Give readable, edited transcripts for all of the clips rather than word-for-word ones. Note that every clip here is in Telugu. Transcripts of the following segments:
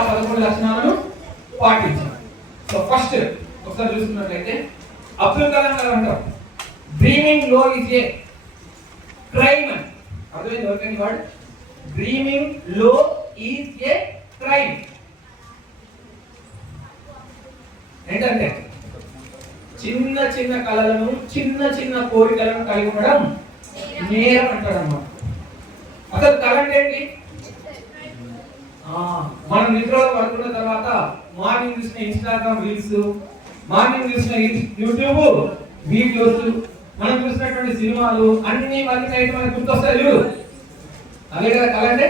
ఆ 11 లక్షణాలను పాటించాలి. సో ఫస్ట్ ఒకసారి చూసుకున్నట్లయితే అబ్దుల్ కలాం గారు అంటారు డ్రీమింగ్ లో ఇస్ ఏ క్రైమ్. అర్థమైంది ఎవరికైనా వర్డ్? డ్రీమింగ్ లో ఈజ్ ఏ క్రైమ్. ఏంటంటే చిన్న చిన్న కళలను చిన్న చిన్న కోరికలను కలిగి ఉండడం నేరం అంటాడు అన్నమాట. అసలు కళ అంటే ఏంటి? మనం నిద్రలో పడుకున్న తర్వాత మార్నింగ్ చూసిన ఇన్స్టాగ్రామ్ రీల్స్, మార్నింగ్ చూసిన యూట్యూబ్ వీడియోస్, మనం చూసినటువంటి సినిమాలు అన్ని మళ్ళీ నైట్ మనకు గుర్తొస్తాయి చూడు. అదే కదా కళ అంటే.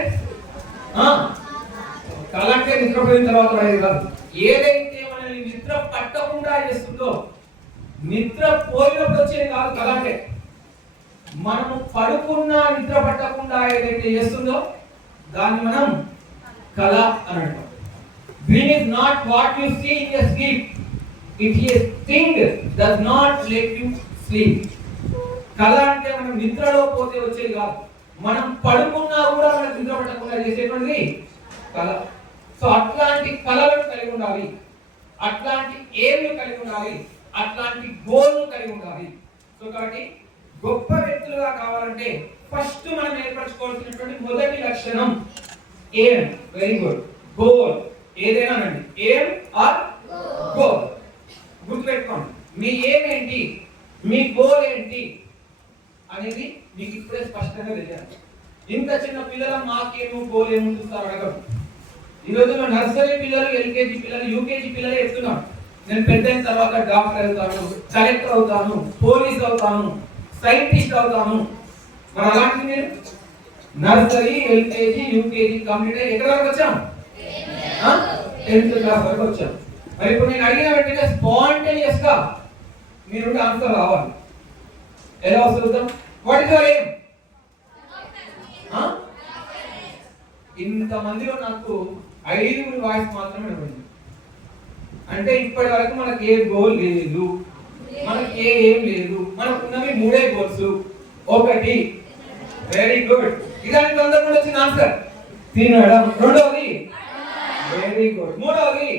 కళ అంటే నిద్రపోయిన తర్వాత రాయేది కాదు. ఏదైతే మనల్ని నిద్ర పట్టకుండా చేస్తుందో, నిద్ర పోయినప్పుడు వచ్చేది కాదు కళ అంటే. మనము పడుకున్నా నిద్ర పట్టకుండా ఏదైతే చేస్తుందో దాన్ని మనం కళ అని అంటాం. Dream is not what you see in your sleep, it is thing does not let you sleep. కళ అంటే మనం నిద్రలో పోతే వచ్చేది కాదు, మనం పడుకున్నా కూడా మనం నిద్ర పట్టకుండా చేసేటువంటిది కళ. సో అట్లాంటి కళలను కలిగి ఉండాలి, అట్లాంటి ఏర్లు కలిగి ఉండాలి, అట్లాంటి గోల్ను కలిగి ఉండాలి. సో కాబట్టి గొప్ప వ్యక్తులుగా కావాలంటే ఫస్ట్ మనం ఏర్పరచుకోవాల్సినటువంటి మొదటి లక్షణం ఏం. Very good. గోల్. ఏదైనా అనండి, ఏం ఆర్ గోల్. గుర్తుపెట్టుకోండి, మీ ఏం ఏంటి, మీ గోల్ ఏంటి అనేది మీకు ఇప్పుడే స్పష్టంగా తెలియాలి. ఇంత చిన్న పిల్లల మాకేమో గోల్ ఏమో చూస్తారు అడగరు. ఈరోజు నర్సరీ పిల్లలు, ఎల్కేజీ పిల్లలు, యూకేజీ పిల్లలు చెప్తున్నారు నేను పెద్ద అయిన తర్వాత డాక్టర్ అవుతాను, కలెక్టర్ అవుతాను, పోలీస్ అవుతాను, సైంటిస్ట్ అవుతాను. మరి అలాంటి మీరు నర్సరీ, ఎల్కేజీ, యూకేజీ కంప్లీట్ అయ్యి ఎక్కడ వరకు వచ్చాం? 10th క్లాస్ వరకు వచ్చాం. మరి ఇప్పుడు నేను అడిగిన వెంటనే స్పాంటేనియస్ గా మీరు ఆన్సర్ రావాలి. ఎలా వస్తుందాం? What is your aim? ఇంతమందిలో నాకు 5 వాయిస్ మాత్రమే వినబడింది. అంటే ఇప్పటి వరకు మనకి ఏ గోల్ లేదు, మనకి ఏం లేదు, మనకు ఉన్నవి 3 గోల్స్. ఒకటి, వెరీ గుడ్, ఇదానికి తొందరగా వచ్చిన ఆన్సర్ తినడం. రెండవది, వెరీ గుడ్. మూడవది,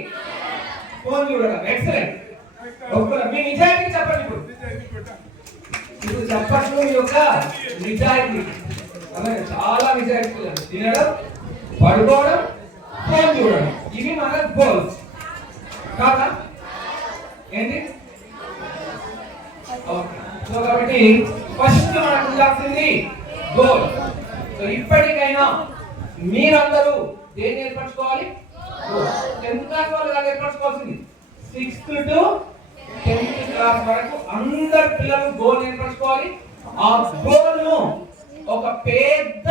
ఫోన్ చూడడం. ఎక్సలెంట్. మీ నిజాయితీ చెప్పండి. ఇప్పుడు చెప్పట్లు మీ యొక్క నిజాయితీ. అలాగే చాలా నిజాయితీ. తినడం, పడుకోవడం, ఫోన్ చూడడం, ఇవి మన గోల్స్ కాదా? ఏంటి? ఓకే. సో కాబట్టి ఫస్ట్ మనకు ఉండాల్సింది గోల్. సో ఇప్పటికైనా మీరందరూ దేన్ని ఏర్పరచుకోవాలి? 10th క్లాస్ వాళ్ళు కాదు ఏర్పరచుకోవాల్సింది, 6th to 10th క్లాస్ వరకు అందరు పిల్లలు గోల్ ఏర్పరచుకోవాలి. ఆ గోల్ ను ఒక పెద్ద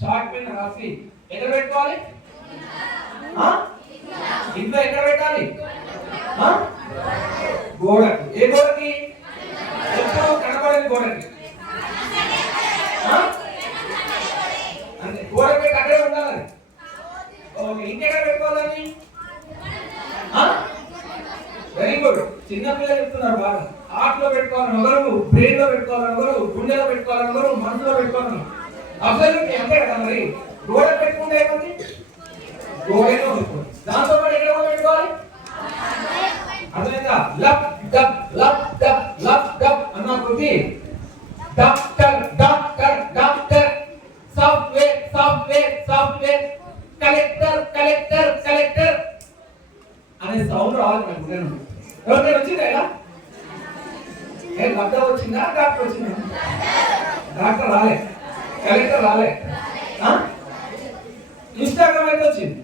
చార్ట్ పైన రాసి ఎక్కడ పెట్టుకోవాలి? ఇంట్లో ఎక్కడ పెట్టాలి? గోడకి. ఏ గోడకి? ఎప్పుడు కనబడని గోడకి. అంటే గోడ పెట్టి అక్కడే ఉండాలి. ఓకే, ఇంకెక్కడ పెట్టుకోవాలని? Very good. చిన్న పిల్లలు చెప్తున్నారు బాగా. హార్ట్ లో పెట్టుకోవాలని ఒకరు, బ్రెయిన్ లో పెట్టుకోవాలని ఒకరు, గుండెలో పెట్టుకోవాలని ఒకరు, మనసులో పెట్టుకోవాలని. అబ్సల్యూట్లీ అంతే కదా. మరి గోడ పెట్టుకుంటే ఏముంది? గోడలో పెట్టుకోవాలి. దాంతో పాటు ఎక్కడ పెట్టుకోవాలి? అర్థమైందా? లప్ డప్ లప్ డప్ లప్ డప్ అన్న కొద్ది doctor doctor doctor, software software software, collector collector collector అనే సౌండ్ రావాలి నాకు. ఎవరికైనా వచ్చిందా ఇలా? లబ్ధ వచ్చిందా? డాక్టర్ వచ్చిందా? డాక్టర్ రాలే, కలెక్టర్ రాలే. ఇన్స్టాగ్రామ్ అయితే వచ్చింది.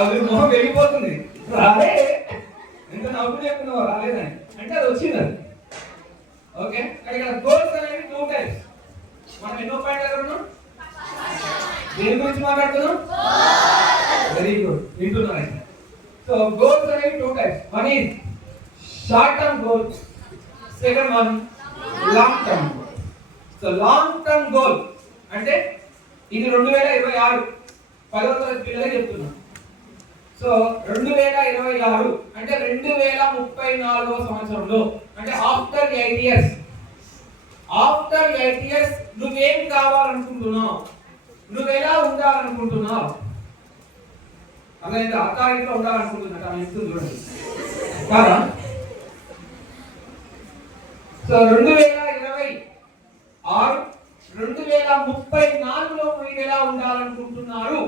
అవి మొహం వెళ్ళిపోతుంది. రాలే, ఎంత నవ్వు చెప్తున్నావు రాలేదని అంటే అది వచ్చింది. అది ఓకే. ఇక్కడ గోల్స్ అనేవి 2 టైప్స్. మనం ఎన్నో పాయింట్ దగ్గర ఉన్నాం? దేని గురించి మాట్లాడుతున్నాం? వెరీ గుడ్, వింటున్నాను. సో గోల్స్ అనేవి 2 types. One is short term goal, second one long term goal. So long term goal అంటే ఇది 2026 10వ తరగతి పిల్లలే చెప్తున్నా. సో 2026 అంటే 2034వ సంవత్సరంలో, అంటే ఆఫ్టర్ 8 ఇయర్స్. ఆఫ్టర్ 8 ఇయర్స్ నువ్వేం కావాలనుకుంటున్నావు? నువ్వు ఎలా ఉండాలనుకుంటున్నావు? అలా అథారిటీలో ఉండాలనుకుంటున్నా ఆమె ఇస్తుంది చూడండి కాదా? సో 2026 2034లో మీరు ఎలా ఉండాలనుకుంటున్నారు?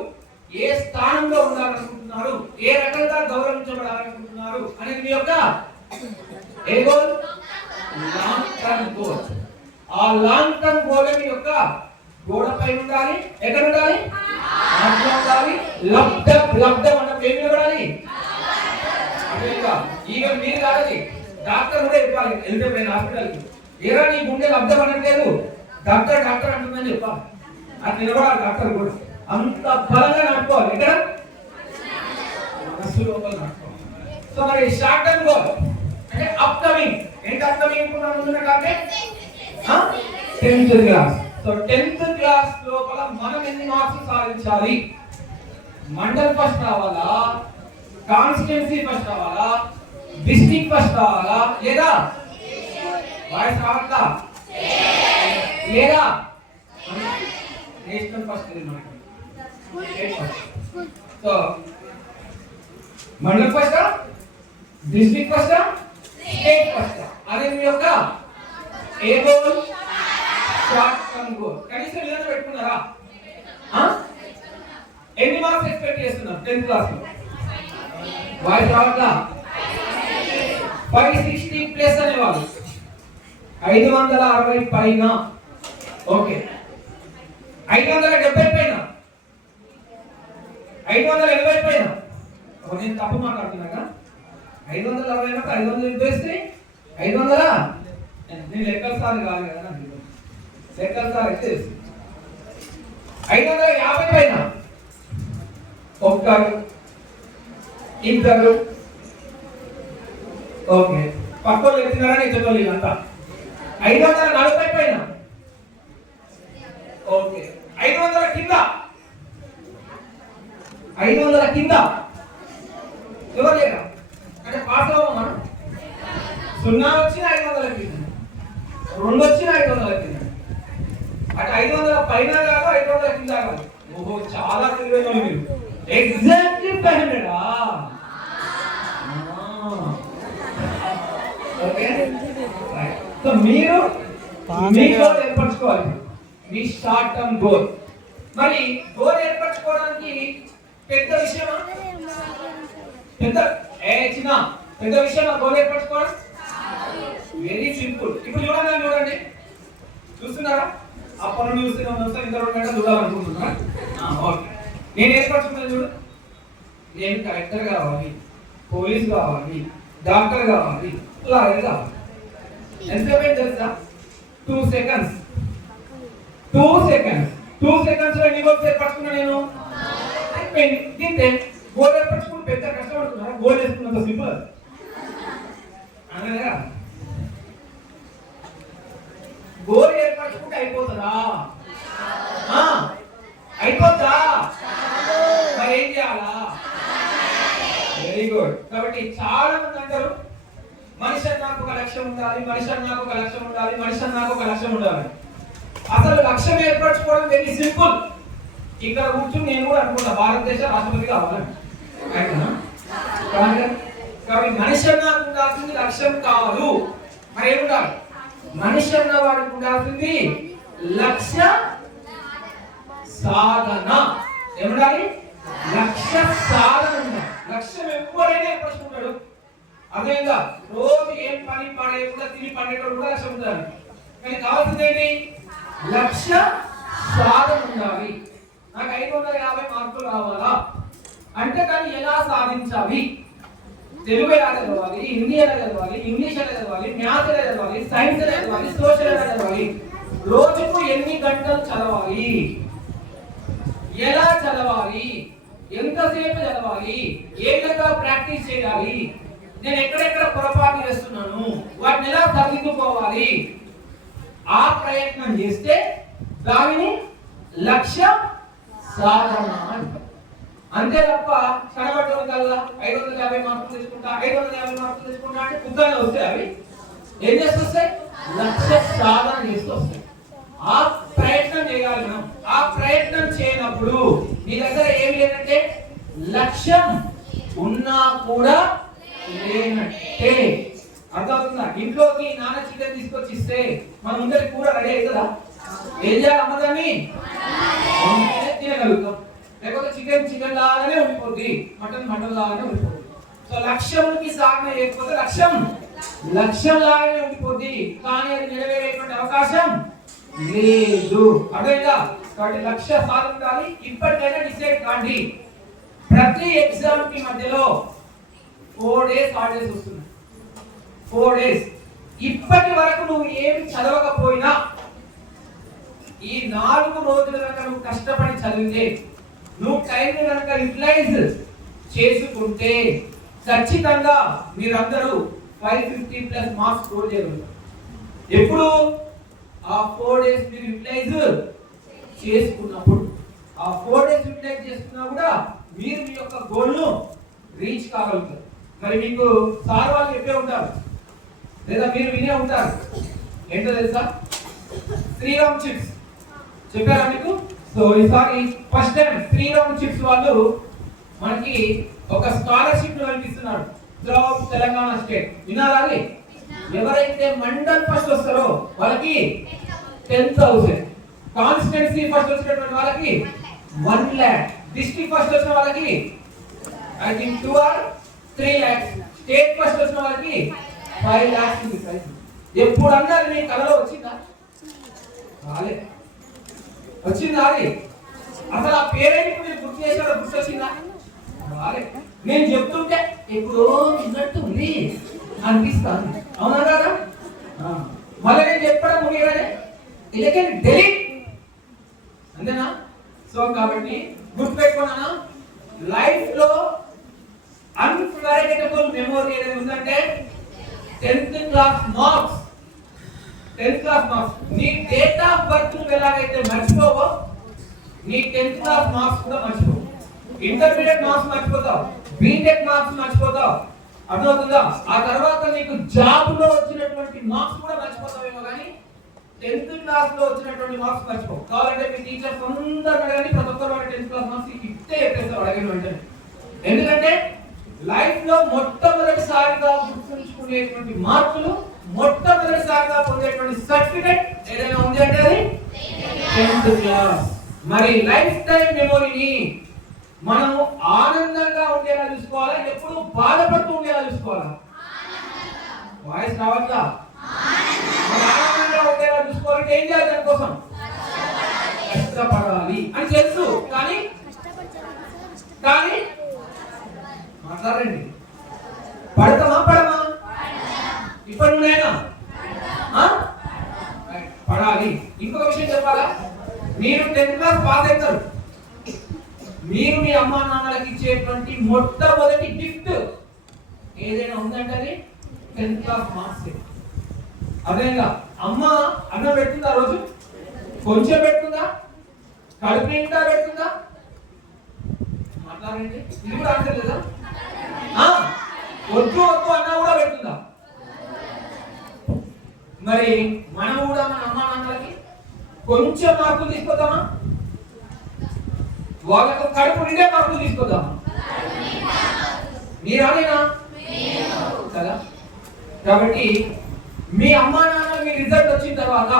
ఏ స్థానంలో ఉండాలనుకుంటున్నారు? ఏ రకంగా గౌరవించబడాలనుకుంటున్నారు అనేది మీ యొక్క ఏ గోల్? Long term goal. ఆ లాంగ్ టర్మ్ గోల్ మీ యొక్క గోడపై ఉండాలి. ఎక్కడ ఉండాలి? ఆత్మ ఉండాలి. లబ్ధం అన్న పేరు నిలబడాలి. ఈవెన్ మీరు కాదు, డాక్టర్ కూడా చెప్పాలి. వెళ్తే హాస్పిటల్కి ఏరా నీ గుండె లబ్ధం అనట్లేదు, డాక్టర్ అంటుందని చెప్పాలి. అది నిలబడాలి డాక్టర్ కూడా. అంత బలంగా నడుపుకోవాలి. ఎక్కడ? మనస్సు లోపల నడుపుకోవాలి. సో మరి షార్ట్ టర్మ్ గోల్ అంటే అప్కమింగ్. ఏంటి అప్కమింగ్? అంటే 10th class. So 10th class లోపల మనం ఎన్ని మార్క్స్ సాధించాలి? మండల్ ఫస్ట్ రావాలా, కాన్స్టిట్యున్సీ ఫస్ట్ రావాలా, డిస్ట్రిక్ట్ ఫస్ట్ రావాలా, లేదా వాయిస్ రావాలా, లేదా national first? So mandal first, district first, state first. అదే మీ యొక్క ఏ గోల్? Short term goal. కనీసం ఇలా పెట్టుకున్నారా? ఎన్ని మార్క్స్ ఎక్స్పెక్ట్ చేస్తున్నారు 10th క్లాస్ లో? వాయిస్ రావట్లా? 560 ప్లస్ అనేవాళ్ళు 560 పైన. ఓకే, 570 పైన, 580 పైన. నేను తప్పు మాట్లాడుతున్నాగా? 560 500 వేస్తే 500. నేను లెక్కల సార్ కాదు కదా, లెక్కల సార్ అయితే 550 పైన. ఒక్కరు, ఇద్దరు, ఓకే, పక్కలు ఎత్తున్నారని ఇద్దరు అంతా. 540 పైన. ఓకే, 500 కింద. 500 కింద ఎవరు లేరా? అంటే పాస్ అవ్వం మనం. 0 వచ్చిన 500 కింద, 2 వచ్చిన 500 కింద. అంటే 500 పైన కాదు, 500 కింద కాదు. ఓహో, చాలా తెలివైన మీరు. ఎగ్జాక్ట్లీ 500. ఓకే, సో మీరు మీ గోల్ ఏర్పరచుకోవాలి. మీ షార్ట్ టర్మ్ గోల్. మరి గోల్ ఏర్పరచుకోవడానికి పెద్ద విషయమా? పెద్ద విషయమా గోల్ ఏర్పరచుకోవడం? Very simple. ఇప్పుడు చూడండి, చూస్తున్నారా? ఆ పనులు చూస్తున్నా ఇంకా 2 గంటలు చూడాలనుకుంటున్నారా? ఓకే, నేను ఏర్పరచుకున్నాను చూడు. నేను కలెక్టర్ కావాలి, పోలీస్ కావాలి, డాక్టర్ కావాలి, లాయర్ కావాలి. ఎంతసేపు తెలుసా? 2 సెకండ్స్. 2 సెకండ్స్ లో ఎన్ని గోల్స్ ఏర్పరచుకున్నా నేను? దీంతే గోల్ ఏర్పరచుకుని పెద్ద కష్టపడుతున్నా. గోల్ వేసుకున్నంత సింపుల్ అనగా గోల్ ఏర్పరచుకుంటే అయిపోతుందా? అయిపోతా? మరి ఏం చేయాలా? Very good. కాబట్టి చాలా మంది అంటారు మనిషి నాకు ఒక లక్ష్యం ఉండాలి, మనిషి నాకు ఒక లక్ష్యం ఉండాలి, మనిషి నాకు ఒక లక్ష్యం ఉండాలి. అసలు లక్ష్యం ఏర్పరచుకోవడం వెరీ సింపుల్. ఇక్కడ కూర్చుని నేను కూడా అనుకుంటా భారతదేశ రాష్ట్రపతి కావాలని. కాబట్టి మనిషి నాకు ఉండాల్సింది లక్ష్యం కాదు. మరి ఏముండాలి? మనిషి అన్న వాడికి ఉండాల్సింది లక్ష్య సాధన. ఏముండాలి? లక్ష్య సాధన ఉండాలి. లక్ష్యం ఎప్పుడైనా ఏర్పరచుకుంటాడు. అదేవిధంగా రోజు ఏం పని పడేయకుండా తిని పడేటప్పుడు కూడా లక్ష్యం ఉండాలి. కానీ కావాల్సింది ఏంటి? లక్ష్య సాధన ఉండాలి. నాకు 550 మార్కులు రావాలా అంటే దాన్ని ఎలా సాధించాలి? తెలుగు ఎలా చదవాలి, హిందీ ఎలా చదవాలి, ఇంగ్లీష్ ఎలా చదవాలి, మ్యాథ్స్ ఎలా చదవాలి, సైన్స్ ఎలా చదవాలి, సోషల్ ఎలా చదవాలి, రోజుకు ఎన్ని గంటలు చదవాలి, ఎలా చదవాలి, ఎంతసేపు చదవాలి, ఏ విధంగా ప్రాక్టీస్ చేయాలి, నేను ఎక్కడెక్కడ పొరపాటు చేస్తున్నాను, వాటిని ఎలా సరిదిద్దుకోవాలి, ఆ ప్రయత్నం చేస్తే దానిని లక్ష్య సాధన అంటారు. అంతే తప్ప కనబడటం కల్లా 550 మార్కులు తీసుకుంటా 550 మార్కులు తీసుకుంటా అంటే పుస్తకాలు వస్తాయి. అవి ఏం చేస్తొస్తాయి? లక్ష్య సాధన చేస్తూ వస్తాయి. ఆ ప్రయత్నం చేయాలి. మనం ఆ ప్రయత్నం చేయనప్పుడు నీ దగ్గర ఏమి లేదంటే లక్ష్యం ఉన్నా కూడా లేనట్టే. అర్థమవుతుందా? ఇంట్లోకి నాన్న చికెన్ తీసుకొచ్చి ఇస్తే మన ముందరి కూర రెడీ అవుతుందా? ఏం చేయాలి? అమ్మదాన్ని తినగలుగుతాం. లేకపోతే చికెన్ లాగానే ఉండిపోద్ది, మటన్ లాగానే ఉండిపోద్ది. సో లక్ష్యంకి సాధన చేయకపోతే లక్ష్యం లాగానే ఉండిపోద్ది, కానీ అది నెరవేరేటువంటి అవకాశం లేదు. అదేగా కాబట్టి లక్ష్య సాధన కాదు. ఇప్పటికైనా డిసైడ్ కాండి. ప్రతి ఎగ్జామ్ కి మధ్యలో 4 days హాలిడేస్ వస్తున్నాయి. 4 days. ఇప్పటి వరకు నువ్వు ఏమి చదవకపోయినా ఈ 4 రోజులు కనుక నువ్వు కష్టపడి చదివితే, నువ్వు టైం కనుక యూటిలైజ్ చేసుకుంటే ఖచ్చితంగా మీరందరూ 550+ మార్క్స్ స్కోర్ చేయగలుగుతారు. ఎప్పుడు? ఆ 4 days మీరు యూటిలైజ్ చేసుకున్నప్పుడు. ఆ 4 days యూటిలైజ్ చేసుకున్నా కూడా మీరు మీ యొక్క గోల్ ను రీచ్ కాగలుగుతారు. మరి మీకు సార్ వాళ్ళు చెప్పే ఉంటారు లేదా మీరు వినే ఉంటారు, ఏంటో తెలుసా? శ్రీరామ్ చిప్స్ చెప్పారా మీకు? సో ఈసారి ఫస్ట్ టైం శ్రీరామ్ చిప్స్ వాళ్ళు మనకి ఒక స్కాలర్షిప్ కల్పిస్తున్నారు త్రూఅవుట్ తెలంగాణ స్టేట్. విన్నారా? అది ఎవరైతే మండల్ ఫస్ట్ వస్తారో వాళ్ళకి 10,000, కాన్స్టిట్యున్సీ ఫస్ట్ వచ్చినటువంటి వాళ్ళకి 1 lakh, డిస్ట్రిక్ట్ ఫస్ట్ వచ్చిన వాళ్ళకి I think 2 or 3 lakhs, state first వచ్చిన వాళ్ళకి 5 lakhs ఉంది ప్రైజ్. ఎప్పుడు అన్నది మీ కళలో వచ్చిందా? రాలేదు. వచ్చిందా? అది అసలు ఆ పేరెంట్ మీరు గుర్తు చేశారో గుర్తొచ్చిందా? రాలేదు. నేను చెప్తుంటే ఎప్పుడో విన్నట్టు ఉంది అనిపిస్తాను. అవునా కదా? మళ్ళీ నేను చెప్పడం ముగియగానే ఇలాగే డెలీట్ అంతేనా? సో కాబట్టి గుర్తుపెట్టుకున్నానా, లైఫ్ లో అన్ఫర్గెటబుల్ మెమొరీ ఏదైతే ఉందంటే 10th class marks. 10th class marks. నీ డేట్ ఆఫ్ బర్త్ నువ్వు ఎలాగైతే మర్చిపోవో, నీ 10th క్లాస్ మార్క్స్ కూడా మర్చిపోవు. ఇంటర్మీడియట్ మార్క్స్ మర్చిపోతావు, బీటెక్ మార్క్స్ మర్చిపోతావు. అర్థమవుతుందా? ఆ తర్వాత నీకు జాబ్ లో వచ్చినటువంటి మార్క్స్ కూడా మర్చిపోతావేమో, కానీ 10th క్లాస్ లో వచ్చినటువంటి మార్క్స్ మర్చిపోవు. కావాలంటే మీ టీచర్స్ అందరూ అడగండి, ప్రతి ఒక్కరు 10th క్లాస్ మార్క్స్ ఇట్టే చెప్పేస్తారు అడగని వెంటనే. ఎందుకంటే లైఫ్ లో మొట్టమొదటిసారిగా గుర్తుంచుకునేటువంటి మార్కులు, మొట్టమొదటిసారిగా పొందేటువంటి సర్టిఫికెట్ ఏదైనా ఉంది అంటే అది 10th క్లాస్. మరి లైఫ్ టైం మెమొరీని మనము ఆనందంగా ఉండేలా చూసుకోవాలా, ఎప్పుడు బాధపడుతూ ఉండేలా చూసుకోవాలా? వాయిస్ రావట్లా? ఆనందంగా ఉండేలా చూసుకోవాలంటే ఏం చేయాలి? దానికోసం కష్టపడాలి అని తెలుసు, కానీ మాట్లాడండి. పడతామా పడమా? ఇప్పుడు నువ్వేనా పడాలి. ఇంకొక విషయం చెప్పాలా? మీరు 10th క్లాస్ పాస్ అవుతారు. మీరు మీ అమ్మా నాన్నలకి ఇచ్చేటువంటి మొట్టమొదటి గిఫ్ట్ ఏదైనా ఉందంటే అది 10th క్లాస్ మార్క్స్. అదేగా అమ్మ అన్నం పెడుతుందా? రోజు కొంచెం పెడుతుందా? కడుపు నిండా పెడుతుందా? మాట్లాడండి. ఇది కూడా ఆన్సర్ లేదా? వద్దు అన్నా కూడా పెడుతుందా? మరి మనం కూడా మన అమ్మా నాన్నలకి కొంచెం మార్కులు తీసుకొద్దామా? వాళ్ళకు కడుపు నిండే మార్కులు తీసుకొద్దామా? మీరేనా కదా? కాబట్టి మీ అమ్మా నాన్న మీ రిజల్ట్ వచ్చిన తర్వాత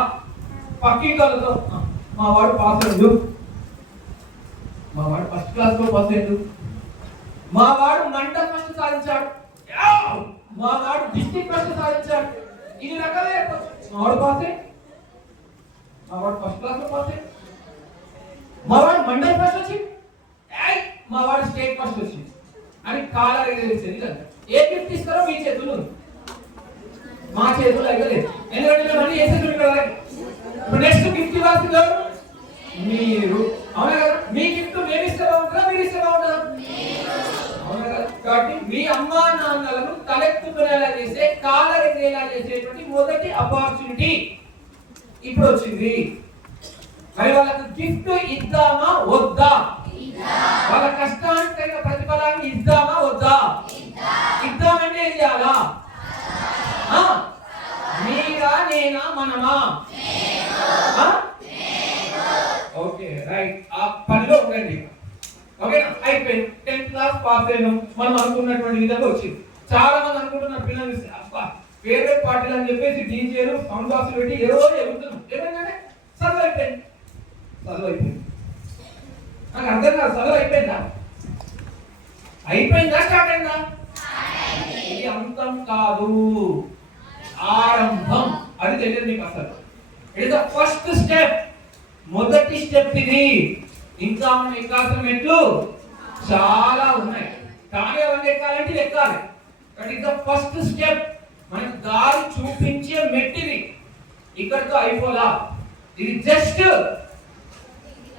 పక్కింటోళ్ళతో మా వాడు పాస్ అయ్యాడు, మా వాడు ఫస్ట్ క్లాస్ లో పాస్ అయ్యాడు, మా వాడు మండల్ ఫస్ట్ సాధించాడు, మా వాడు డిస్ట్రిక్ట్ ఫస్ట్ సాధించాడు, ఇన్ని రకాలే మా వాడు పాస్ అయ్యి, మా వాడు ఫస్ట్ క్లాస్ లో పాస్ అయ్యి, మా వాడు మండల్ ఫస్ట్ వచ్చి, మా వాడు స్టేట్ ఫస్ట్ వచ్చింది అని కాలర్ ఎగరేసేది కదా. ఏ గిఫ్ట్ ఇస్తారో మీ చేతులు, మా చేతులు ఎగలేదు. ఎందుకంటే మళ్ళీ వేసేది కదా. నెక్స్ట్ గిఫ్ట్ ఇవ్వాల్సింది ఎవరు? మీరు. అవునా కదా? మీ గిఫ్ట్ మేము ఇస్తే బాగుంటుందా, మీరు ఇస్తే బాగుంటుందా? అవునా కదా? కాబట్టి మీ అమ్మా నాన్నలను తలెత్తుకునేలా చేసే, కాలర్ ఎగరేలా చేసేటువంటి మొదటి ఆపర్చునిటీ ఇప్పుడు వచ్చింది. మరి వాళ్ళకు గిఫ్ట్ ఇద్దామా వద్దా? వాళ్ళ కష్టానికి తగిన ప్రతిఫలాన్ని ఇద్దామా వద్దా? ఇద్దామంటే ఏం చేయాలా? మీరా నేనా మనమా? ఓకేనా? అయిపోయింది. 10th క్లాస్ పాస్ అయ్యాను, మనం అనుకున్నటువంటి విధంగా వచ్చింది. చాలా మంది అనుకుంటున్నారు పిల్లలు అబ్బా ఫేవరెట్ పార్టీలు అని చెప్పేసి డీజేలు సౌండ్ బాక్స్ పెట్టి ఏదో ఎగురుతున్నాం. ఏమైందంటే చదువు అయిపోయింది. చదువు అయిపోయింది. నాకు అర్థం కాదు, చదువు అయిపోయిందా? అయిపోయిందా స్టార్ట్ అయిందా? ఇది అంతం కాదు, ఆరంభం. అది తెలియదు మీకు అసలు. It is the first step, మొదటి స్టెప్ ఇది. ఇంకా మనం ఎక్కాల్సిన మెట్లు చాలా ఉన్నాయి, కానీ అవన్నీ ఎక్కాలంటే ఇది ఎక్కాలి. That is the first step. మనకి దారి చూపించే మెట్టిది. ఇక్కడితో అయిపోలా. ఇది జస్ట్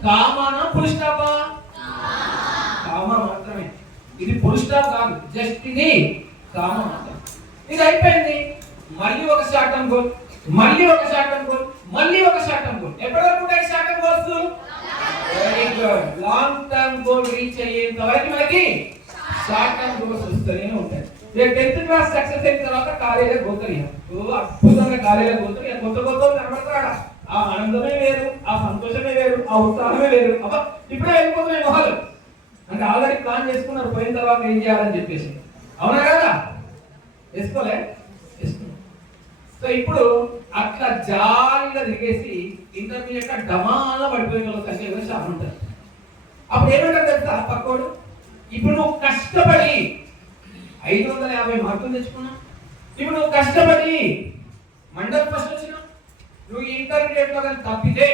కామానా ఫుల్ స్టాపా? కామా మాత్రమే. ఇది ఫుల్ స్టాప్ కాదు, జస్ట్ ఇది కామా మాత్రం. ఇది అయిపోయింది. మళ్ళీ ఒక షార్ట్ టర్మ్ గోల్, మళ్ళీ ఒక షార్ట్ టర్మ్ గోల్, మళ్ళీ ఒక షార్ట్ టర్మ్ గోల్. ఎప్పటి వరకు ఉంటాయి short term goals? Very good. Long term goal reach అయ్యేంత వరకు మనకి షార్ట్ టర్మ్ గోల్స్ వస్తూనే ఉంటాయి. 10th క్లాస్ సక్సెస్ అయిన తర్వాత కాలేజీలో పోతారు. అద్భుతంగా కాలేజీలో పోతారు. కొత్త కొత్త కనబడతారా? ఆ ఆనందమే వేరు, ఆ సంతోషమే వేరు, ఆ ఉత్సాహమే వేరు. అబ్బా ఇప్పుడే వెళ్ళిపోతున్నాయి మొహాలు. అంటే ఆల్రెడీ ప్లాన్ చేసుకున్నారు పోయిన తర్వాత ఏం చేయాలని చెప్పేసి. అవునా కదా? వేసుకోలే? వేసుకున్నాం. సో ఇప్పుడు అట్లా జాలీగా దిగేసి ఇంటర్మీడియట్ డమాలో పడిపోయిన వాళ్ళ సంఖ్య చాలా ఉంటారు. అప్పుడు ఏమంటారు తెలుసా పక్కోడు? ఇప్పుడు నువ్వు కష్టపడి 550 మార్కులు తెచ్చుకున్నావు. ఇప్పుడు నువ్వు కష్టపడి మండల్ ఫస్ట్ వచ్చినా, నువ్వు ఇంటర్మీడియట్ లో కానీ తప్పితే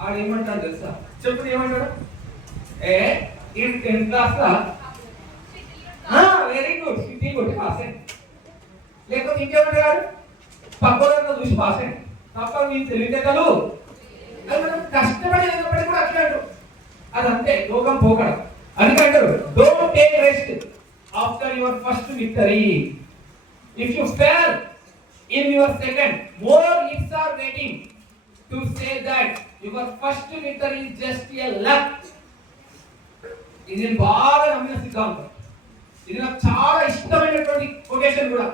ఆడు ఏమంటాడు తెలుసా? చెప్పు ఏమంటాడు? ఈ 10th class very good, city కొట్టి పాస్ అయ్యి. లేకపోతే ఇంకేమంటాడు? పక్కన చూసి పాస్ అయ్యి. తప్ప నేను తెలివితేటలు అది మనం కష్టపడి అయినప్పటికీ కూడా అట్లాడు. అదంతే, లోకం పోకడం. అందుకంటారు don't take rest after your first victory. If you fail in your second, more lips are waiting to say that your first victory is just a luck. ఇది బాగా నమ్మిన సిద్ధాంతం. ఇది నాకు చాలా ఇష్టమైనటువంటి కొటేషన్ కూడా.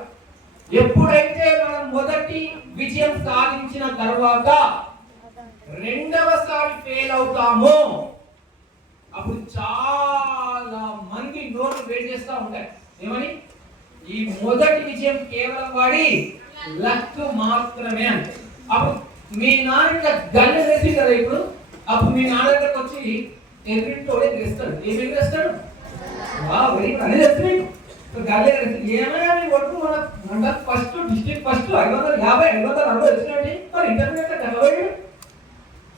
ఎప్పుడైతే మనం మొదటి విజయం సాధించిన తర్వాత రెండవసారి ఫెయిల్ అవుతామో అప్పుడు చాలా మంది నోరు వేడి చేస్తూ ఉంటాయి. ఏమని? ఈ మొదటి విజయం కేవలం వాడి లక్ మాత్రమే అని. అప్పుడు మీ నాన్న గల్లె వేసి కదా ఇప్పుడు. అప్పుడు మీ నాన్న దగ్గరకు వచ్చి ఎదురింటోడే తెస్తాడు. ఏమి ఎదురేస్తాడు? వెరీ గుడ్ అనేది తెలుసు మీకు. గల్లె ఏమైనా ఒట్టు మన ఫస్ట్ డిస్ట్రిక్ట్ ఫస్ట్ 550 560 వచ్చినట్టు మరి ఇంటర్మీడియట్ 70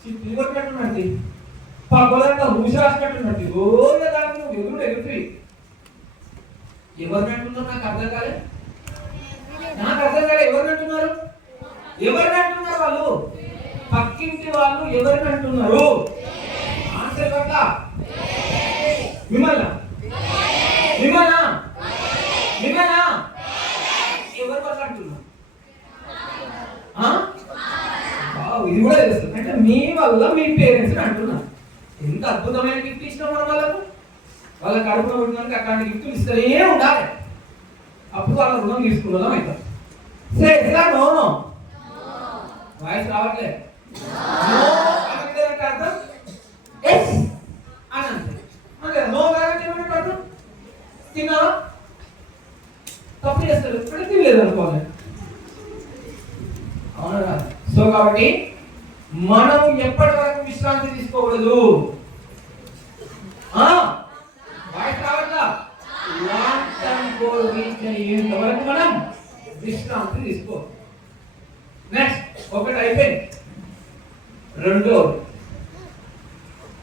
సిటీ కొట్టినట్టున్నట్టు పక్కలంతా ఊసి రాసినట్టున్నట్టు రోజు దానికి నువ్వు ఎగురుతుంది. ఎవరినంటున్నారు నాకు అర్థం కాలేదు. ఎవరినంటున్నారు? ఎవరినంటున్నారు వాళ్ళు? పక్కింటి వాళ్ళు ఎవరినంటున్నారు? ఆన్సర్ కదా. మిమ్మల్ని మిమ్మల్నా మిమ్మల్నా ఎవరు వాళ్ళు అంటున్నారు? ఇది కూడా తెలుస్తుంది. అంటే మీ వల్ల మీ పేరెంట్స్ అంటున్నారు. ఎంత అద్భుతమైన గిఫ్ట్ ఇచ్చినాం మనం వాళ్ళకు. వాళ్ళ కడుపున ఉండడానికి అట్లాంటి గిఫ్ట్లు ఇస్తూనే ఉండాలి. అప్పుడు వాళ్ళ రుణం తీసుకున్నాం అవుతాం. నో వాయిస్ రావట్లేదు. అర్థం ఎస్ అని అంటే నో కాబట్టి ఏమంటే అర్థం తిన్నావా? తప్పు చేస్తారు, ఇప్పుడు తినలేదు అనుకోవాలి. అవునా? సో కాబట్టి మనం ఎప్పటి వరకు విశ్రాంతి తీసుకోకూడదు. వాయిస్ రావట్లా? లాంగ్ టర్మ్ గోల్ రీచ్ అయ్యేంత వరకు మనం విశ్రాంతి తీసుకో. నెక్స్ట్ ఒకటి అయిపోయింది. రెండో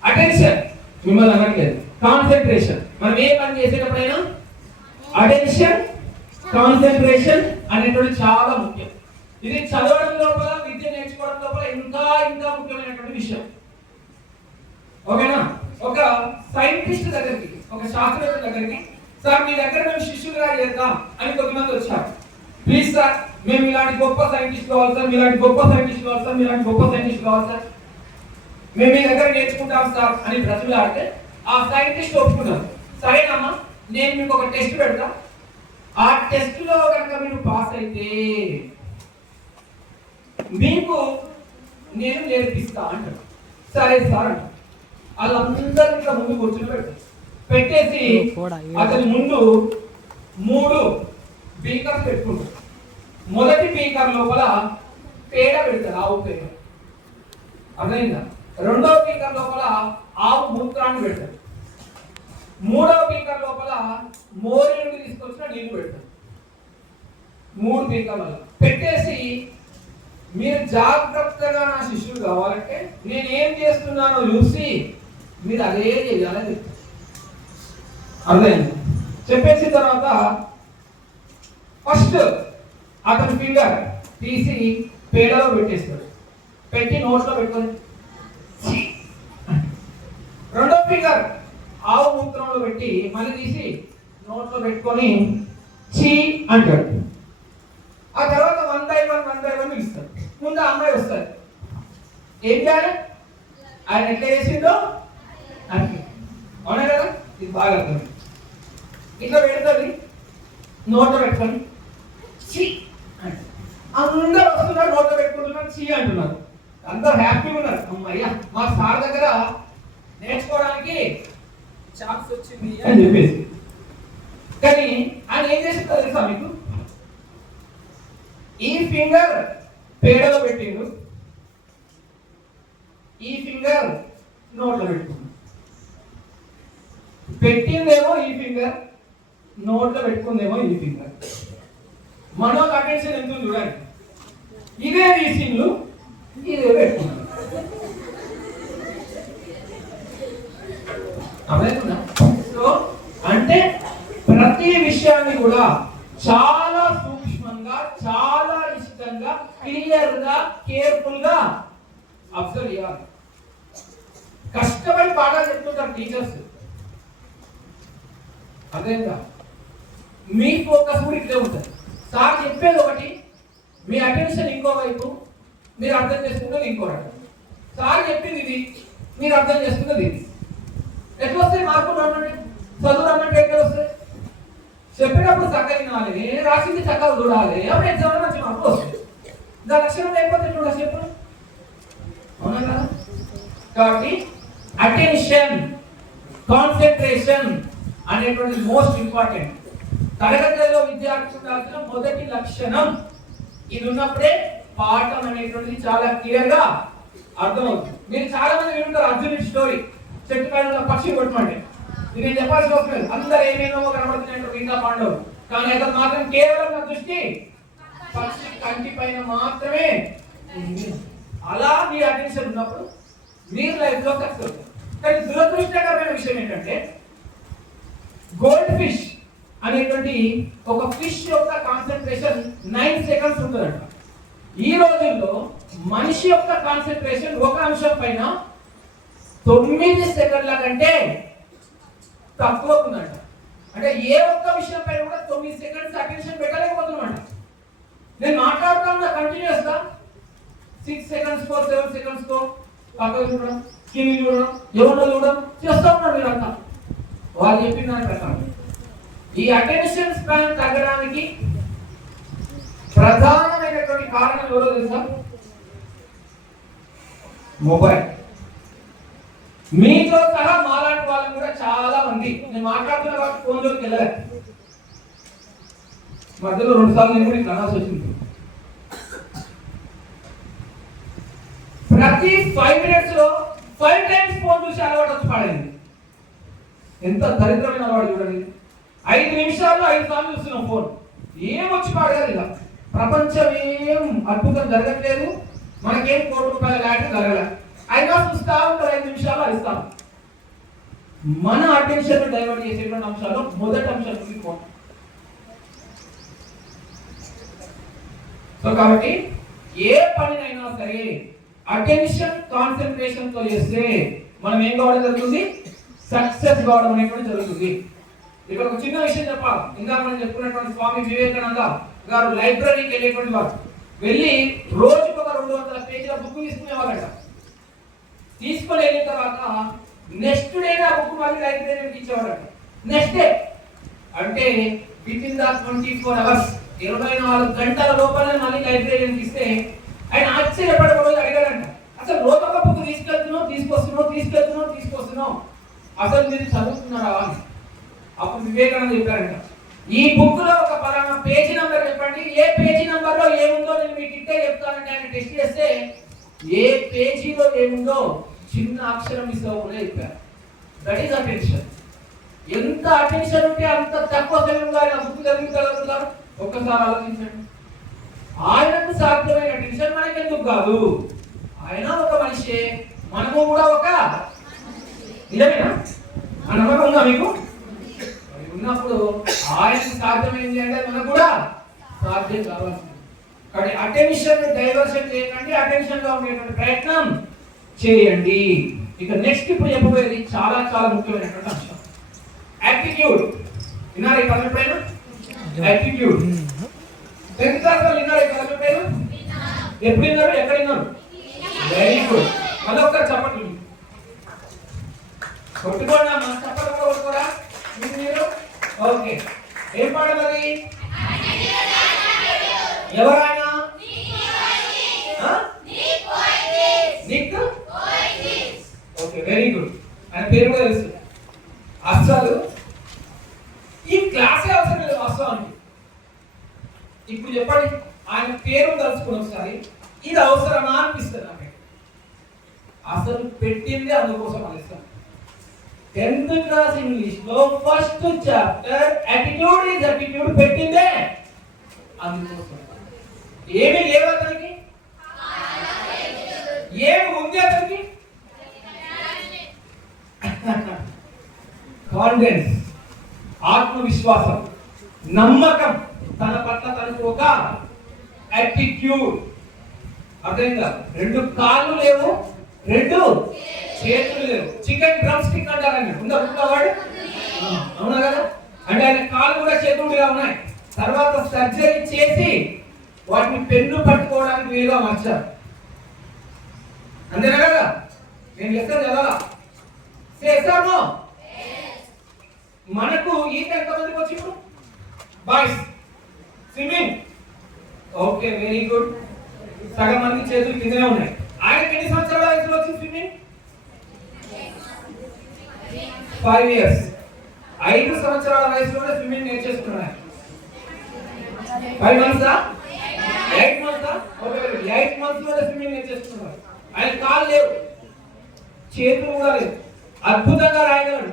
అటెన్షన్. మిమ్మల్ని అనట్లేదు, కాన్సన్ట్రేషన్. మనం ఏ పని చేసేటప్పుడైనా అటెన్షన్ కాన్సన్ట్రేషన్ అనేటువంటి చాలా ముఖ్యం. ఇది చదవడం లోపల, విద్య నేర్చుకోవడం లోపల ఇంకా ముఖ్యమైనటువంటి విషయం. ఓకేనా? ఒక సైంటిస్ట్ దగ్గరికి, ఒక శాస్త్రవేత్త దగ్గరికి, సార్ మీ దగ్గర మేము శిష్యులుగా చేద్దాం అని కొద్దిమంది వచ్చారు. ప్లీజ్ సార్ మేము ఇలాంటి గొప్ప సైంటిస్ట్ కావాలి సార్, ఇలాంటి గొప్ప సైంటిస్ట్ కావాలి సార్, ఇలాంటి గొప్ప సైంటిస్ట్ కావాలి సార్, మేము మీ దగ్గర నేర్చుకుంటాం సార్ అని బ్రతులాడితే ఆ సైంటిస్ట్ ఒప్పుకున్నారు. సరేనమ్మా, నేను మీకు ఒక టెస్ట్ పెడతా, ఆ టెస్ట్ లో కనుక మీరు పాస్ అయితే మీకు నేను నేర్పిస్తా అంటారు. సరే సార్ అంట. వాళ్ళందరూ ఇట్లా ముందు కూర్చున్నారు. పెట్టేసి అతని ముందు 3 బీకర్స్ పెట్టుకుంటాడు. మొదటి బీకర్ లోపల పేడ పెడతాడు, ఆవు పేడ. అర్థమైందా? రెండవ బీకర్ లోపల ఆవు మూత్రాన్ని పెడతాడు. మూడవ బీకర్ లోపల మోరి నుండి తీసుకొచ్చిన నీళ్లు పెడతాడు. 3 బీకర్లు పెట్టేసి, మీరు జాగ్రత్తగా నా శిష్యులు కావాలంటే నేను ఏం చేస్తున్నానో చూసి మీరు అదే చేయాలని చెప్తారు. అర్థమైంది? చెప్పేసిన తర్వాత ఫస్ట్ అతని ఫింగర్ తీసి పేడలో పెట్టేస్తాడు. పెట్టి నోట్లో పెట్టుకొని రెండో ఫింగర్ ఆవు మూత్రంలో పెట్టి మళ్ళీ తీసి నోట్లో పెట్టుకొని చీ అంటాడు. ఆ తర్వాత 1 by 1 పిలుస్తాడు. ముందు ఆ అమ్మాయి వస్తుంది. ఏం చేయాలి? ఆయన ఎట్లా చేసిందో అంటే అవునా కదా? ఇది బాగా అర్థం. ఇట్లా పెడుతుంది, నోట్లో పెట్టుకొని చీ అంటే అందరూ వస్తున్నారు, నోట్లో పెట్టుకుంటున్నారు, చీ అంటున్నారు. అందరూ హ్యాపీగా ఉన్నారు. అమ్మయ్యా, మా సార్ దగ్గర నేర్చుకోవడానికి ఛాన్స్ వచ్చింది అని చెప్పేసి. కానీ ఆయన ఏం చేసిందో తెలుసా మీకు? ఈ ఫింగర్ పేడలో పెట్టిండు, ఈ ఫింగర్ నోట్లో పెట్టుకున్నాడు. పెట్టిందేమో ఈ ఫింగర్, నోట్లో పెట్టుకుందేమో ఈ ఫింగర్. మనో అటెన్షన్ ఎంత చూడండి. ఇదే తీసిండ్లు, ఇదే పెట్టుకున్నాడు. సో అంటే ప్రతి విషయాన్ని కూడా చాలా సూక్ష్మంగా, చాలా ఇష్టంగా, క్లియర్ గా, కేర్ఫుల్ గా అబ్జర్వ్ చేయాలి. కష్టపడి పాఠాలు చెప్తుంటారు టీచర్స్. అదేంగా మీ ఫోకస్ కూడా ఇట్లే ఉంటుంది. సార్ చెప్పేది ఒకటి, మీ అటెన్షన్ ఇంకో వైపు, మీరు అర్థం చేసుకున్నది ఇంకో రకం. సార్ చెప్పింది ఇది, మీరు అర్థం చేసుకున్నది ఇది. ఎట్లా వస్తాయి మార్కులు? రమ్మంటే చదువు రమ్మంటే ఎట్లా వస్తాయి? చెప్పేటప్పుడు చక్కగా వినాలి, రాసింది చక్కగా చూడాలి, అప్పుడు ఎగ్జామ్ మంచి మార్కులు వస్తాయి. దాని లక్షణం లేకపోతే ఎట్లా చెప్పు? అవునా కదా? కాబట్టి అటెన్షన్, కాన్సన్ట్రేషన్ అనేటువంటి మోస్ట్ ఇంపార్టెంట్. తరగతిలో విద్యార్థి ఉండాల్సిన మొదటి లక్షణం ఇది. ఉన్నప్పుడే పాఠం అనేటువంటిది చాలా క్లియర్ గా అర్థమవుతుంది. మీరు చాలా మంది వింటారు అర్జునుడి స్టోరీ, చెట్టు పైన పక్షి కొట్టమంటే. ఇది నేను చెప్పాల్సిన అవసరం లేదు, అందరు ఏమేమో కనబడుతున్నాయంటారు ఇంకా పాండవులు. కానీ అతను మాత్రం కేవలం నా దృష్టి పక్షి కంటి పైన మాత్రమే. అలా మీ అటెన్షన్ ఉన్నప్పుడు మీరు లైఫ్ లో సక్సెస్ అవుతారు. కానీ దురదృష్టకరమైన విషయం ఏంటంటే, గోల్డ్ ఫిష్ అనేటువంటి ఒక ఫిష్ యొక్క కాన్సన్ట్రేషన్ 9 seconds ఉంటుందంట. ఈ రోజుల్లో మనిషి యొక్క కాన్సన్ట్రేషన్ ఒక అంశం పైన 9 సెకండ్ల కంటే తక్కువ ఉందంట. అంటే ఏ ఒక్క విషయం పైన కూడా 9 seconds అటెన్షన్ పెట్టలేకపోతున్నామంట. నేను మాట్లాడుతా ఉన్నా కంటిన్యూస్ గా 6 seconds కో 7 seconds కో పక్కకు చూడడం, కింది చూడడం, ఎవరో చూడడం చేస్తా ఉన్నారు మీరంతా. వాళ్ళు చెప్పిన దాని ప్రకారం ఈ అటెన్షన్ స్పాన్ తగ్గడానికి ప్రధానమైనటువంటి కారణం ఎవరో తెలుసా? మొబైల్. మీతో సహా మాలాంటి వాళ్ళు కూడా చాలా మంది, నేను మాట్లాడుతున్న కాబట్టి ఫోన్ జోలికి వెళ్ళలే. మధ్యలో 2 సార్లు నేను కూడా ఇట్లా అనాల్సి వచ్చింది. ప్రతి 5 minutes లో 5 times ఫోన్ చూసి అలవాటు వచ్చి పడింది. ఎంత దరిద్రమైన అలవాటు చూడండి. 5 నిమిషాల్లో 5 సార్లు చూస్తున్నాం ఫోన్. ఏం వచ్చి పాడేది? ఇలా ప్రపంచం ఏం అద్భుతం జరగట్లేదు, మనకేం ₹1 కోటి లాంటి జరగలేదు. అయినా చూస్తా ఉంటారు, 5 నిమిషాల్లో ఇస్తాం. మన అటెన్షన్ డైవర్ట్ చేసేటువంటి అంశాలు మొదటి అంశం ఫోన్. సో కాబట్టి ఏ పనినైనా సరే అటెన్షన్ కాన్సన్ట్రేషన్ తో చేస్తే మనం ఏం కావడం జరుగుతుంది? సక్సెస్ కావడం అనేటువంటి జరుగుతుంది. ఇక్కడ ఒక చిన్న విషయం చెప్పాలి. ఇందాక మనం చెప్పుకున్నటువంటి స్వామి వివేకానంద గారు లైబ్రరీకి వెళ్ళేటువంటి వారు. వెళ్ళి రోజుకు ఒక 200 పేజీల బుక్ తీసుకునేవారట. తీసుకొని వెళ్ళిన తర్వాత నెక్స్ట్ డే ఆ బుక్ మళ్ళీ లైబ్రరీకి ఇచ్చేవారట. నెక్స్ట్ డే అంటే విత్ ఇన్ ద 24 hours 24 గంటల లోపల మళ్ళీ లైబ్రరీకి ఇస్తే ఆయన ఆశ్చర్యపడే రోజు అడిగాడంట, అసలు రోజు ఒక బుక్ తీసుకొస్తున్నావు అసలు మీరు చదువుతున్నారా అని. అప్పుడు వివేకానంద చెప్పారంట, ఈ బుక్ లో ఒక పలానా పేజీ నంబర్ చెప్పండి, ఏ పేజీ నంబర్ లో ఏముందో నేను మీకు ఇట్టే చెప్తానంటే ఆయన టెస్ట్ చేస్తే ఏ పేజీలో ఏముందో చిన్న అక్షరం మిస్ అవ్వకుండా చెప్పారు. That is attention. ఎంత అటెన్షన్ ఉంటే అంత తక్కువ సమయంలో ఆయన బుక్ చదువుతారు. ఒక్కసారి ఆలోచించండి. ఆయనకు సాధ్యమైన అటెన్షన్ మనకెందుకు కాదు? ఆయన ఒక మనిషే, మనము కూడా ఒక నిజమేనా? అన్నమాట ఉందా మీకు? ఉన్నప్పుడు ఆయనకు సాధ్యమైంది అంటే మనకు కూడా సాధ్యం కావాల్సింది. కాబట్టి అటెన్షన్ డైవర్షన్ చేయకండి, అటెన్షన్ గా ఉండేటువంటి ప్రయత్నం చేయండి. ఇక నెక్స్ట్ ఇప్పుడు చెప్పబోయేది చాలా చాలా ముఖ్యమైనటువంటి అంశం, యాటిట్యూడ్. విన్నారా ఈ పదం ఎప్పుడైనా? యాటిట్యూడ్. టెన్త్ క్లాస్ లో విన్నారా ఈ పదం ఎప్పుడైనా? ఎప్పుడు విన్నారు? ఎక్కడ విన్నారు? Very good. మళ్ళీ ఒకసారి చెప్పండి. కొట్టుకోండి అమ్మా, చెప్పండి కొట్టుకోరా మీరు. ఓకే, ఏం పాడాలి అది? ఎవరైనా ఓకే, వెరీ గుడ్. ఆయన పేరు కూడా తెలుసు. అసలు ఈ క్లాసే అవసరం లేదు వాస్తవానికి. ఇప్పుడు చెప్పండి, ఆయన పేరు తలుచుకుని ఒకసారి ఇది అవసరమా అనిపిస్తుంది నాకు. అసలు పెట్టింది అందుకోసం అనిస్తాను. 10th క్లాస్ ఇంగ్లీష్ లో first chapter attitude is attitude పెట్టిందే అందుకోసం. ఏమి లేవు అతనికి, ఏమి ఉంది అతనికి? కాన్ఫిడెన్స్, ఆత్మవిశ్వాసం, నమ్మకం, తన పట్ల తనకు ఒక యాటిట్యూడ్. అర్థమైందా? 2 కాళ్ళు లేవు, 2 చేతులు లేవు. చికెన్ డ్రమ్ స్టిక్ అంటారండి, ఉందా వాడు? అవునా కదా? అంటే ఆయన కాళ్ళు కూడా చేతులుగా ఉన్నాయి. తర్వాత సర్జరీ చేసి వాటిని పెన్ను పట్టుకోవడానికి వీలుగా మార్చారు. అంతేనా కదా? నేను లెక్క చదవాలా? చేస్తాను. మనకు ఈత ఎంతమందికి వచ్చి ఇప్పుడు? Boys swimming. Okay, very good. సగం మంది చేతులు కిందనే ఉన్నాయి. ఆయనకి ఎన్ని సంవత్సరాల వయసులో వచ్చింది స్విమ్మింగ్? 5 years. 5 సంవత్సరాల వయసులోనే స్విమ్మింగ్ నేర్చేసుకున్నాడు. 5 months 8 months ఓకే, 8 months లోనే స్విమ్మింగ్ నేర్చేసుకున్నాడు. ఆయన కాళ్ళు లేవు, చేతులు కూడా లేవు. అద్భుతంగా రాయగలడు,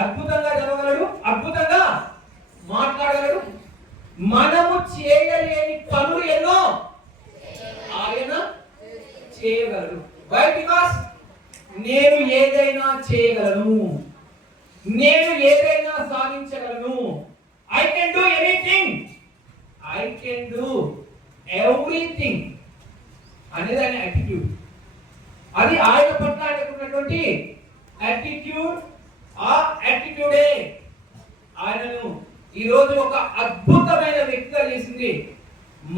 అద్భుతంగా చదవగలడు, అద్భుతంగా మాట్లాడగలడు. మనము చేయలేని పనులు ఎన్నో ఆయన చేయగలడు. వై? బికాస్ నేను ఏదైనా చేయగలను, నేను ఏదైనా సాధించగలను. I can do anything, I can do everything అనేది ఆయన యాటిట్యూడ్. అది ఆయన పట్ల ఆయనకున్నటువంటి యాటిట్యూడ్. ఆ యాటిట్యూడే ఆయనను ఈ రోజు ఒక అద్భుతమైన వ్యక్తిగా చేసింది.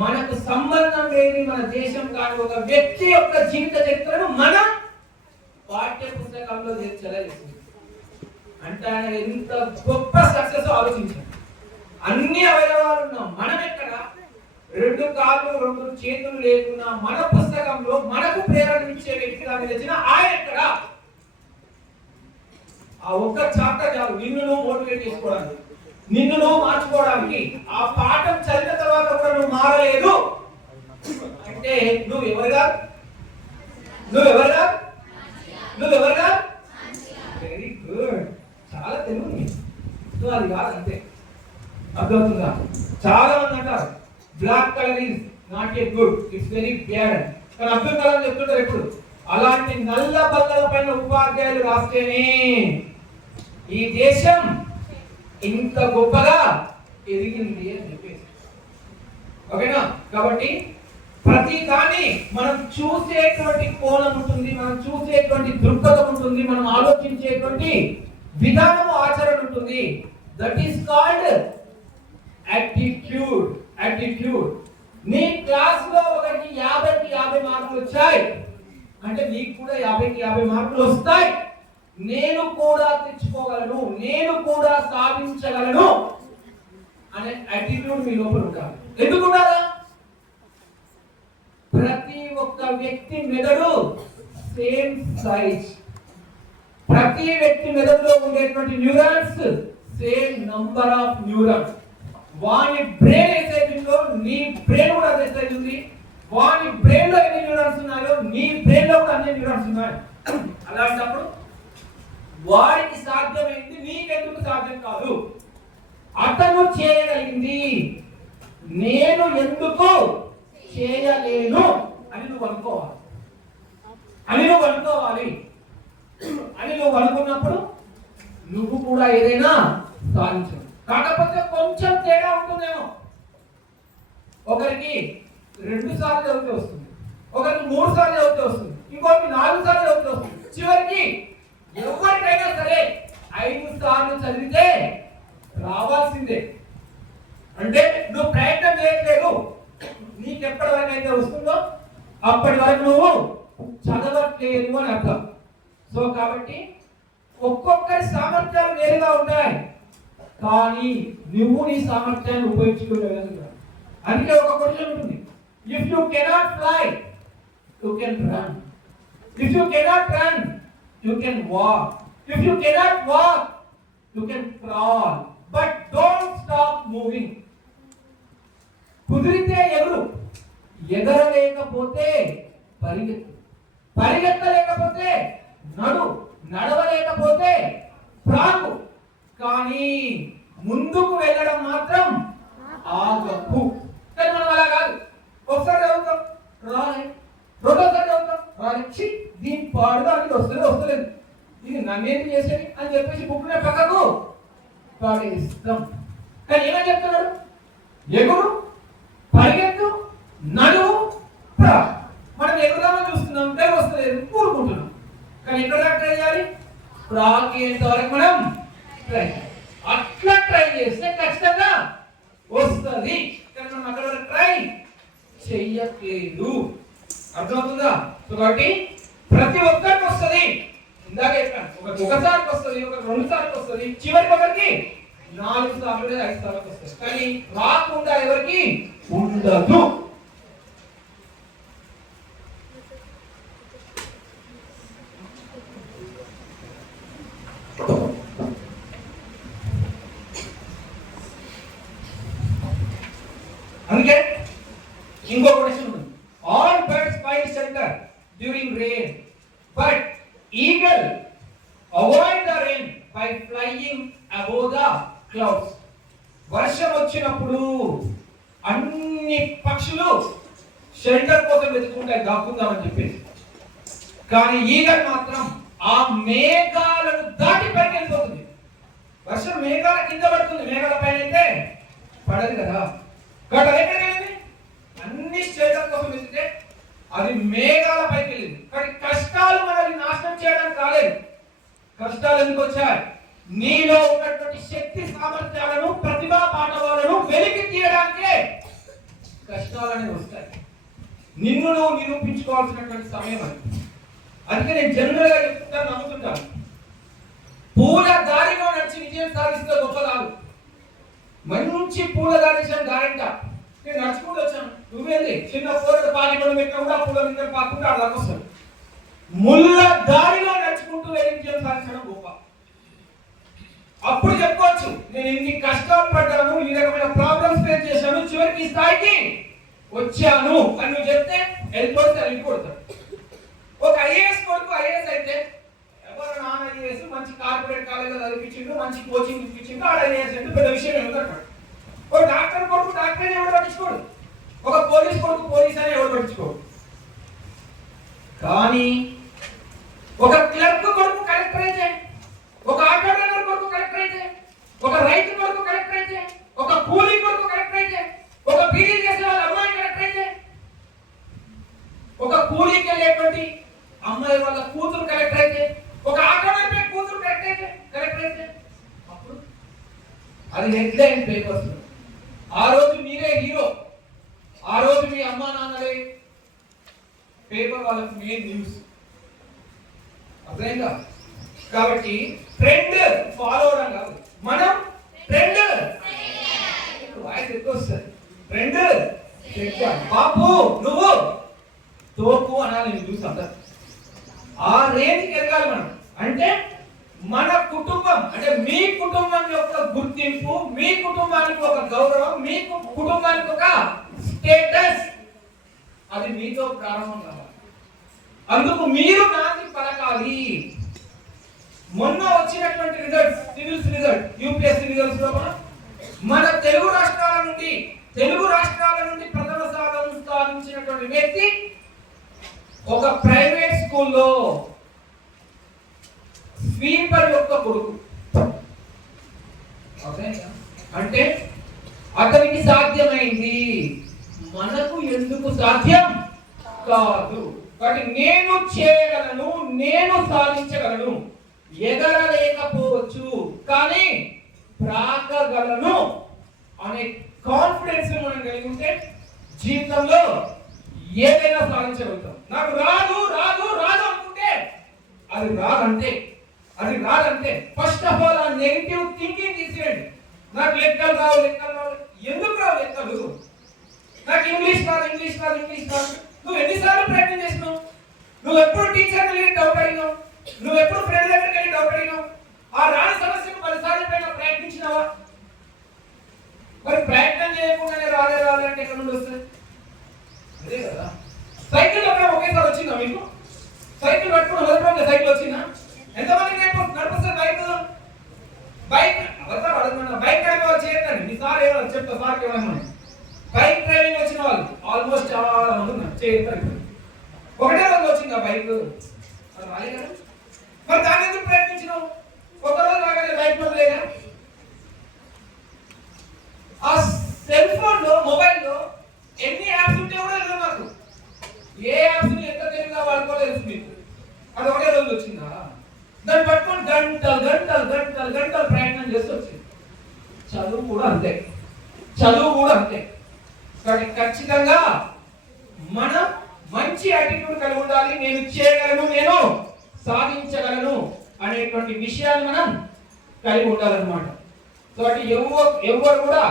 మనకు సంబంధం లేని మన దేశం కాని ఒక వ్యక్తి యొక్క జీవిత చరిత్రను మన పాఠ్య పుస్తకంలో చేర్చలేదు. అంటే ఆయన ఎంత గొప్ప సక్సెస్ ఆలోచించారు. అన్ని అవయవాలు ఉన్నాం, మనం ఎక్కడ? 2 కాళ్ళు 2 చేతులు లేకున్నా మన పుస్తకంలో మనకు ప్రేరణ ఇచ్చే వ్యక్తిగా నిలిచిన ఆయన ఎక్కడ? ఆ ఒక్క చాప్టర్ చాలు నిన్ను నువ్వు మోటివేట్ చేసుకోవడానికి, నిన్ను నువ్వు మార్చుకోవడానికి. ఆ పాఠం చదివిన తర్వాత కూడా నువ్వు మారలేదు అంటే నువ్వు ఎవరుగా? Very good. చాలా తెలుగు అది కాదు, అంతే. అర్థమవుతుందా? చాలా మంది అంటారు black colour is not a good, it's very bad. కానీ అబ్దుల్ కలాం చెప్తుంటారు ఎప్పుడు, అలాంటి నల్ల బల్లల పైన ఉపాధ్యాయులు రాస్తేనే ఈ దేశం ఇంత గొప్పగా ఎదిగింది అని చెప్పేసి. ఓకేనా? కాబట్టి ప్రతి దాన్ని మనం చూసేటువంటి కోణం ఉంటుంది, మనం చూసేటువంటి దృక్పథం ఉంటుంది, మనం ఆలోచించేటువంటి విధానం, ఆచరణ ఉంటుంది. That is called attitude. Attitude. నీ క్లాస్ లో ఒకరికి 50కి 50 మార్కులు వచ్చాయి అంటే నీకు కూడా 50కి 50 మార్కులు వస్తాయి. నేను కూడా తెచ్చుకోగలను, నేను కూడా సాధించగలను అనే యాటిట్యూడ్ మీ లోపల ఉండాలి. ఎందుకు ఉండాలా? ప్రతి ఒక్క వ్యక్తి మెదడు సేమ్ సైజ్. ప్రతి వ్యక్తి మెదడులో ఉండేటువంటి neurons same number of neurons. వాని బ్రెయిన్ ఏ సైజ్ ఉందో నీ బ్రెయిన్ కూడా అదే సైజ్ ఉంది. వాని బ్రెయిన్ లో ఎన్ని న్యూరాన్స్ ఉన్నాయో నీ బ్రెయిన్ లో కూడా అన్ని న్యూరాన్స్ ఉన్నాయి. అలాంటప్పుడు వాడికి సాధ్యమైంది నీకెందుకు సాధ్యం కాదు? అతను చేయగలిగింది నేను ఎందుకు చేయలేను అని నువ్వు అనుకోవాలి. అని నువ్వు అనుకున్నప్పుడు నువ్వు కూడా ఏదైనా సాధించు. కాకపోతే కొంచెం తేడా ఉంటుందేమో. ఒకరికి 2 సార్లు చదివితే వస్తుంది, ఒకరికి 3 సార్లు చదివితే వస్తుంది, ఇంకొకరికి 4 సార్లు చదివితే వస్తుంది. చివరికి ఎవరికైనా సరే 5 సార్లు చదివితే రావాల్సిందే. అంటే నువ్వు ప్రయత్నం చేయట్లేదు, నీకు ఎప్పటి వరకు అయితే వస్తుందో అప్పటి వరకు నువ్వు చదవట్లేదు అని అర్థం. సో కాబట్టి ఒక్కొక్కరి సామర్థ్యాలు వేరుగా ఉంటాయి, కానీ నువ్వు నీ సామర్థ్యాన్ని ఉపయోగించుకోలేదు. అందుకే ఒక క్వశ్చన్ ఉంటుంది, if you cannot fly you can run, if you cannot run you can walk, if you cannot walk you can crawl, but don't stop moving. కుదిరితే ఎగురు, ఎగరలేకపోతే పరిగెత్తు, పరిగెత్తలేకపోతే నడు, నడవలేకపోతే ప్రాకు, కానీ ముందుకు వెళ్ళడం మాత్రం ఆగకు. కానీ మనం అలా కాదు. ఒకసారి చదువుతాం రాలే, రెండోసారి చదువుతాం రాలే, దీని పాడుగా అది వస్తలేదు, ఇది నన్నేది చేసేది అని చెప్పేసి బుక్నే పక్కకు పాడేస్తాం. కానీ ఏమని చెప్తున్నాడు? ఎగురు, పరిగెత్తు, నడువు, ప్రా. మనం ఎగురుదామని చూస్తున్నాం, దగ్గర వస్తలేదు, కూరుకుంటున్నాం. కానీ ఎక్కడ దాకా ట్రై చేయాలి? ప్రాకేంత వరకు మనం ట్రై చేయాలి. అట్లా ట్రై చేస్తే ఖచ్చితంగా వస్తుంది. కానీ మనం అక్కడ వరకు ట్రై చెయ్యట్లేదు. అర్థమవుతుందా? కాబట్టి ప్రతి ఒక్కరికి వస్తుంది. ఇందాక చెప్పాను, ఒకసారికి వస్తుంది, ఒక 2 సార్లు వస్తుంది, చివరికి ఒకరికి 4 సార్లు లేదా 5 సార్లు వస్తుంది. కానీ రాకుండా ఎవరికి ఉండదు. అందుకే ఇంకో క్వశ్చన్ ఉంది. All birds find shelter during rain, but eagle avoid the rain by flying above the clouds. వర్షం వచ్చినప్పుడు అన్ని పక్షులు షెల్టర్ కోసం వెతుకుంటాయి దాక్కుందామని చెప్పేసి, కానీ ఈగల్ మాత్రం ఆ మేఘాలను దాటి పైకి వెళ్ళిపోతుంది. వర్షం మేఘాల కింద పడుతుంది, మేఘాల పైన అయితే పడదు కదా. అన్ని షెల్టర్ కోసం వెళ్తే అది మేఘాల పైకి వెళ్ళింది. కానీ కష్టాలు మనల్ని నాశనం చేయడానికి రాలేదు. కష్టాలు ఎందుకు వచ్చాయి? నీలో ఉన్నటువంటి శక్తి సామర్థ్యాలను, ప్రతిభా పాఠవాలను వెలికి తీయడానికే కష్టాలనే వస్తాయి. నిన్ను నువ్వు నిరూపించుకోవాల్సినటువంటి సమయం అది. అందుకే నేను జనరల్ గా చెప్తుంటాను, నమ్ముతుంటాను, పూల దారిలో నడిచి విజయం సాధిస్తే గొప్ప కాదు. మంచి పూల దారి దారంట. నేను నడుచుకుంటూ వచ్చాను, నువ్వేంది చిన్న పూల పాలిపడం ఎక్కడ కూడా పూల మీద పాకుంటే అలా వస్తాడు. ముళ్ళ దారిలో నడుచుకుంటూ వెళ్ళి విజయం సాధించడం గొప్ప. అప్పుడు చెప్పుకోవచ్చు, నేను ఇన్ని కష్టాలు పడ్డాను, ఈ రకమైన ప్రాబ్లమ్స్ ఫేస్ చేశాను, చివరికి ఈ స్థాయికి వచ్చాను అని నువ్వు చెప్తే వెళ్ళిపోతే వెళ్ళిపోతాడు. ఒక ఐఏఎస్ కొడుకు ఐఏఎస్ అయితే ఎవరు నాన్న ఐఏఎస్ మంచి కార్పొరేట్ కాలేజీలో చదివించిండు, మంచి కోచింగ్ ఇప్పించిండు, ఆడ ఐఏఎస్ అంటే పెద్ద విషయం ఏమిటంటాడు. ఒక డాక్టర్ కొడుకు డాక్టర్ అని ఎవరు పట్టించుకోడు, ఒక పోలీస్ కొడుకు పోలీస్ అని ఎవరు పట్టించుకోడు. కానీ ఒక క్లర్క్ కొడుకు కలెక్టర్ అయితే, ఒక ఆటో డ్రైవర్ కొడుకు కలెక్టర్ అయితే, ఒక రైతు కొడుకు కలెక్టర్ అయితే, ఒక కూలీ కొడుకు కలెక్టర్ అయితే, ఒక బీడీ చేసే వాళ్ళ అమ్మాయి కలెక్టర్ అయితే, ఒక కూలీకి వెళ్ళేటువంటి అమ్మాయి వాళ్ళ కూతురు కలెక్టర్ అయితే, ఒక ఆటో డ్రైవర్ కూతురు కలెక్టర్ అయితే అప్పుడు అది హెడ్లైన్ పేపర్స్. ఆ రోజు మీరే హీరో, ఆ రోజు మీ అమ్మా నాన్నలే పేపర్ వాళ్ళకి మెయిన్ న్యూస్. అర్థమైందా? కాబట్టి ట్రెండ్ ఫాలో అవడం కాదు, మనం ట్రెండ్ వాయిస్ ఎక్కువ వస్తుంది. ట్రెండ్ బాపు నువ్వు తోపు అనాలి, నేను చూసి అందరు ఆ రేంజ్కి ఎదగాలి మనం. అంటే కుటుంబానికి ఒక గౌరవం, మీ కుటుంబానికి ఒక స్టేటస్, అది మీతో ప్రారంభం కావాలి. అందుకు మీరు నాంది పలకాలి. మొన్న వచ్చినటువంటి results, civils result, UPSC results లో మన తెలుగు రాష్ట్రాల నుండి ప్రథమ స్థానం సాధించినటువంటి వ్యక్తి ఒక ప్రైవేట్ స్కూల్లో స్వీపర్ యొక్క కొడుకు. అంటే అతనికి సాధ్యమైంది, మనకు ఎందుకు సాధ్యం కాదు? కాబట్టి నేను చేయగలను, నేను సాధించగలను. ఎగరలేకపోవచ్చు కానీ ప్రాగగలను అనే కాన్ఫిడెన్స్ మనం కలిగి ఉంటే జీవితంలో ఏదైనా సాధించగలుగుతాం. నాకు రాదు రాదు రాదు అనుకుంటే అది రాదంటే ఫస్ట్ ఆఫ్ ఆల్ ఆ నెగిటివ్ థింకింగ్ తీసేయండి. నాకు లెక్కలు రావు. ఎందుకు రావు లెక్కలు? నాకు ఇంగ్లీష్ రాదు. నువ్వు ఎన్నిసార్లు ప్రయత్నం చేసినావు? నువ్వు ఎప్పుడు టీచర్ వెళ్ళి డౌట్ అడిగినావు? నువ్వు ఎప్పుడు ఫ్రెండ్ దగ్గరికి వెళ్ళి డౌట్ అడిగినావు? ఆ రాని సమస్యకు 10 సార్లు పైన ప్రయత్నించినావా? మరి ప్రయత్నం చేయకుండానే రాలే అంటే ఎక్కడ నుండి వస్తుంది? అదే కదా. సైకిల్ అక్కడ ఒకేసారి వచ్చిందా మీకు? సైకిల్ పట్టుకుని మొదటి సైకిల్ వచ్చిందా? ఎంతమందికి నడిపిస్తారు బైక్ బైక్ నడిపే వాళ్ళు చేయకండి. మీ సార్ ఏమన్నా చెప్తా, సార్కి ఏమన్నా బైక్ డ్రైవింగ్ వచ్చిన వాళ్ళు ఆల్మోస్ట్ చాలా మంది ఉన్నారు. చేయగలుగుతారు. ఒకటే రోజు వచ్చింది ఆ బైక్, రాలే కదా. మరి దాన్ని ఎందుకు ప్రయత్నించినావు? ఒక రోజు రాగానే బైక్ మొదలేగా. ఆ సెల్ ఫోన్ లో, మొబైల్లో ఎన్ని యాప్స్ ఉంటే కూడా తెలియదు నాకు. ఏ యాప్స్ ఎంత తెలివిగా వాడుకోలేదు మీకు. అది ఒకటే రోజు వచ్చిందా? దాన్ని పట్టుకొని గంటలు ప్రయత్నం చేస్తూ వచ్చింది. చదువు కూడా అంతే. కాబట్టి ఖచ్చితంగా మనం మంచి యాటిట్యూడ్ కలిగి ఉండాలి. నేను చేయగలను, నేను సాధించగలను అనేటువంటి విషయాన్ని మనం కలిగి ఉండాలన్నమాట. కాబట్టి ఎవరు కూడా,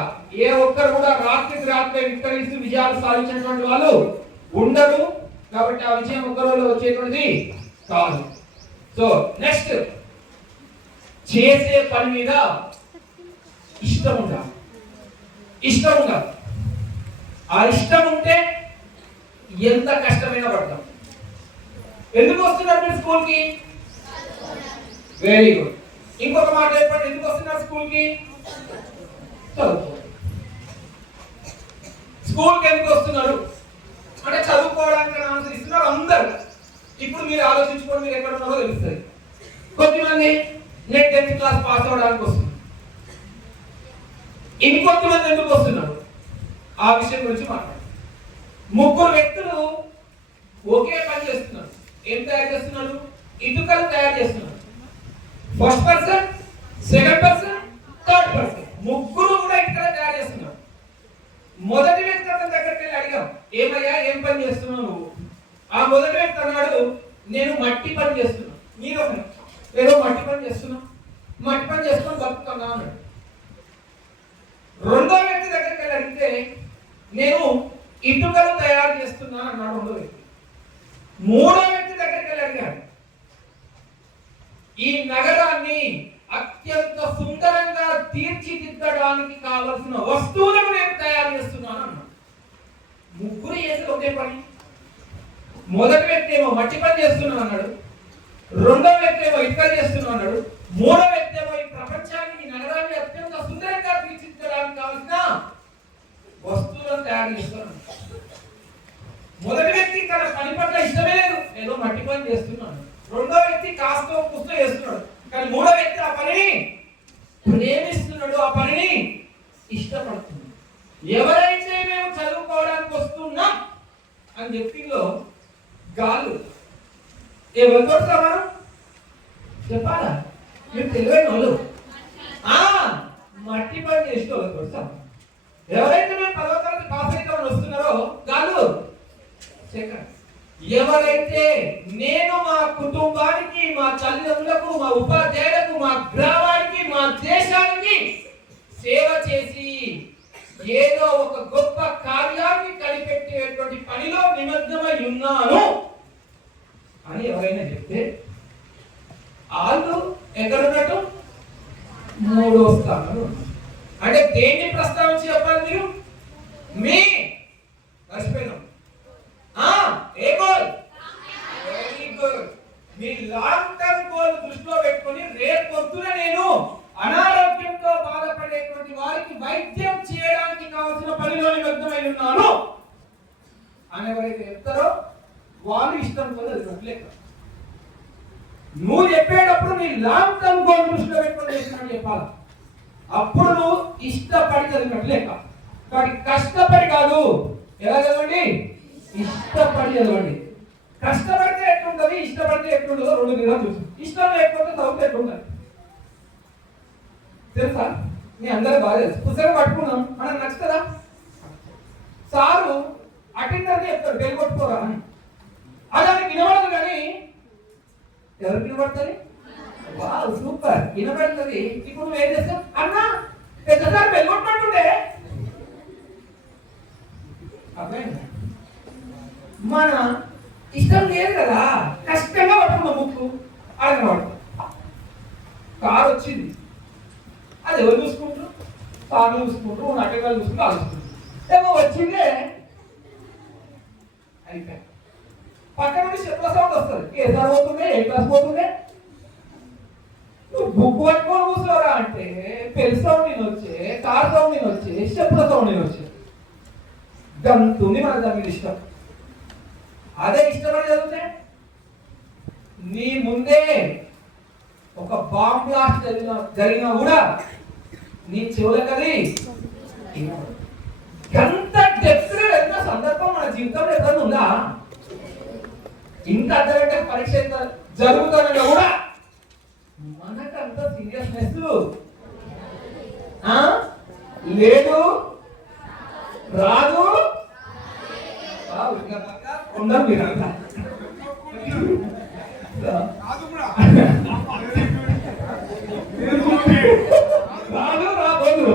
ఏ ఒక్కరు కూడా రాత్రికి రాత్రే విక్టరీస్, విజయాలు సాధించినటువంటి వాళ్ళు ఉండరు. కాబట్టి ఆ విజయం ఒక్క రోజులో వచ్చేటువంటిది కాదు. సో నెక్స్ట్, చేసే పని మీద ఇష్టం ఉండాలి. ఆ ఇష్టం ఉంటే ఎంత కష్టమైనా పడతాం. ఎందుకు వస్తున్నారు మీరు స్కూల్కి? Very good. ఇంకొక మాట చెప్పండి, ఎందుకు వస్తున్నారు స్కూల్కి? స్కూల్కి ఎందుకు వస్తున్నారు అంటే చదువుకోవడానికి ఆన్సర్ ఇస్తున్నారు అందరూ. ఇప్పుడు మీరు ఆలోచించుకోండి, మీరు ఎక్కడ ఉన్నారో తెలుస్తుంది. కొద్దిమంది నేను 10th క్లాస్ పాస్ అవడానికి వస్తున్నారు. ఇంకొంతమంది ఎందుకు వస్తున్నారు? ఆ విషయం గురించి మాట్లాడు. 3 వ్యక్తులు ఒకే పని చేస్తున్నారు. ఏం తయారు చేస్తున్నారు? ఇటుకలు తయారు చేస్తున్నారు. First person, second person, third person, 3 కూడా ఇటుకలు తయారు చేస్తున్నారు. మొదటి వ్యక్తి అతని దగ్గరికి వెళ్ళి అడిగాం, ఏమయ్యా ఏం పని చేస్తున్నావు నువ్వు? ఆ మొదటి వ్యక్తి అన్నాడు, నేను మట్టి పని చేస్తున్నా. మీరు ఏదో మట్టి పని చేసుకొని బతుకుతున్నా అన్నాడు. రెండో వ్యక్తి దగ్గరికి వెళ్ళి అడిగితే, నేను ఇటుకలు తయారు చేస్తున్నా అన్నాడు రెండో వ్యక్తి. మూడో వ్యక్తి దగ్గరికి వెళ్ళి అడిగాడు, ఈ నగరాన్ని అత్యంత సుందరంగా తీర్చిదిద్దడానికి కావలసిన వస్తువులను నేను తయారు చేస్తున్నాను అన్నాడు. 3 చేసి ఒకే పని. మొదటి వ్యక్తి ఏమో మట్టి పని చేస్తున్నాను అన్నాడు, రెండో వ్యక్తి ఏమో ఇటుకలు చేస్తున్నాను అన్నాడు, మూడో వ్యక్తి ఏమో ఈ ప్రపంచాన్ని, ఈ నగరాన్ని అత్యంత సుందరంగా తీర్చిదిద్దడానికి కావలసిన వస్తువులను తయారు చేస్తున్నాను. మొదటి వ్యక్తి తన పని పట్ల ఇష్టమే లేదు, ఏదో మట్టి పని చేస్తున్నాడు. రెండో వ్యక్తి కాస్త పుస్తకం చేస్తున్నాడు. కానీ మూడో వ్యక్తి ఆ పనిని ప్రేమిస్తున్నాడు, ఆ పనిని ఇష్టపడుతున్నాడు. ఎవరైతే మేము చదువుకోవడానికి వస్తున్నాం అని చెప్పిందో గాలు ఎవరితో సమానం చెప్పాలా? మీరు తెలివైన వాళ్ళు, మట్టి పని చేసిన వాళ్ళతో సమానం. ఎవరైతే మేము 10వ తరగతి పాస్ అయితే వస్తున్నారో గాలు సెకండ్. ఎవరైతే నేను మా కుటుంబానికి, మా తల్లిదండ్రులకు, మా ఉపాధ్యాయులకు, మా గ్రామానికి, మా దేశానికి సేవ చేసి ఏదో ఒక గొప్ప కార్యాన్ని కనిపెట్టేటువంటి పనిలో నిమగ్నమై ఉన్నాను అని ఎవరైనా చెప్తే వాళ్ళు ఎక్కడున్నట్టు 3వ స్థానంలో. అంటే దేన్ని ప్రస్తావించి చెప్పాలి మీరు? మీ మర్చిపోయినాం. ఏ గోల్? Very good. మీ లాంగ్ టర్మ్ గోల్ దృష్టిలో పెట్టుకొని రేపు పొద్దున నేను అనారోగ్యంతో బాధపడేటువంటి వారికి వైద్యం చేయడానికి కావాల్సిన పనిలో నిమగ్నమై ఉన్నాను అని ఎవరైతే చెప్తారో వాళ్ళు ఇష్టం కూడా లెక్క. నువ్వు చెప్పేటప్పుడు నీ లాంగ్ టర్మ్ గోల్ దృష్టిలో పెట్టుకొని చేసినట్టు చెప్పాలి. అప్పుడు నువ్వు ఇష్టపడి చదివినట్టు లెక్క. కాబట్టి కష్టపడి కాదు. ఎలా చదవండి? ఇష్టపడి చదవండి. కష్టపడితే ఎట్లుంటది, ఇష్టపడితే ఎట్లుంటుందో రెండు విధాలు చూసి. ఇష్టం లేకపోతే చదివితే ఎట్లుంటది తెలుసా? మీ అందరూ బాగా తెలుసు. పుస్తకం పట్టుకున్నాం, మనకు నచ్చుతుందా? సారు అటెండర్ని చెప్తారు బెల్ కొట్టుకోరా అని. అది ఆయనకి వినబడదు కానీ ఎవరికి వినబడుతుంది? వావ్ సూపర్ వినబడుతుంది. ఇప్పుడు నువ్వు ఏం చేస్తావు? అన్నా పెద్దసారి బెల్ కొట్టుకుంటుండే మన ఇష్టం లేదు కదా, కష్టంగా పట్టుకున్న ముక్కు అడగ పడుతుంది. కారు వచ్చింది, అది ఎవరు చూసుకుంటారు? కారు చూసుకుంటారు, నాటకాలు చూసుకుంటూ ఆలోచిస్తుంది. ఏమో వచ్చిందే అయిపోయి పక్కన నుండి చెప్పుల సౌండ్ వస్తుంది. ఏ సార్ పోతుండే, ఏ క్లాస్ పోతుండే, నువ్వు బుక్ పట్టుకొని కూర్చోరా అంటే పెళ్లి సౌండ్ నేను వచ్చే, కార్ సౌండ్ నేను వచ్చే, చెప్పుల సౌండ్ నేను వచ్చే గంతుంది. మన దాని మీద ఇష్టం. అదే ఇష్టపడి చదివితే నీ ముందే ఒక బాంబ్ బ్లాస్ట్ జరిగినా కూడా నీ చెవులకది ఎంత డెప్త్ ఎంత సందర్భం మన జీవితంలో ఎక్కడ ఉందా? ఇంకా అర్థమంటే పరీక్ష జరుగుతుందన్నా కూడా మనకంత సీరియస్నెస్ లేదు, రాదు. ఉండదు మీరంతా. రాదు రాబోదు.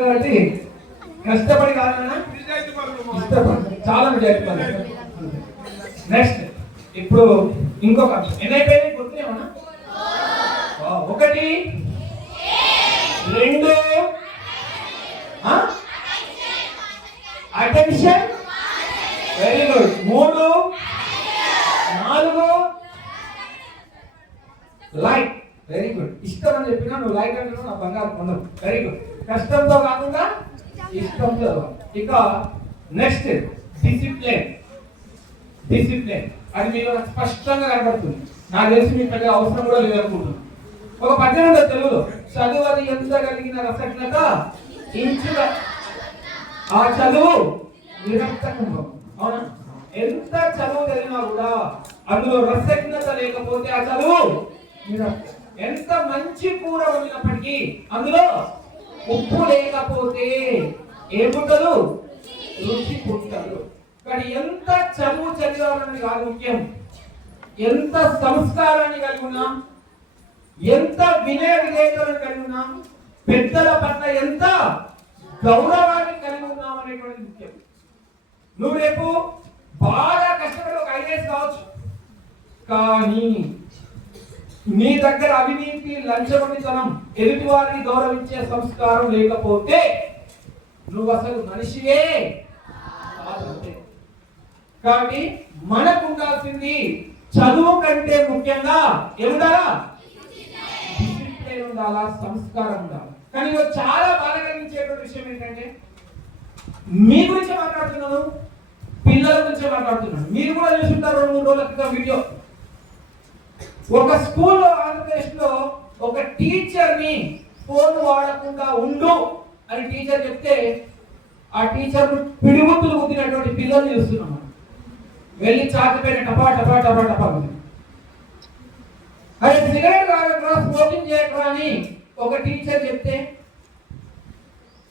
కాబట్టి కష్టపడి కాదన్నా ఇష్టపడి చాలా విజయపడాలి. నెక్స్ట్ ఇప్పుడు ఇంకొక అంశం ఎన్నైపోయింది గుర్తునేమన్నా? 1 2 attention very good. 3 4 like very good. ఇష్టం అని చెప్పినా నువ్వు లైక్ అంటే నా బంగారు పొందవు. Very good. కష్టంతో కాకుండా ఇష్టంతో. ఇక నెక్స్ట్ డిసిప్లిన్. డిసిప్లిన్ అది మీకు స్పష్టంగా కనబడుతుంది. నాకు తెలిసి మీకు పెద్ద అవసరం కూడా లేదనుకుంటున్నాను. ఒక పద్యం ఉంటుంది తెలుగులో, చదువు అది ఎంత కలిగిన రసజ్ఞత ఇంచుగా ఆ చదువు నిరర్థకం. అవునా? ఎంత చదువు తెలిగినా కూడా అందులో రసజ్ఞత లేకపోతే ఆ చదువు నిరర్థకం. ఎంత మంచి కూర వండినప్పటికీ అందులో ఉప్పు లేకపోతే ఏముండదు, రుచి పుట్టదు. కానీ ఎంత చదువు చదివాలని కాదు ముఖ్యం, ఎంత సంస్కారాన్ని కలిగి ఉన్నాం, ఎంత వినయ విధేయతలను కలిగి ఉన్నాం, పెద్దల పట్ల ఎంత గౌరవాన్ని కలిగి ఉన్నాం అనేటువంటి ముఖ్యం. నువ్వు రేపు బాగా కష్టపడి ఒక ఐఏఎస్ కావచ్చు, కానీ నీ దగ్గర అవినీతి, లంచగొండితనం, ఎదుటి వారిని గౌరవించే సంస్కారం లేకపోతే నువ్వు అసలు మనిషివే కాదు. కాబట్టి మనకు ఉండాల్సింది చదువు కంటే ముఖ్యంగా ఏముండాలా? డిసిప్లిన్ ఉండాలా, సంస్కారం ఉండాలి. కానీ చాలా బాధ కలిగించేటువంటి విషయం ఏంటంటే మీ గురించి మాట్లాడుతున్నాను, పిల్లల గురించి మాట్లాడుతున్నాను. మీరు కూడా చూసుంటారు 2-3 రోజుల క్రితం వీడియో. ఒక స్కూల్లో ఆంధ్రప్రదేశ్ లో ఒక టీచర్ ని ఫోన్ వాడకుండా ఉండు అని టీచర్ చెప్తే ఆ టీచర్ పిడిగుత్తులు గుద్దినటువంటి పిల్లల్ని చూస్తున్నాం. వెళ్ళి చాటిపైన టపా టపా టపా టపా అదే సిగరెట్ తాగకరా, స్మోకింగ్ చేయకరా అని ఒక టీచర్ చెప్తే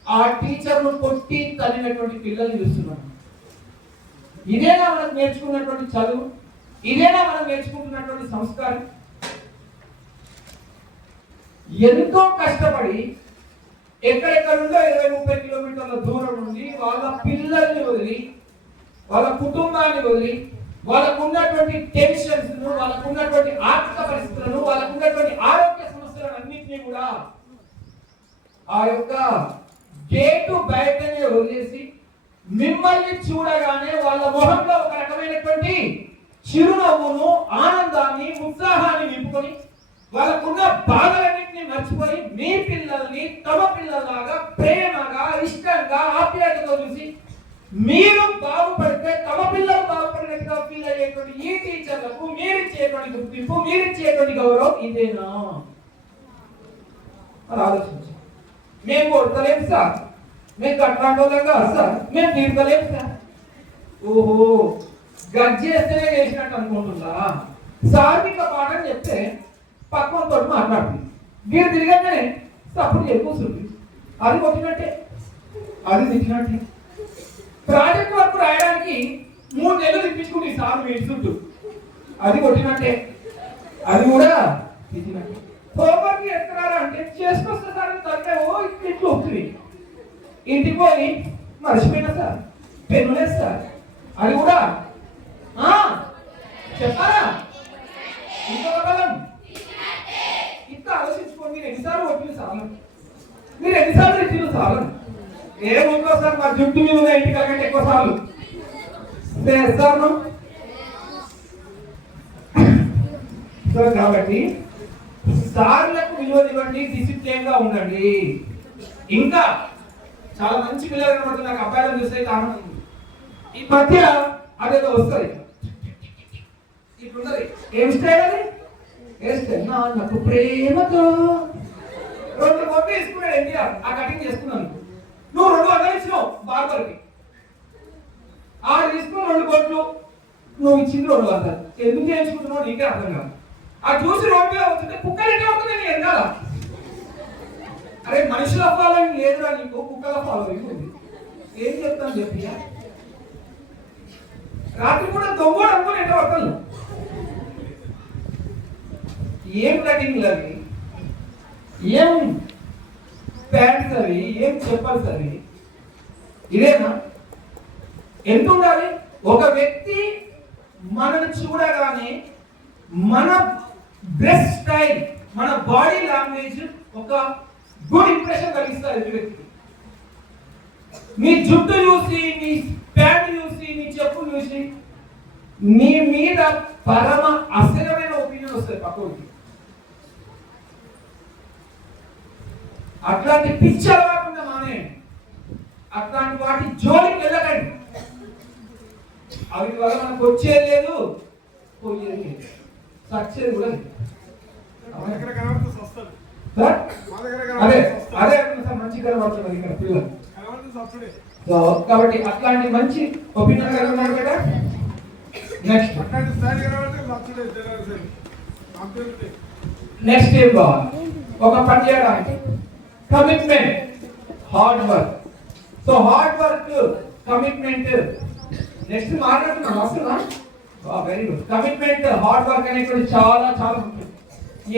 ఆ టీచర్ ను కొట్టి తల్లినటువంటి పిల్లల్ని చూస్తున్నాం. ఇదేనా మనం నేర్చుకున్నటువంటి చదువు? ఇదేనా మనం నేర్చుకుంటున్నటువంటి సంస్కారం? ఎంతో కష్టపడి ఎక్కడెక్కడ నుండో 20-30 కిలోమీటర్ల దూరం నుండి వాళ్ళ పిల్లల్ని వదిలి, వాళ్ళ కుటుంబాన్ని వదిలి, వాళ్ళకు ఉన్నటువంటి టెన్షన్స్, వాళ్ళకు ఉన్నటువంటి ఆర్థిక పరిస్థితులను, వాళ్ళకు ఉన్నటువంటి బయటనే వదిలేసి మిమ్మల్ని చూడగానే వాళ్ళ మొహంలో ఒక రకమైనటువంటి చిరునవ్వును, ఆనందాన్ని, ఉత్సాహాన్ని నింపుకొని వాళ్ళకున్న బాధలన్నింటినీ మర్చిపోయి మీ పిల్లల్ని తమ పిల్లలాగా ప్రేమగా, ఇష్టంగా, ఆప్యాయతతో చూసి మీరు బాగుపడితే తమ పిల్లలు బాగుపడినట్టుగా ఫీల్ అయ్యేటువంటి ఈ టీచర్లకు మీరు ఇచ్చేటువంటి గుర్తింపు, మీరు ఇచ్చేటువంటి గౌరవం ఇదేనా అని ఆలోచించండి. మేము కొడతలేము సార్, మేము కట్టాండోలంగా సార్, మేము తీర్చలేము సార్. ఓహో, గజ్జేస్తేనే చేసినట్టు అనుకుంటుందా? సార్మిక పాఠం చెప్తే పక్కనతో మాట్లాడుతుంది, మీరు తిరగగానే తప్పుడు కూర్చుంది, అది కొట్టినట్టే, అది తిట్టినట్టే. ప్రాజెక్ట్ వర్క్ రాయడానికి 3 నెలలు ఇప్పించుకుంటే సార్ మీ చుట్టూ, అది కొట్టినట్టే, అది కూడా తిట్టినట్టే. హోంవర్క్ చేస్తున్నారా అంటే చేసుకొస్తా సార్ తగ్గే, ఓ ఇట్లు వస్తుంది. ఇంటికి పోయి మర్చిపోయినా సార్, పెన్ను లేదు సార్, అది కూడా చెప్పారా? ఇంకొక బలం ఇంత ఆలోచించుకోండి. మీరు ఎన్నిసార్లు కొట్టిన సార్లు, మీరు ఎన్నిసార్లు ఇచ్చిన సార్లు, ఏముందో సార్ మా జుట్టు మీద ఉన్న ఇంటికి కంటే ఎక్కువ సార్లు చేస్తాను. సో కాబట్టి సార్లకు విలువ ఇవ్వండి, డిసిప్లిన్ గా ఉండండి. ఇంకా చాలా మంచి పిల్లలు కనబడుతుంది నాకు, అబ్బాయిలను చూస్తే ఆనందం. ఈ మధ్య అదేదో వస్తుంది, ఇట్లున్నది. ఏం స్టైల్ అది? ఏ స్టైల్? నాకు ప్రేమతో 2 కోట్లు వేసుకున్నాడు ఎన్టీఆర్, ఆ కటింగ్ చేసుకున్నాను. నువ్వు 200 ఇచ్చినావు బార్బర్కి, ఆడు తీసుకుని 2 కోట్లు, నువ్వు ఇచ్చింది 200. ఎందుకు చేయించుకుంటున్నావు నీకే అర్థం కాదు. ఆ చూసి రోడ్డు మీద అవుతుంటే కుక్కలు ఎట్లా అవుతుంది నేను ఎన్నాలా? అరే మనుషుల ఫాలోయింగ్ లేదురా నీకు, కుక్కల ఫాలోయింగ్ ఉంది. ఏం చెప్తాను చెప్పి, రాత్రి కూడా దొంగ అనుకుని ఎట్లా పడతాను. ఏం కటింగ్లు అవి, ఏం ప్యాంట్స్ అవి, ఏం చెప్పాల్సి అవి, ఇదేనా? ఎంత ఉండాలి? ఒక వ్యక్తి మనల్ని చూడగానే మన డ్రెస్ స్టైల్, మన బాడీ లాంగ్వేజ్ ఒక గుడ్ ఇంప్రెషన్ కలిగిస్తారు ఎదుటి వ్యక్తికి. మీ జుట్టు చూసి, మీ ప్యాంట్ చూసి, మీ చెప్పులు చూసి మీ మీద పరమ అస్థిరమైన ఒపీనియన్ వస్తుంది పక్కకి. అట్లాంటి పిచ్చి అలవాటుగా మానేయండి, అట్లాంటి వాటి జోలికి వెళ్ళకండి. అవి వల్ల మనకు వచ్చేది లేదు, పోయేది లేదు, సచ్చేది కూడా లేదు. అదే అదే మంచి కనబడుతున్నారు ఇక్కడ పిల్లలు. కాబట్టి అట్లాంటి మంచి ఒపీనియన్ కలిగి ఉన్నారు కదా. నెక్స్ట్ ఏం కావాలి? ఒక పని చేయడానికి commitment, hard work. So hard work, commitment. Next మాట్లాడుతున్నాం వస్తున్నా. Very good. Commitment, hard work అనేటువంటి చాలా చాలా ముఖ్యం.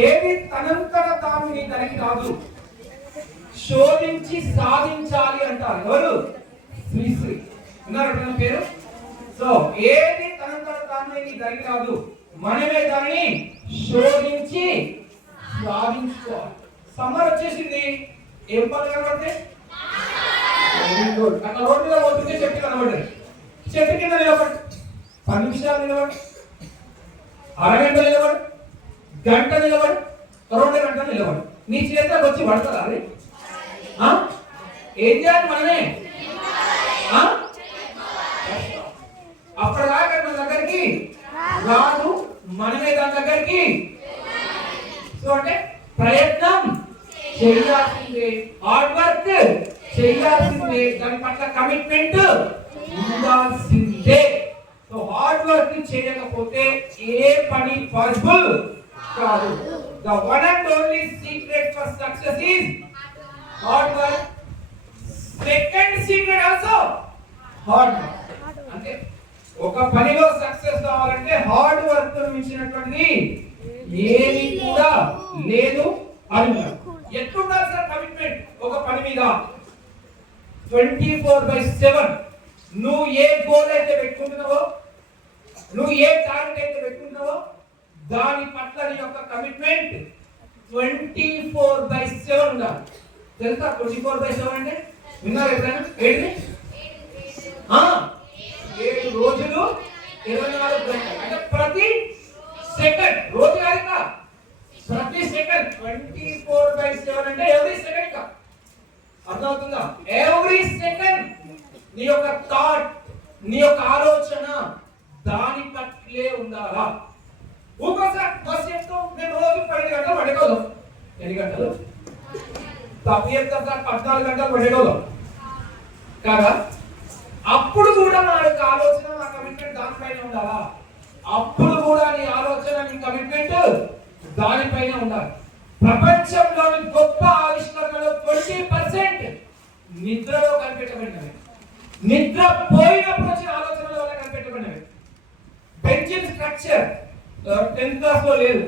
ఏది తనంతట తాను నీ తనకి రాదు, శోధించి సాధించాలి అంటారు. ఎవరు? శ్రీశ్రీ ఉన్నారు పేరు. సో ఏది తనంతట తాను నీ తనకి రాదు, మనమే దాన్ని శోధించి సాధించుకోవాలి. సమ్మర్ వచ్చేసింది, ఏం పనులు కనబడితే? Very good. అట్లా రోడ్డు మీద పోతుంటే చెట్టు కనబడ్డాయి, చెట్టు కింద నిలబడి 10 నిమిషాలు నిలబడి, అరగంట నిలబడి, గంట నిలబడి, 2 గంటలు నిలబడి, నీ చేతిలోకి వచ్చి పడతారా? అది ఏం చేయాలి? మనమే అప్పటిదాకా మన దగ్గరికి రాదు, మనమే దాని దగ్గరికి. సో అంటే ప్రయత్నం చేయాల్సిందే, హార్డ్ వర్క్ చేయాల్సిందే, దాని పట్ల కమిట్మెంట్ ఉండాల్సిందే. సో హార్డ్ వర్క్ చేయకపోతే ఏ పని పాసిబుల్ కాదు. The one and only secret for success is hard work. Second secret also hard work. అంటే ఒక పనిలో సక్సెస్ కావాలంటే హార్డ్ వర్క్ మించినటువంటిది ఏది కూడా లేదు అని. ఎట్లుండాలి సార్ కమిట్మెంట్ ఒక పని మీద? 24/7 నువ్వు ఏ గోల్ అయితే పెట్టుకుంటున్నావో, నువ్వు ఏ టార్గెట్ అయితే పెట్టుకుంటున్నావో దాని పట్ల నీ యొక్క కమిట్మెంట్ 24/7 ఉండాలి. తెలుసా 24/7 అంటే? విన్నారు ఎప్పుడైనా? ఏంటి? 7 రోజులు 24 గంటలు. అంటే ప్రతి సెకండ్, రోజు కాదు, ప్రతి సెకండ్ 24/7 అంటే ఎవ్రీ సెకండ్. అర్థమవుతుందా? ఎవ్రీ సెకండ్ నీ యొక్క థాట్, నీ యొక్క ఆలోచన దాని పట్లే ఉండాలా. ఒక్కోసారి బస్ చెప్తూ నేను రోజు 10 గంటలు పడేటోళ్ళం. ఎన్ని గంటలు? తప్పు చెప్తాం సార్, 14 గంటలు పడేటోళ్ళం కాదా? అప్పుడు కూడా నా యొక్క ఆలోచన, నా కమిట్మెంట్ దానిపైన ఉండాలా? అప్పుడు కూడా నీ ఆలోచన, నీ కమిట్మెంట్ దానిపైన ఉండాలి. ప్రపంచంలోని గొప్ప ఆవిష్కరణలో 20% నిద్రలో కనిపెట్టబడినవి. నిద్ర పోయినప్పుడు వచ్చిన ఆలోచనల వల్ల కనిపెట్టబడినవి. బెంజిన్ స్ట్రక్చర్ 10th క్లాస్ లో లేదు,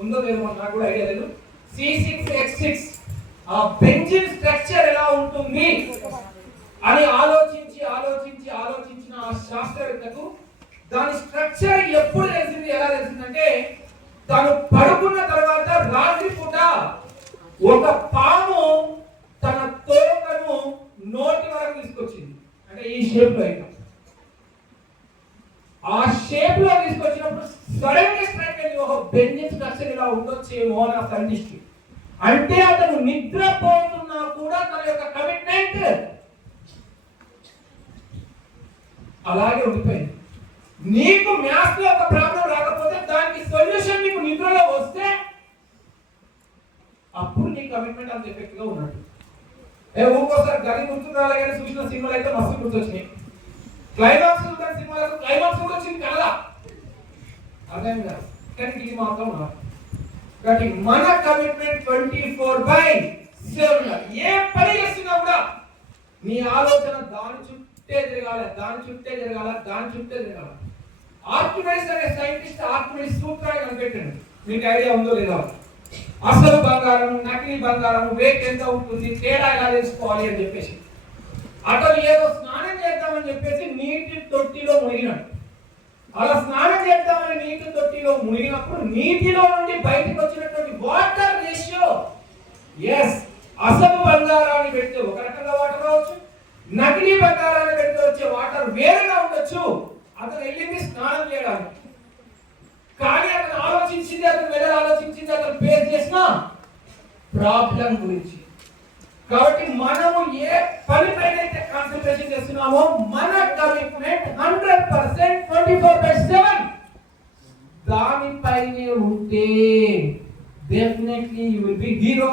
ఉందో లేదో నాకు కూడా ఐడియా లేదు. C6H6 ఆ బెంజిన్ స్ట్రక్చర్ ఎలా ఉంటుంది అని ఆలోచించిన ఆ శాస్త్రవేత్తకు దాని స్ట్రక్చర్ ఎప్పుడు తెలిసింది, ఎలా తెలిసిందంటే తాను పడుకున్న తర్వాత రాత్రి పూట ఒక పాము తన తోకను నోటి వరకు తీసుకొచ్చింది. అంటే ఈ షేప్ లో అయితే ఆ షేప్ లో తీసుకొచ్చినప్పుడు సడన్ గా స్ట్రైక్ అయింది, ఒక బెంజిన్ స్ట్రక్చర్ ఇలా ఉండొచ్చేమో అని ఆ సైంటిస్ట్. అంటే అతను నిద్రపోతున్నా కూడా తన యొక్క కమిట్మెంట్ అలాగే ఉండిపోయింది. నీకు మ్యాథ్స్ లో ఒక ప్రాబ్లం రాకపోతే దానికి సొల్యూషన్ నీకు నిద్రలో వస్తే అప్పుడు నీ కమిట్మెంట్ అంత ఎఫెక్ట్ గా ఉన్నట్టు. ఒక్కోసారి గది గుర్తు రాలేగానే చూసిన సినిమాలు అయితే మస్తు గుర్తొచ్చినాయి. క్లైమాక్స్ సినిమాలకు క్లైమాక్స్ కూడా వచ్చింది కదా, అర్థం కాదు. కానీ ఇది మాత్రం కాబట్టి మన కమిట్మెంట్ 24/7. ఏ పని చేస్తున్నా కూడా నీ ఆలోచన దాని చుట్టే తిరగాలి, దాని చుట్టే తిరగాల. ఆర్కిమెడిస్ అనే సైంటిస్ట్ ఆర్కిమెడిస్ సూత్రాన్ని కనిపెట్టాడు. మీకు ఐడియా ఉందో లేదో? అసలు బంగారం, నకిలీ బంగారం వెయిట్ ఎంత ఉంటుంది, తేడా ఎలా తెలుసుకోవాలి అని చెప్పేసి అతను ఏదో స్నానం చేద్దామని చెప్పేసి నీటి తొట్టిలో మునిగినాడు. అలా స్నానం చేద్దామని నీటి తొట్టిలో మునిగినప్పుడు నీటిలో నుండి బయటకు వచ్చినటువంటి వాటర్ రేషియో, అసలు బంగారాన్ని పెడితే ఒక రకంగా వాటర్ రావచ్చు, నకిలీ బంగారాన్ని పెడితే వచ్చే వాటర్ వేరుగా ఉండొచ్చు. అతను వెళ్ళింది స్నానం చేయడానికి, కానీ అతను ఆలోచించింది, అతను ఫేస్ చేసిన ప్రాబ్లం గురించి. కాబట్టి మనము ఏ పనిపైన అయితే కాన్సంట్రేషన్ చేస్తున్నామో మన కమిట్మెంట్ 100% 24/7 దానిపైనే ఉంటే definitely you will be hero,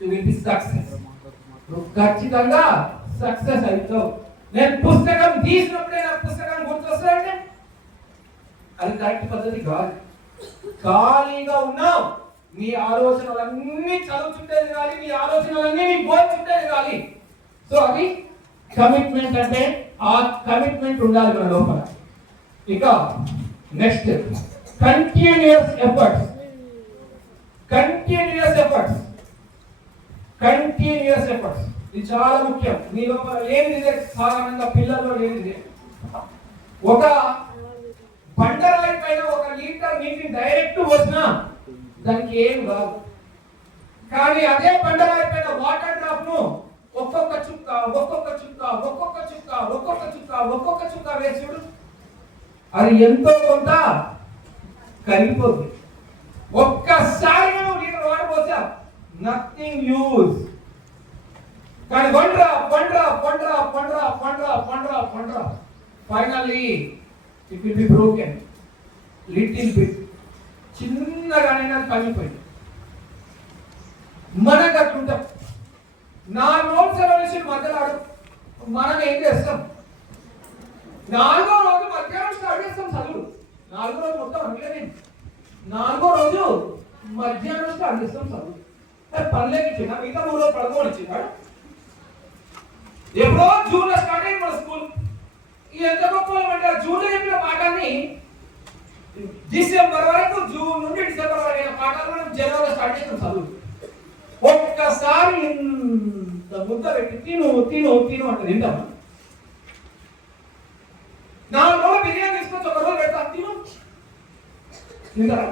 you will be success. ఖచ్చితంగా సక్సెస్ అవుతావు. నేను పుస్తకం తీసినప్పుడే నాకు పుస్తకం గుర్తొస్తాయంటే అది కరెక్ట్ పద్ధతి కాదు. ఖాళీగా ఉన్నావు, నీ ఆలోచనలన్నీ చదువుతుంటే తిరగాలి, నీ ఆలోచనలన్నీ నీ గోల్ చుట్టే తిరగాలి. సో అది కమిట్మెంట్ అంటే, ఆ కమిట్మెంట్ ఉండాలి మన లోపల. ఇక నెక్స్ట్ కంటిన్యూస్ ఎఫర్ట్స్. ఇది చాలా ముఖ్యం. మీ లోపల లేనిదే, సాధారణంగా పిల్లల్లో లేనిదే. ఒక బండరాయి పైన 1 లీటర్ నీటిని డైరెక్ట్ పోసినా దానికి ఏం రాదు. కానీ అదే బండరాయి పైన వాటర్ డ్రాప్ ను ఒక్కొక్క చుక్క వేసి చూడు, అది ఎంతో కొంత కరిగిపోతుంది. ఒక్కసారిగా నువ్వు లీటర్ వాటర్ పోసా, నథింగ్ యూజ్. కానీ one drop finally it will be broken little bit. చిన్నగానైనా పగిలిపోయింది. మనకు అట్లుంటాం. 4 రోజులు సెలవులేషన్ మధ్యలో మనం ఏం చేస్తాం? 4వ రోజు మధ్యాహ్నం స్టార్ట్ చేస్తాం చదువు. 4వ రోజు మొత్తం అనలేదు, 4వ రోజు మధ్యాహ్నం స్టార్ట్ చేస్తాం చదువు. పనులేకి ఇచ్చిందా? మిగతా 3 రోజులు పడుకోని ఇచ్చిందా? ఎప్పుడో జూన్ లో స్టార్ట్ అయింది మన స్కూల్. ఎంత గొప్ప అంటే జూన్ లో చెప్పిన పాఠాన్ని డిసెంబర్ వరకు, జూన్ నుండి డిసెంబర్ వరకు అయిన పాఠాలు మనం జనవరిలో స్టార్ట్ చేస్తాం చదువు. ఒక్కసారి ఇంత ముద్ద పెట్టి తిను అంటే తింటామా? 4 రోజులు బిర్యానీ తీసుకొచ్చి 1 రోజు పెడతా తింటారా?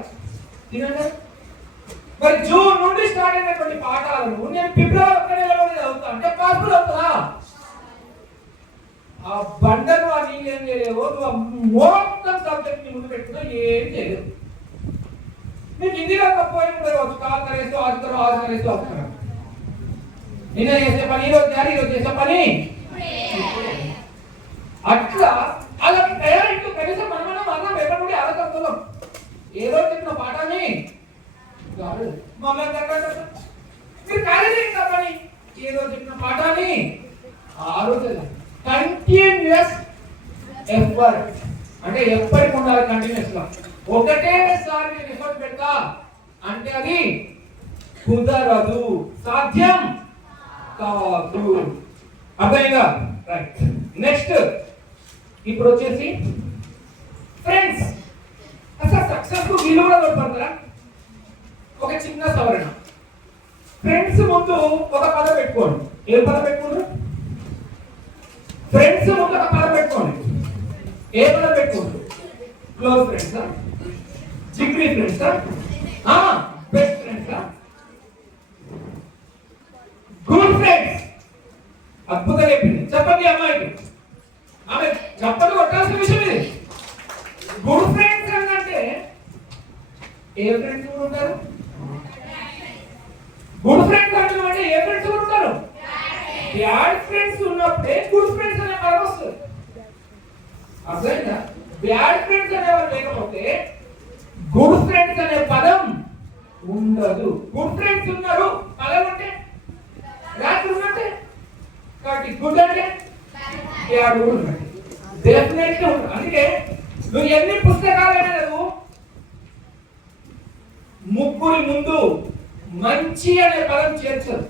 తినండి. మరి జూన్ నుండి స్టార్ట్ అయినటువంటి పాఠాలను నేను ఫిబ్రవరి 1 నెలలో చదువుతా అంటే పాసిబుల్ అవుతుందా? ఆ బండను ఆ నీళ్ళు ఏం చేయలేవు, నువ్వు మొత్తం సబ్జెక్ట్ ముందు పెట్టుకున్నా ఏం చేయలేవు. నీకు హిందీలో పోయి కూడా వచ్చు, కాల్ కరేసి ఆజుకరు ఆజుకరేసి ఆజుకరు. నిన్న చేసే పని ఈరోజు చేసే పని అట్లా అలా తయారైంది. కనీసం మనం అన్నం ఎక్కడి ఆలోచన ఏ రోజు చెప్పిన పాఠాన్ని మీరు కాలేజీ పని ఏ రోజు చెప్పిన పాఠాన్ని ఆ రోజు కంటిన్యూస్ ఎఫర్ట్ అంటే ఎప్పటికి ఉండాలి. కంటిన్యూస్ గా ఒకటేసారి నేను ఎఫర్ట్ పెడతా అంటే అది కుదరదు, సాధ్యం కాదు. అర్థమైందా? రైట్. నెక్స్ట్ ఇప్పుడు వచ్చేసి ఫ్రెండ్స్. అసలు సక్సెస్ కు వీలు కూడా దొరకరా? ఒక చిన్న సవరణ. ఫ్రెండ్స్ ముందు ఒక పదం పెట్టుకోండి. ఏ పదం పెట్టుకోండి? ఫ్రెండ్స్ ముందు ఒక పదం పెట్టుకోండి. ఏ పదం పెట్టుకోండి? క్లోజ్ ఫ్రెండ్సా, జిగ్రీ ఫ్రెండ్సా, బెస్ట్ ఫ్రెండ్సా, గుడ్ ఫ్రెండ్స్? అద్భుతంగా చెప్పింది. చెప్పండి అమ్మాయికి, ఆమె చెప్పలు కొట్టాల్సిన విషయం ఇది. గుడ్ ఫ్రెండ్స్ అంటే ఏ ఫ్రెండ్స్ కూడా ఉంటారు? గుడ్ ఫ్రెండ్స్ అంటే ఏ ఫ్రెండ్స్ కూడా ఉంటారు? బ్యాడ్ ఫ్రెండ్స్ ఉన్నప్పుడే గుడ్ ఫ్రెండ్స్ అనే పదం వస్తుంది. అర్థమైందా? బ్యాడ్ ఫ్రెండ్స్ అనేవారు లేకపోతే గుడ్ ఫ్రెండ్స్ అనే పదం ఉండదు. గుడ్ ఫ్రెండ్స్ ఉన్నారు, పదం అంటే బ్యాడ్ ఉన్నట్టే. కాబట్టి గుడ్ అంటే బ్యాడ్ కూడా ఉన్నట్టే, డెఫినెట్లీ ఉంటుంది. అందుకే నువ్వు ఎన్ని పుస్తకాలైనా చదువు, ముగ్గురి ముందు మంచి అనే పదం చేర్చరు.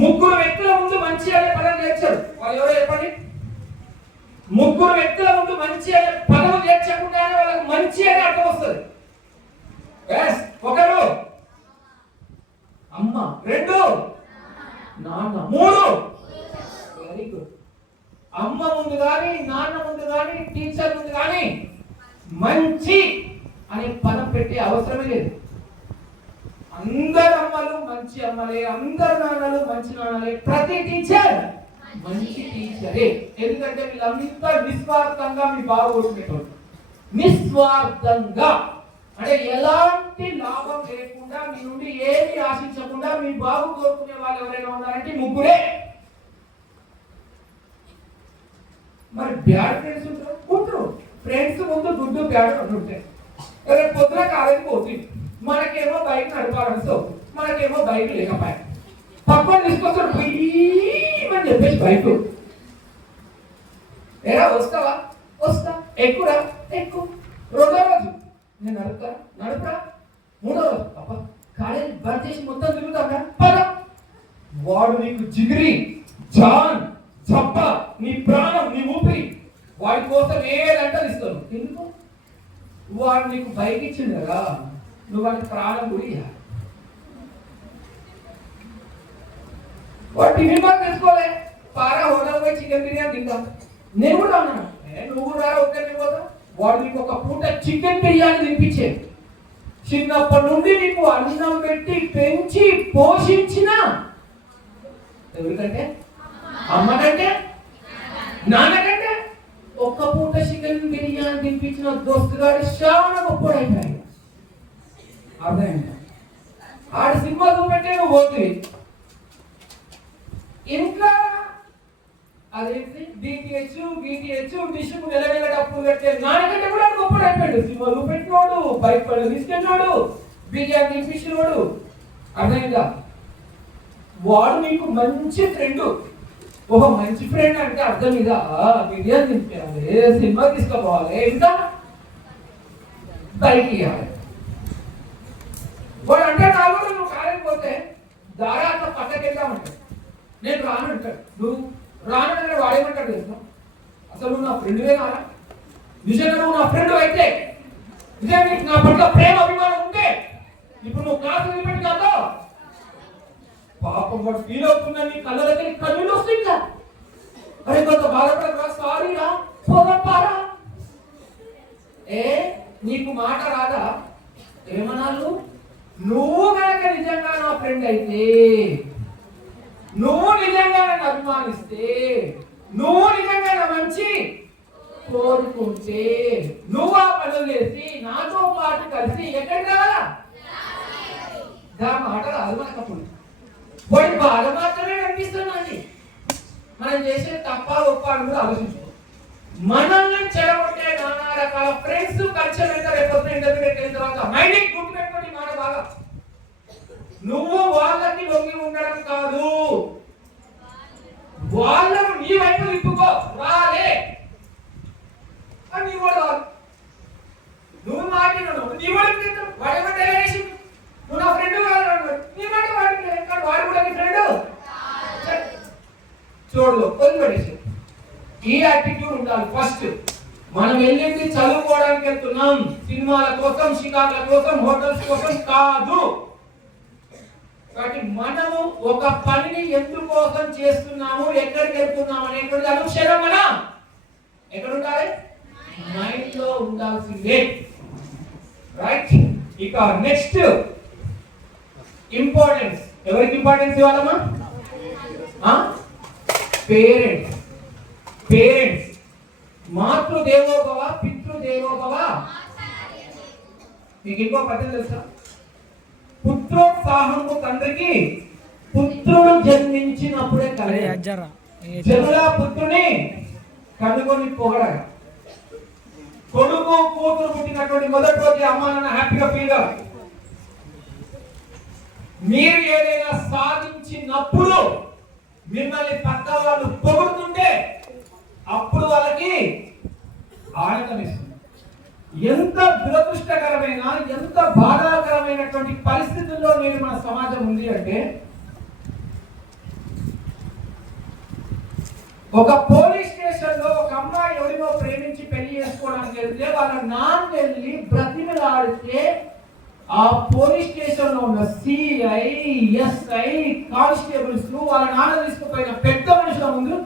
ముగ్గురు వ్యక్తుల ముందు మంచి అనే పదం చేర్చరు. వాళ్ళు ఎవరో చెప్పండి? ముగ్గురు వ్యక్తుల ముందు మంచి అనే పదం చేర్చకుండానే వాళ్ళకి మంచి అనే అర్థం వస్తుంది. ఒకరు అమ్మ, రెండు నాన్న, మూడు వెరీ గుడ్. అమ్మ ముందు కానీ, నాన్న ముందు కానీ, టీచర్ ముందు కానీ మంచి అనే పదం పెట్టే అవసరమే లేదు. అందరు అమ్మలు మంచి అమ్మలే, అందరు నాన్నలు మంచి నాన్నలే, ప్రతి టీచర్ మంచి టీచరే. ఎందుకంటే వీళ్ళంతా నిస్వార్థంగా మీ బాగుండేటోళ్ళు. నిస్వార్థంగా అంటే ఎలాంటి లాభం లేకుండా, మీ నుండి ఏమి ఆశించకుండా మీ బాగు కోరుకునే వాళ్ళు ఎవరైనా ఉన్నారంటే ముగ్గురే. మరి బ్యాడ్ ఫ్రెండ్స్ ఉంటారు. ఫ్రెండ్స్ ముందు గుడ్డు బ్యాడ్ ఉంటాయి. రేపు పొద్దున కాలేజీ పోతుంది, మనకేమో బైక్ నడపాలని, మనకేమో బైక్ లేకపోయా, పక్కన తీసుకొస్తాడు అని చెప్పేసి బైక్. ఏరా వస్తావా? వస్తా. ఎక్కురా? ఎక్కువ. రెండో రోజు నేను నడుపురా. మూడో రోజు అప్ప కాలేజీ బంద్ చేసి మొత్తం తిరుగుతాడా? పద. వాడు నీకు జిగిరి, జాన్, చప్ప, నీ ప్రాణం, నీ ఊపిరి, వాడి కోసం ఏదంటే ఇస్తాను. ఎందుకు? వాడు నీకు బైక్ ఇచ్చింది కదా, నువ్వు వాడికి ప్రాణం కూడా ఇవ్వాలి. వాడు టిఫిన్ బాగా తెచ్చుకోలే, పారా హోటల్ పోయి చికెన్ బిర్యానీ తింటాం. నేను కూడా అన్నాను, నువ్వు కూడా ఒక్కరిని పోతా. వాడు నీకు ఒక పూట చికెన్ బిర్యానీ తినిపించే, చిన్నప్పటి నుండి నీకు అన్నం పెట్టి పెంచి పోషించిన ఎవరికంటే? అమ్మకంటే, నాన్నకంటే. ఒక్క పూట చికెన్ బిర్యానీ తినిపించిన దోస్తుగాడు చాలా గొప్పడైపోయాడు. అర్థమైంది? ఆడు సినిమా చూపెట్టే నువ్వు పోతుంది. ఇంకా అదేంటి డిటిహెచ్ డిష్కు నెల డబ్బులు కట్టే నాన్నకంటే కూడా గొప్పడు అయిపోయాడు. సినిమాలు పెట్టినోడు, బైక్ పళ్ళు తీసుకెళ్ళినోడు, బిర్యానీ తినిపించినోడు. అర్థమైందా? వాడు నీకు మంచి ఫ్రెండ్. ఒక మంచి ఫ్రెండ్ అంటే అర్థం ఇదా? బిర్యానీ తినిపించాలి, సినిమా తీసుకోపోవాలి, ఇంకా బైక్ ఇవ్వాలి. వాడు అంటే నాకు నువ్వు కాలేకపోతే దారా అంతా పక్కకెళ్తామంటాడు. నేను రాను అంటాడు. నువ్వు రానంటే వాడేమంటాడు తెలుసా? అసలు నువ్వు నా ఫ్రెండ్వే కాదా? నిజంగా నువ్వు నా ఫ్రెండ్ అయితే, నిజంగా నీకు నా పట్ల ప్రేమ అభిమానం ఉంటే ఇప్పుడు నువ్వు క్లాస్ వదిలిపెట్టి కాదు. పాపం వాడు ఫీల్ అవుతున్నా, నీ కళ్ళ దగ్గర కన్నీళ్ళు వస్తాయి. ఇంకా అరే కొంత బాధపడరా, సారీ రా, పోదప్పారా. నీకు మాట రాదా? ఏమన్నాళ్ళు? నువ్వు కనుక నిజంగా నా ఫ్రెండ్ అయితే, నువ్వు నిజంగా నన్ను అభిమానిస్తే, నువ్వు నిజంగా నా మంచి కోరుకుంటే, నువ్వు ఆ పనులు చేసి నాతో పాటు కలిసి ఎక్కడికి రావాలా? దా మాట రాదు మనకప్పుడు. వాడి బాధ మాత్రమే కనిపిస్తున్నది. మనం చేసే తప్ప ఒప్ప అని కూడా ఆలోచించుకో. మనల్ని చెడగొట్టే నానా రకాల ఫ్రెండ్స్ పరిచయం అయితే రేపొద్దున ఇంటర్మీడియట్ అయిన తర్వాత మైండ్ గుర్తుపెట్టుకోండి మాట బాగా. నువ్వు వాళ్ళకి లొంగి ఉండడం కాదు, వాళ్ళను నీ వైపు తిప్పుకో. రాలే అని నీ కూడా నువ్వు మాట్లాడు, నీ వాడికి వాడేమంటే నువ్వు నా ఫ్రెండ్ కాదు, నీ మాట వాడికి వాడు కూడా నీ ఫ్రెండ్ చూడు వదిలిపెట్టేసి. ఈ యాటిట్యూడ్ ఉండాలి. ఫస్ట్ మనం వెళ్ళింది చదువుకోవడానికి వెళ్తున్నాం, సినిమాల కోసం, షికార్ల కోసం, హోటల్స్ కోసం కాదు. కాబట్టి మనము ఒక పనిని ఎందుకోసం చేస్తున్నాము, ఎక్కడికి వెళ్తున్నాము అనేటువంటి అనుక్షణం మన ఎక్కడ ఉండాలి? మైండ్ లో ఉండాల్సిందే. రైట్. ఇక నెక్స్ట్ ఇంపార్టెన్స్. ఎవరికి ఇంపార్టెన్స్ ఇవ్వాలమ్మా? పేరెంట్స్. పేరెంట్స్ మాతృదేవోభవ, పితృదేవోభవ. మీకు ఇంకో పద్ధతి తెలుసా? పుత్రోత్సాహము తండ్రికి పుత్రుడు జన్మించినప్పుడే కలిగే. జనుల పుత్రుని కనుగొని పొగడగా. కొడుకు కూతురు పుట్టినటువంటి మొదటి రోజు అమ్మ నాన్న హ్యాపీగా ఫీల్ గా. మీరు ఏదైనా సాధించినప్పుడు మిమ్మల్ని పక్క వాళ్ళు పొగుడుతుంటే అప్పుడు వాళ్ళకి ఆనందం ఇస్తుంది. ఎంత దురదృష్టకరమైన, ఎంత బాధాకరమైనటువంటి పరిస్థితుల్లో నేను మన సమాజం ఉంది అంటే, ఒక పోలీస్ స్టేషన్ లో ఒక అమ్మాయి ఎవరినో ప్రేమించి పెళ్లి చేసుకోవడానికి వెళ్తే వాళ్ళ నాన్న వెళ్ళి బ్రతిమలాడితే ఆ పోలీస్ స్టేషన్ లో ఉన్న సిఐ, ఎస్ఐ, కానిస్టేబుల్స్ వాళ్ళ నాన్న తీసుకుపోయిన పెద్ద మనుషుల ముందు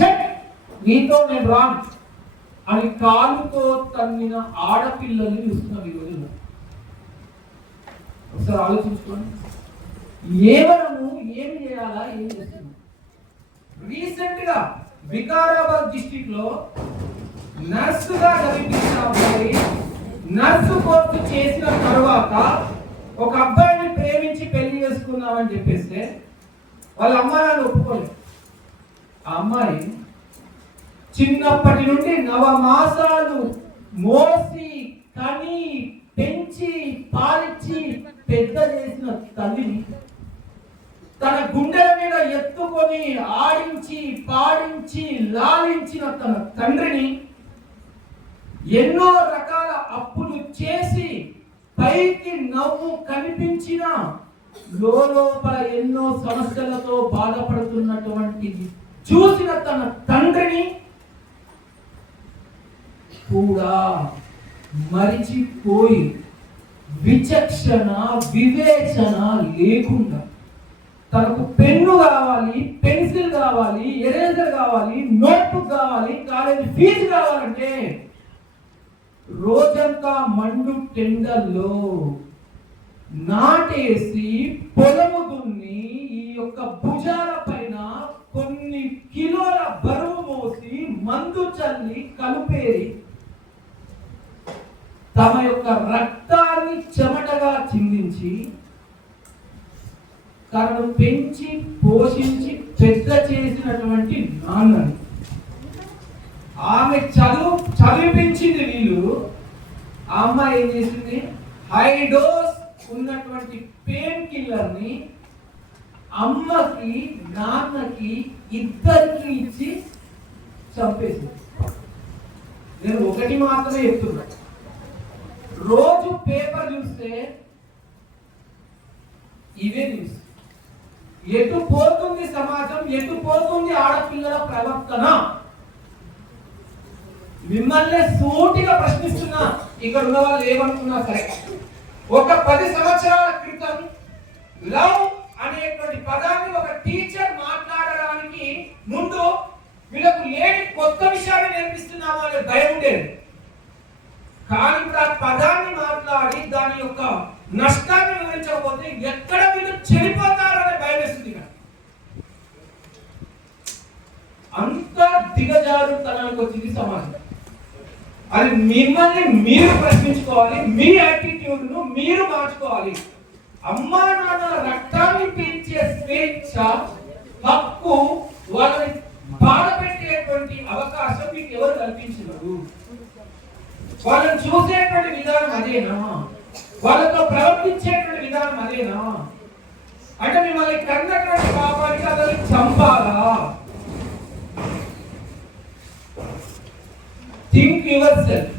చెక్ నీతో నేను రాను అని కాలుతో తన్నిన ఆడపిల్లల్ని చూస్తున్నాం ఈ రోజుల్లో. ఒకసారి ఆలోచించుకోండి. ఏమనము, ఏమి చేయాలా, ఏం చేస్తున్నాం? రీసెంట్ గా వికారాబాద్ డిస్ట్రిక్ట్ లో నర్సుగా చదివించిన అబ్బాయి నర్సు కోర్సు చేసిన తర్వాత ఒక అబ్బాయిని ప్రేమించి పెళ్లి చేసుకున్నామని చెప్పేస్తే వాళ్ళ అమ్మ నాన్న ఒప్పుకోలేదు. ఆ అమ్మాయి చిన్నప్పటి నుండి 9 మాసాలు మోసి కని పెంచి పాలిచ్చి పెద్ద చేసిన తల్లిని తన గుండెల మీద ఎత్తుకొని ఆడించి పాడించి లాలించిన తన తండ్రిని ఎన్నో రకాల అప్పులు చేసి పైకి నవ్వు కనిపించిన లోపల ఎన్నో సమస్యలతో బాధపడుతున్నటువంటిది చూసిన తన తండ్రిని కూడా మరిచిపోయి విచక్షణ వివేచన లేకుండా తనకు పెన్ను కావాలి, పెన్సిల్ కావాలి, ఎరేజర్ కావాలి, నోట్బుక్ కావాలి, కాలేజీ ఫీజు కావాలంటే రోజంతా మండు టెండర్లో నాటేసి పొలము దున్ని ఈ యొక్క భుజాల పైన కొన్ని కిలోల బరువు మోసి మందు చల్లి కలుపేరి తమ యొక్క రక్తాన్ని చెమటగా చిందించి తనను పెంచి పోషించి పెద్ద చేసినటువంటి నాన్నని ఆమె చదివించింది వీళ్ళు. ఆ అమ్మాయి ఏం చేసింది? హై డోస్ ఉన్నటువంటి పెయిన్ కిల్లర్ ని అమ్మకి నాన్నకి ఇద్దరికి ఇచ్చి చంపేసింది. నేను ఒకటి మాత్రమే చెప్తున్నా. రోజు పేపర్ చూస్తే ఇవే న్యూస్. ఎటు పోతుంది సమాజం, ఎటు పోతుంది ఆడపిల్లల ప్రవర్తన? మిమ్మల్ని సూటిగా ప్రశ్నిస్తున్నా. ఇక్కడ ఉన్న వాళ్ళు ఏమనుకున్నా సరే, ఒక 10 సంవత్సరాల క్రితం లవ్ అనేటువంటి పదాన్ని ఒక టీచర్ మాట్లాడడానికి ముందు వీళ్ళకు లేని కొత్త విషయాన్ని నేర్పిస్తున్నాము అనే భయం ఉండేది. కానీ ఇప్పుడు ఆ పదాన్ని మాట్లాడి దాని యొక్క నష్టాన్ని వివరించే లేకపోతే ఎక్కడ వీళ్ళు చెడిపోతారో అనే భయం వేస్తుంది. అంత దిగజారుతనానికి వచ్చింది సమాజం. అది మిమ్మల్ని మీరు ప్రశ్నించుకోవాలి, మీ యాటిట్యూడ్ ను మీరు మార్చుకోవాలి. అమ్మా నాన్న రక్తాన్ని పీల్చే స్వేచ్ఛ, హక్కు, వాళ్ళని బాధ పెట్టేటువంటి అవకాశం మీకు ఎవరు కల్పించినారు? వాళ్ళని చూసేటువంటి విధానం అదేనా? వాళ్ళతో ప్రవర్తించేటువంటి విధానం అదేనా? అంటే మిమ్మల్ని కన్నటువంటి పాపానికి అతన్ని చంపాలా? Think your self.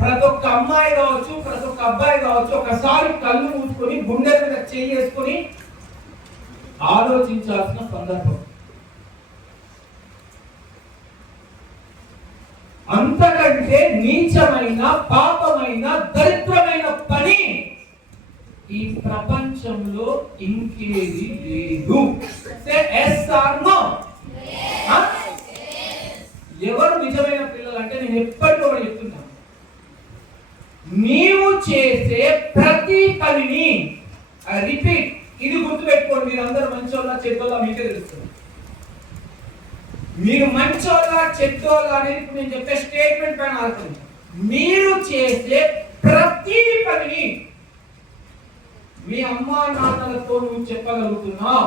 ప్రతి ఒక్క అమ్మాయి కావచ్చు, ప్రతి ఒక్క అబ్బాయి కావచ్చు, ఒకసారి కళ్ళు మూసుకొని గుండె మీద చేసుకొని ఆలోచించాల్సిన సందర్భం. అంతకంటే నీచమైన, పాపమైన, దరిద్రమైన పని ఈ ప్రపంచంలో ఇంకేది లేదు. ఎవరు నిజమైన పిల్లలు అంటే నేను ఎప్పటికీ ఒకటి చెప్తున్నాను, నీవు చేసే ప్రతి పనిని రిపీట్. ఇది గుర్తుపెట్టుకోండి, మీరు అందరూ మంచోళ్ళ చెడ్డోళ్ళ మీకే తెలుస్తుంది. మీరు మంచోళ్ళ చెడ్డోళ్ళ అనేది ఇప్పుడు నేను చెప్పే స్టేట్మెంట్ పైన ఆడుతుంది. మీరు చేసే ప్రతి పనిని మీ అమ్మా నాన్నలతో నువ్వు చెప్పగలుగుతున్నావు,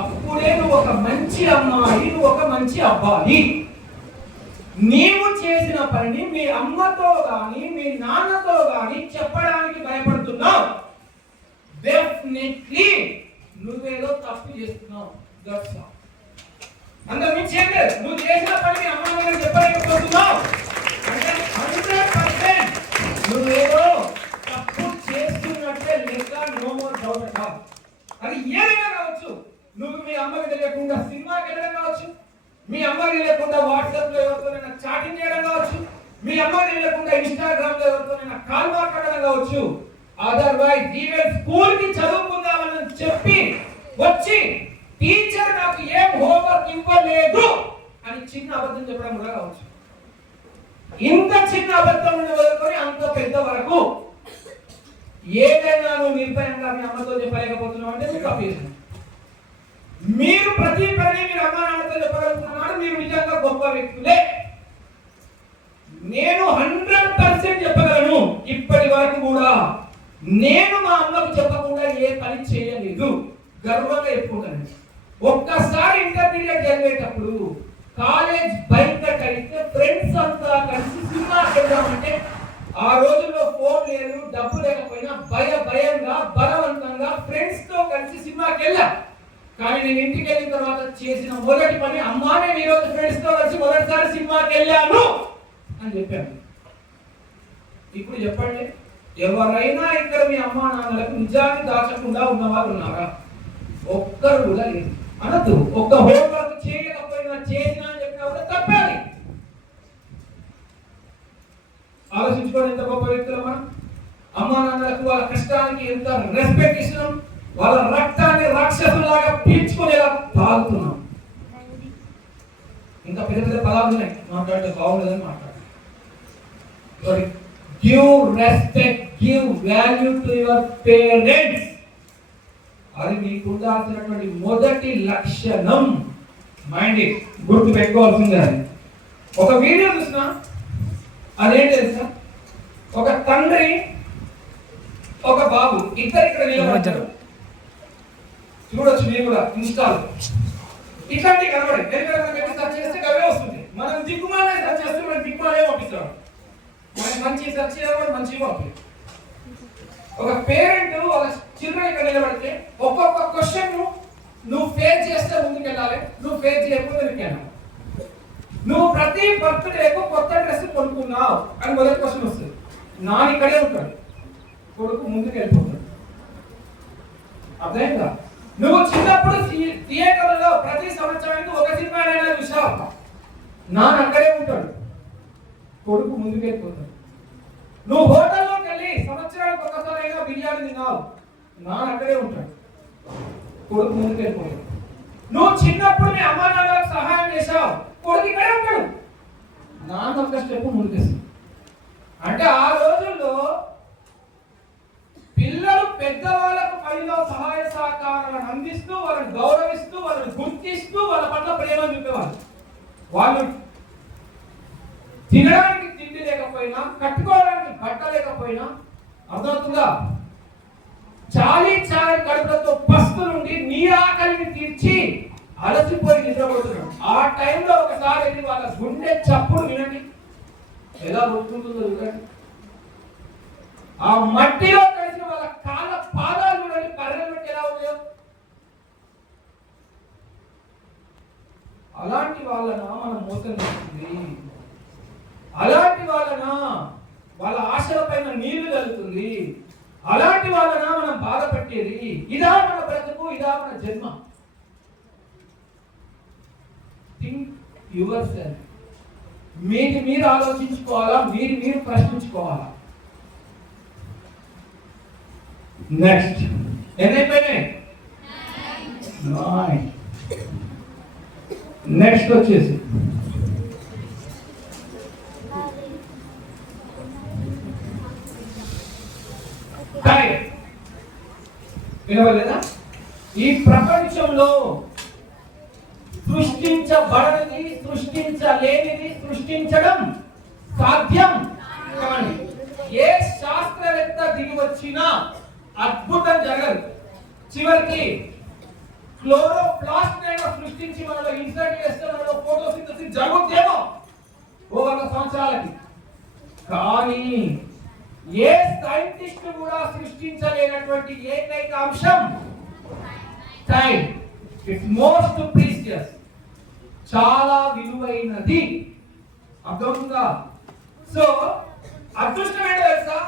అప్పుడే నువ్వు ఒక మంచి అమ్మాయి, నువ్వు ఒక మంచి అబ్బాయి. నీవు చేసిన పనిని మీ అమ్మతో గాని మీ నాన్నతో గాని చెప్పడానికి భయపడుతున్నావు, డెఫినెట్లీ నువ్వేదో తప్పు చేస్తున్నావు. అంత మించేది నువ్వు చేసిన పని మీ అమ్మ నాన్న చెప్పలేకపోతున్నావు అంటే 100% నువ్వేదో తప్పు చేస్తున్నట్టే లెక్క. No more doubt at all. అది ఏదైనా కావచ్చు. నువ్వు మీ అమ్మకి తెలియకుండా సినిమాకి వెళ్ళడం కావచ్చు, మీ అమ్మకి తెలియకుండా వాట్సాప్ లో ఎవరితోనైనా చాటింగ్ చేయడం కావచ్చు, మీ అమ్మకి తెలియకుండా ఇన్స్టాగ్రామ్ లో ఎవరితోనైనా కాల్ మాట్లాడడం కావచ్చు. అదర్వైజ్ ఈవెన్ స్కూల్ కి చదువుకుందామని చెప్పి వచ్చి టీచర్ నాకు ఏం హోంవర్క్ ఇవ్వలేదు అని చిన్న అబద్ధం చెప్పడం కూడా కావచ్చు. ఇంత చిన్న అబద్ధం వదులుకొని అంత పెద్ద వరకు ఏదైనా నువ్వు నిర్భయంగా మీ అమ్మతో చెప్పలేకపోతున్నావు అంటే మీకు అభ్యర్థం. మీరు ప్రతి పని మీరు అమ్మా నాన్నతో చెప్పగలుగుతున్నారు, మీరు నిజంగా గొప్ప వ్యక్తులే. నేను 100% చెప్పగలను, ఇప్పటి వరకు కూడా నేను మా అమ్మకు చెప్పకుండా ఏ పని చేయలేదు, గర్వంగా చెప్పుకుంటాను. ఒక్కసారి ఇంటర్మీడియట్ చదివేటప్పుడు కాలేజ్ బయట అయితే ఫ్రెండ్స్ అంతా కలిసి సినిమాకి వెళ్దామంటే, ఆ రోజుల్లో ఫోన్ లేదు, డబ్బు లేకపోయినా భయంగా బలవంతంగా ఫ్రెండ్స్ తో కలిసి సినిమాకి వెళ్ళా. కానీ నేను ఇంటికి వెళ్ళిన తర్వాత చేసిన మొదటి పని, అమ్మా నేను ఈరోజు ఫ్రెండ్స్ తో కలిసి మొదటిసారి సినిమాకి వెళ్ళాను అని చెప్పాను. ఇప్పుడు చెప్పండి, ఎవరైనా ఇక్కడ మీ అమ్మా నాన్నలకు నిజాన్ని దాచకుండా ఉన్నవారు ఉన్నారా? ఒక్కరు కూడా లేదు. అనద్దు. ఒక్క హోంవర్క్ చేయకపోయినా చేసినా అని చెప్పినా కూడా తప్పాలి. ఆలోచించుకోండి, ఎంత గొప్ప వ్యక్తులు మనం. అమ్మా నాన్నలకు వాళ్ళ కష్టానికి ఎంత రెస్పెక్ట్ ఇస్తున్నాం, వాళ్ళ రక్తాన్ని రాక్షసులాగా పీల్చుకునేలా తాగుతున్నాం. ఇంకా పెద్ద పెద్ద పదాలు ఉన్నాయి, మాట్లాడితే బాగుండదని మాట్లాడాలి. Give respect, give value to your parents. అది మీకు ఉండాల్సినటువంటి మొదటి లక్షణం. మైండ్ గుర్తు పెట్టుకోవాల్సిందే. ఒక వీడియో చూసిన, అదేంటి తెలుసా, ఒక తండ్రి ఒక బాబు ఇద్దరు ఇక్కడ నిలబడ్డారు. చూడొచ్చు మీరు కూడా ఇన్స్టాల్ ఇట్లాంటివి కనబడి సర్చ్ చేస్తే అవే వస్తుంది. మనం దిక్కుమాలే సర్చ్ చేస్తే మనం దిక్కుమాలే పంపిస్తాం. మనకి మంచి సర్చ్ చేయడం మంచిగా పంపి. ఒక పేరెంట్ వాళ్ళ చిల్డ్రన్ ఇక్కడ నిలబడితే ఒక్కొక్క క్వశ్చన్ నువ్వు ఫేస్ చేస్తే ముందుకెళ్ళాలి, నువ్వు ఫేస్ చేయకపోతే వెనక్కి. నువ్వు ప్రతి బర్త్డేకు కొత్త డ్రెస్ కొనుక్కున్నావు అని మొదటి క్వశ్చన్ వస్తుంది. నాన్న ఇక్కడే ఉంటాడు, కొడుకు ముందుకు వెళ్ళిపోతాడు. అర్థమైందా? నువ్వు చిన్నప్పుడు థియేటర్లో ప్రతి సంవత్సరానికి ఒక సినిమానైనా చూసావు, నాన్న అక్కడే ఉంటాడు, కొడుకు ముందుకు వెళ్ళిపోతాడు. నువ్వు హోటల్లోకి వెళ్ళి సంవత్సరానికి ఒకసారైనా బిర్యానీ తిన్నావు, నాన్న అక్కడే ఉంటాడు, కొడుకు ముందుకు వెళ్ళిపోతాడు. నువ్వు చిన్నప్పుడు మీ అమ్మా నాన్నలకు సహాయం చేశావు, కొడుకు ఇక్కడే ఉంటాడు, నాన్న ఒక స్టెప్ ముందుకేస్తాడు. అంటే ఆ రోజుల్లో పిల్లలు పెద్దవాళ్ళ అందిస్తూ, వాళ్ళని గౌరవిస్తూ, వాళ్ళని గుర్తిస్తూ వాళ్ళ పట్ల ప్రేమ చూపేవాళ్ళు. వాళ్ళు తినడానికి తిండి లేకపోయినా, కట్టుకోవడానికి బట్ట లేకపోయినా, అర్థమవుతుందా, చాలీ కడుపులతో పస్తులుండి నీ ఆకలిని తీర్చి అలసిపోయి నిద్రపోతున్నాడు. ఆ టైంలో ఒకసారి వెళ్ళి వాళ్ళ గుండె చప్పుడు వినండి, ఎలా కొట్టుకుంటుందో చూడండి. ఆ మట్టిలో కలిసిన వాళ్ళ కాళ్ళ పాదాలు చూడండి, కర్రలు పెట్టి ఎలా ఉన్నాయో. అలాంటి వాళ్ళన మనం మోసం చేస్తుంది, అలాంటి వాళ్ళన వాళ్ళ ఆశల పైన నీళ్లు కలుగుతుంది, అలాంటి వాళ్ళన మనం బాధ పెట్టేది. ఇదా మన బ్రతుకు, ఇదా మన జన్మ? Think your self. మీరు ఆలోచించుకోవాలా, మీరు ప్రశ్నించుకోవాలా. నెక్స్ట్ ఎన్నైపోయినాయి? 9. నెక్స్ట్ వచ్చేసి వినవలేదా? ఈ ప్రపంచంలో సృష్టించబడనిది, సృష్టించలేనిది సృష్టించడం సాధ్యం కాని ఏ శాస్త్రవేత్త దిగి వచ్చినా అద్భుతం జరగదు. చివరికి క్లోరోప్లాస్ట్ అయినా సృష్టించి మనలో ఇన్సర్ట్ చేస్తే మనలో ఫోటోసింథసిస్ జరుగుతుందేమో 100 సంవత్సరాలకి. కానీ ఏ సైంటిస్ట్ కూడా సృష్టించలేనటువంటి ఏకైక అంశం టైం. ఇట్స్ మోస్ట్ ప్రీషియస్, చాలా విలువైనది. అర్థమవుతుందా? సో అదృష్టం ఏంటో తెలుసా?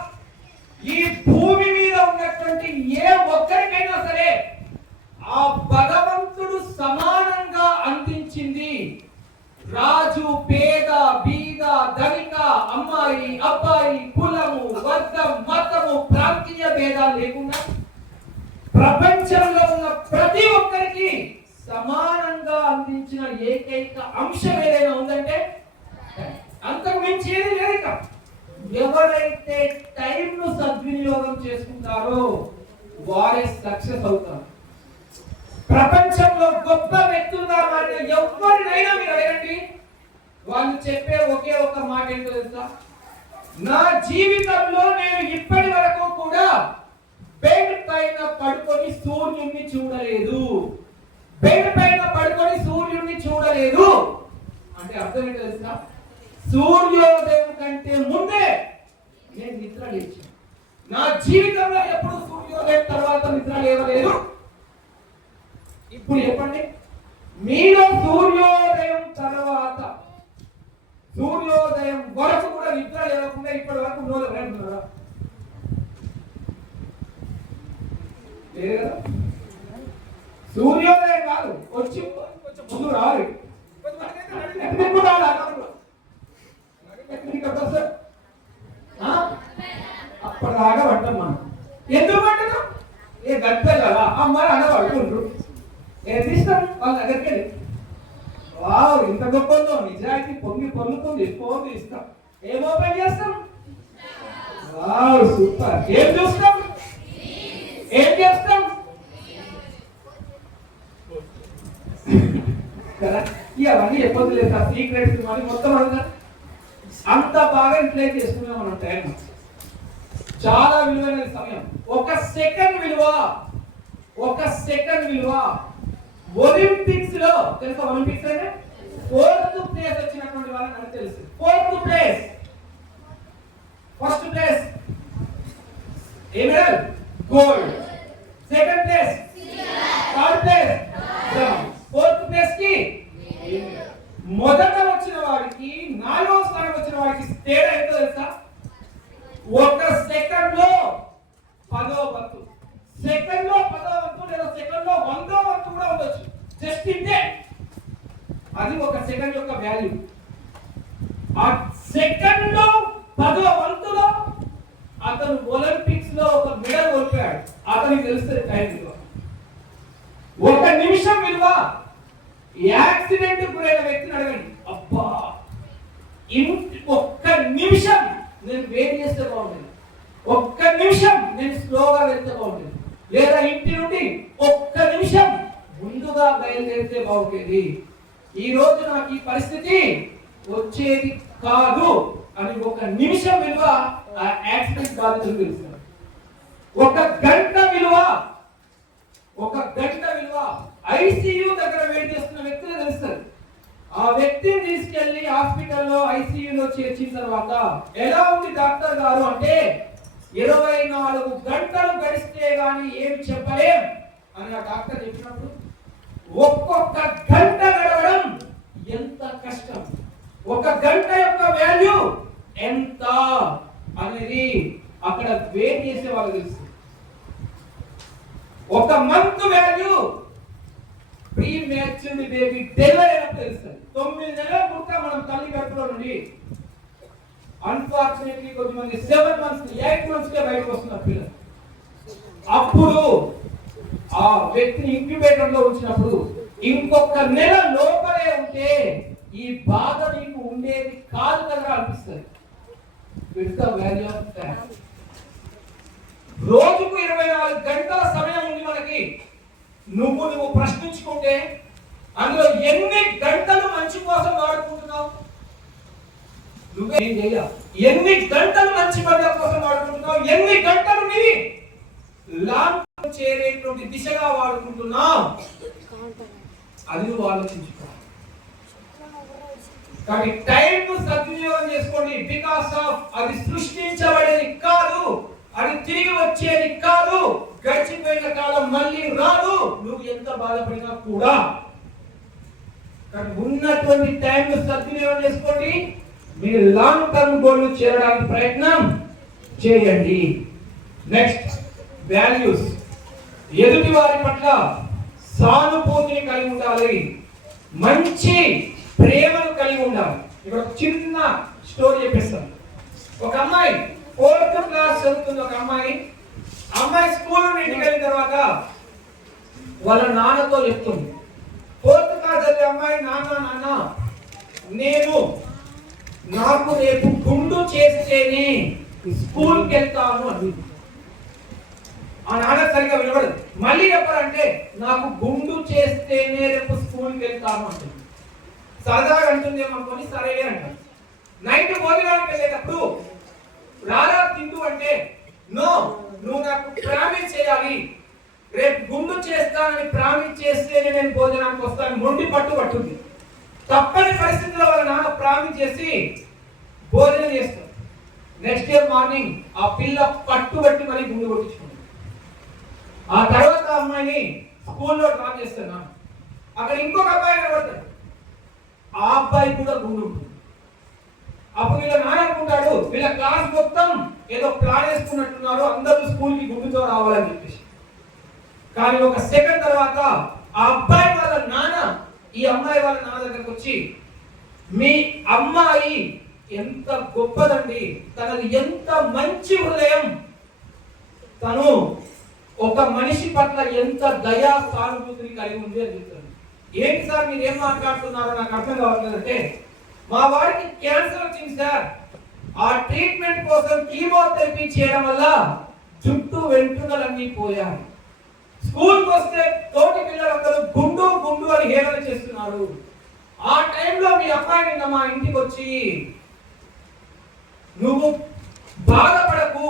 ఈ భూమి మీద ఉన్నటువంటి ఏ ఒక్కరికైనా సరే ఆ భగవంతుడు సమానంగా అందించింది. రాజు, పేద, బీద, ధనిక, అమ్మాయి, అబ్బాయి, కులము, వర్గం, మతము, ప్రాంతీయ భేదాలు లేకుండా ప్రపంచంలో ఉన్న ప్రతి ఒక్కరికి సమానంగా అందించిన ఏకైక అంశం ఏదైనా ఉందంటే అంతకు మించి ఏది లేదు. ఎవరైతే టైంను సద్వినియోగం చేసుకుంటారో వారే సక్సెస్ అవుతారు. ప్రపంచంలో గొప్ప వ్యక్తులుగా మారిన ఎవరినైనా మీరు అడగండి, వాళ్ళు చెప్పే ఒకే ఒక మాట ఏంటో తెలుసా? నా జీవితంలో నేను ఇప్పటి వరకు కూడా బెడ్ పైన పడుకొని సూర్యుడిని చూడలేదు. బెడ్ పైన పడుకొని సూర్యుడిని చూడలేదు అంటే అర్థం ఏంటో తెలుసా? సూర్యోదయం కంటే ముందే నేను నిద్ర లేచాను. నా జీవితంలో ఎప్పుడు సూర్యోదయం తర్వాత నిద్ర లేవలేదు. ఇప్పుడు చెప్పండి, మీలో సూర్యోదయం తర్వాత సూర్యోదయం వరకు కూడా నిద్ర లేవకుండా ఇప్పటి వరకు ఉన్నారా? సూర్యోదయం కాదు, వచ్చి ముందు రాదు. అప్పటిదాకా పట్టం మనం. ఎందుకు పట్టడం? ఏ గట్టెలా అమ్మాయి అన్న పడుతుండ్రు, ఏది ఇష్టం వాళ్ళ దగ్గరికి వెళ్ళి వావ్ ఇంత గొప్పందో నిజాయితీ పొందుతుంది ఫోన్ ఇస్తాం. ఏం ఓపెన్ చేస్తాం? Wow super. ఏం చూస్తాం? ఏం చేస్తాం కదా? ఇవన్నీ చెప్పొద్దు లేదు సార్, సీక్రెట్స్ మరి మొత్తం అంత బాగా యూటిలైజ్ చేసుకున్నాం మనం టైం. చాలా విలువైన సమయం. ఒక సెకండ్ విలువ ఒలింపిక్స్ లో తెలుసా? ఒలింపిక్స్ అంటే 4th ప్లేస్ వచ్చినటువంటి వాళ్ళని నాకు తెలుసు. 4th ప్లేస్, ఫస్ట్ ప్లేస్ ఏ medal? Gold. Second place, third place, 4th place కి మొదట వచ్చిన వాడికి 4వ స్థానం వచ్చిన వాడికి తేడా ఎంతో తెలుసా? ఒక సెకండ్ లో 10వ వంతు, సెకండ్ లో 10వ వంతు లేదా సెకండ్ లో 100వ వంతు కూడా ఉండొచ్చు. జస్ట్ ఇంతే, అది ఒక సెకండ్ యొక్క వాల్యూ. ఆ సెకండ్ లో 10వ వంతులో అతను ఒలింపిక్స్ లో ఒక మెడల్ కొట్టాడు. అతనికి తెలుస్తుంది టైం విలువ. ఒక నిమిషం విలువ. యాక్సిడెంట్ గురైన వ్యక్తిని అడగండి, అబ్బా ఒక్క నిమిషం నేను వెయిట్ చేస్తే బాగుంటుంది, ఒక్క నిమిషం నేను స్లోగా వెళ్తే బాగుంటుంది, లేదా ఇంటి నుండి ఒక్క నిమిషం ముందుగా బయలుదేరితే బాగుండేది, ఈ రోజు నాకు ఈ పరిస్థితి వచ్చేది కాదు అని ఒక నిమిషం విలువ ఆ యాక్సిడెంట్ బాధితులు తెలుసు. ఒక గంట విలువ ఐసీయూ దగ్గర వెయిట్ చేస్తున్న వ్యక్తులు తెలుస్తారు. ఆ వ్యక్తిని తీసుకెళ్లి హాస్పిటల్లో ఐసీయూలో చేర్చిన తర్వాత ఎలా ఉంది డాక్టర్ గారు అంటే 24 గంటలు గడిస్తే గానీ ఏమి చెప్పలేం అని ఆ డాక్టర్ చెప్పినప్పుడు ఒక్కొక్క గంట గడవడం ఎంత కష్టం, ఒక గంట యొక్క వాల్యూ ఎంత అనేది అక్కడ వెయిట్ చేసే వాళ్ళు తెలుసు. ఒక month value pre matured baby delivery అయినప్పుడు తెలుస్తుంది. 9 నెలల పుట్ట మనం తల్లి గర్భంలో నుండి అన్ఫార్చునేట్లీ కొంతమంది 7 months 8 months కే బయటకు వస్తున్నారు పిల్లలు. అప్పుడు ఆ వ్యక్తిని ఇంక్యుబేటర్ లో ఉంచినప్పుడు ఇంకొక నెల లోపలే ఉంటే ఈ బాధ నీకు ఉండేది కాదు కదా అనిపిస్తుంది. రోజుకు 24 గంటల సమయం ఉంది మనకి. నువ్వు ప్రశ్నించుకుంటే అందులో ఎన్ని గంటలు మంచి కోసం వాడుకుంటున్నావు? నువ్వేం చేయాలి? ఎన్ని గంటలు మంచి పనుల కోసం వాడుకుంటున్నావు? ఎన్ని గంటలు నీ లాభం చేరేటువంటి దిశగా వాడుకుంటున్నావు? అది నువ్వు ఆలోచించుకో. కానీ టైం సద్వినియోగం చేసుకోండి. బికాస్ ఆఫ్ అది సృష్టించబడేది కాదు, అది తిరిగి వచ్చేది కాదు, గడిచిపోయిన కాలం మళ్ళీ రాదు, నువ్వు ఎంత బాధపడినా కూడా. కానీ ఉన్నటువంటి టైం సద్వినియోగం చేసుకోండి. మీరు లాంగ్ టర్మ్ గోల్ చేరడానికి ప్రయత్నం చేయండి. Next, values. ఎదుటి వారి పట్ల సానుభూతిని కలిగి ఉండాలి, మంచి ప్రేమను కలిగి ఉండాలి. ఇక్కడ ఒక చిన్న స్టోరీ చెప్పేస్తాను. ఒక అమ్మాయి 4th క్లాస్ చదువుతుంది. ఒక అమ్మాయి స్కూల్ నుండి ఇంటికి వెళ్ళిన తర్వాత వాళ్ళ నాన్నతో చెప్తుంది. 4th క్లాస్ చదివే అమ్మాయి, నాన్న నాకు రేపు గుండు చేస్తేనే స్కూల్కి వెళ్తాను అని. ఆ నాన్న సరిగా వినబడదు. మళ్ళీ చెప్పాలంటే నాకు గుండు చేస్తేనే రేపు స్కూల్కి వెళ్తాను అంటుంది. సరదాగా అంటుంది అనుకొని సరేలే అంటారు. నైట్ భోజనానికి వెళ్ళేటప్పుడు రారా తింటూ అంటే, నో, నువ్వు నాకు ప్రామిస్ చేయాలి, రేపు గుండు చేస్తానని ప్రామిస్ చేస్తేనే నేను భోజనానికి వస్తాను మొండి పట్టుబట్టుంది. తప్పని పరిస్థితుల్లో వాళ్ళ నాన్న ప్రామిస్ చేసి భోజనం చేస్తాడు. నెక్స్ట్ డే మార్నింగ్ ఆ పిల్ల పట్టుబట్టి మళ్ళీ గుండు కొట్టించుకుంది. ఆ తర్వాత అమ్మాయిని స్కూల్లో డ్రాప్ చేస్తాను. అక్కడ ఇంకొక అబ్బాయి కనబడతాడు. ఆ అబ్బాయి కూడా గుండు ఉంటుంది. అప్పుడు వీళ్ళ నాన్న అనుకుంటాడు, వీళ్ళ క్లాస్ మొత్తం ఏదో ప్లాన్ వేసుకున్నట్టున్నారు, అందరూ స్కూల్ కి గుండుతో రావాలని చెప్పేసి. కానీ ఒక సెకండ్ తర్వాత ఆ అబ్బాయి వాళ్ళ నాన్న ఈ అమ్మాయి వాళ్ళ నాన్న దగ్గరకు వచ్చి, మీ అమ్మాయి ఎంత గొప్పదండి, తనది ఎంత మంచి హృదయం, తను ఒక మనిషి పట్ల ఎంత దయా సానుభూతిని కలిగి ఉంది అని చెప్తాను. ఏంటి సార్ మీరు ఏం మాట్లాడుతున్నారో నాకు అర్థం కావట్లేదంటే, మా వాడికి క్యాన్సర్ వచ్చింది సార్, ఆ ట్రీట్మెంట్ కోసం కీమోథెరపీ చేయడం వల్ల చుట్టూ వెంట్రుకలన్నీ పోయాయి. స్కూల్కి వస్తే తోటి పిల్లలందరూ గుండు గుండు అని హేళన చేస్తున్నారు. ఆ టైంలో మీ అమ్మాయి నిన్న మా ఇంటికి వచ్చి, నువ్వు బాధపడకు,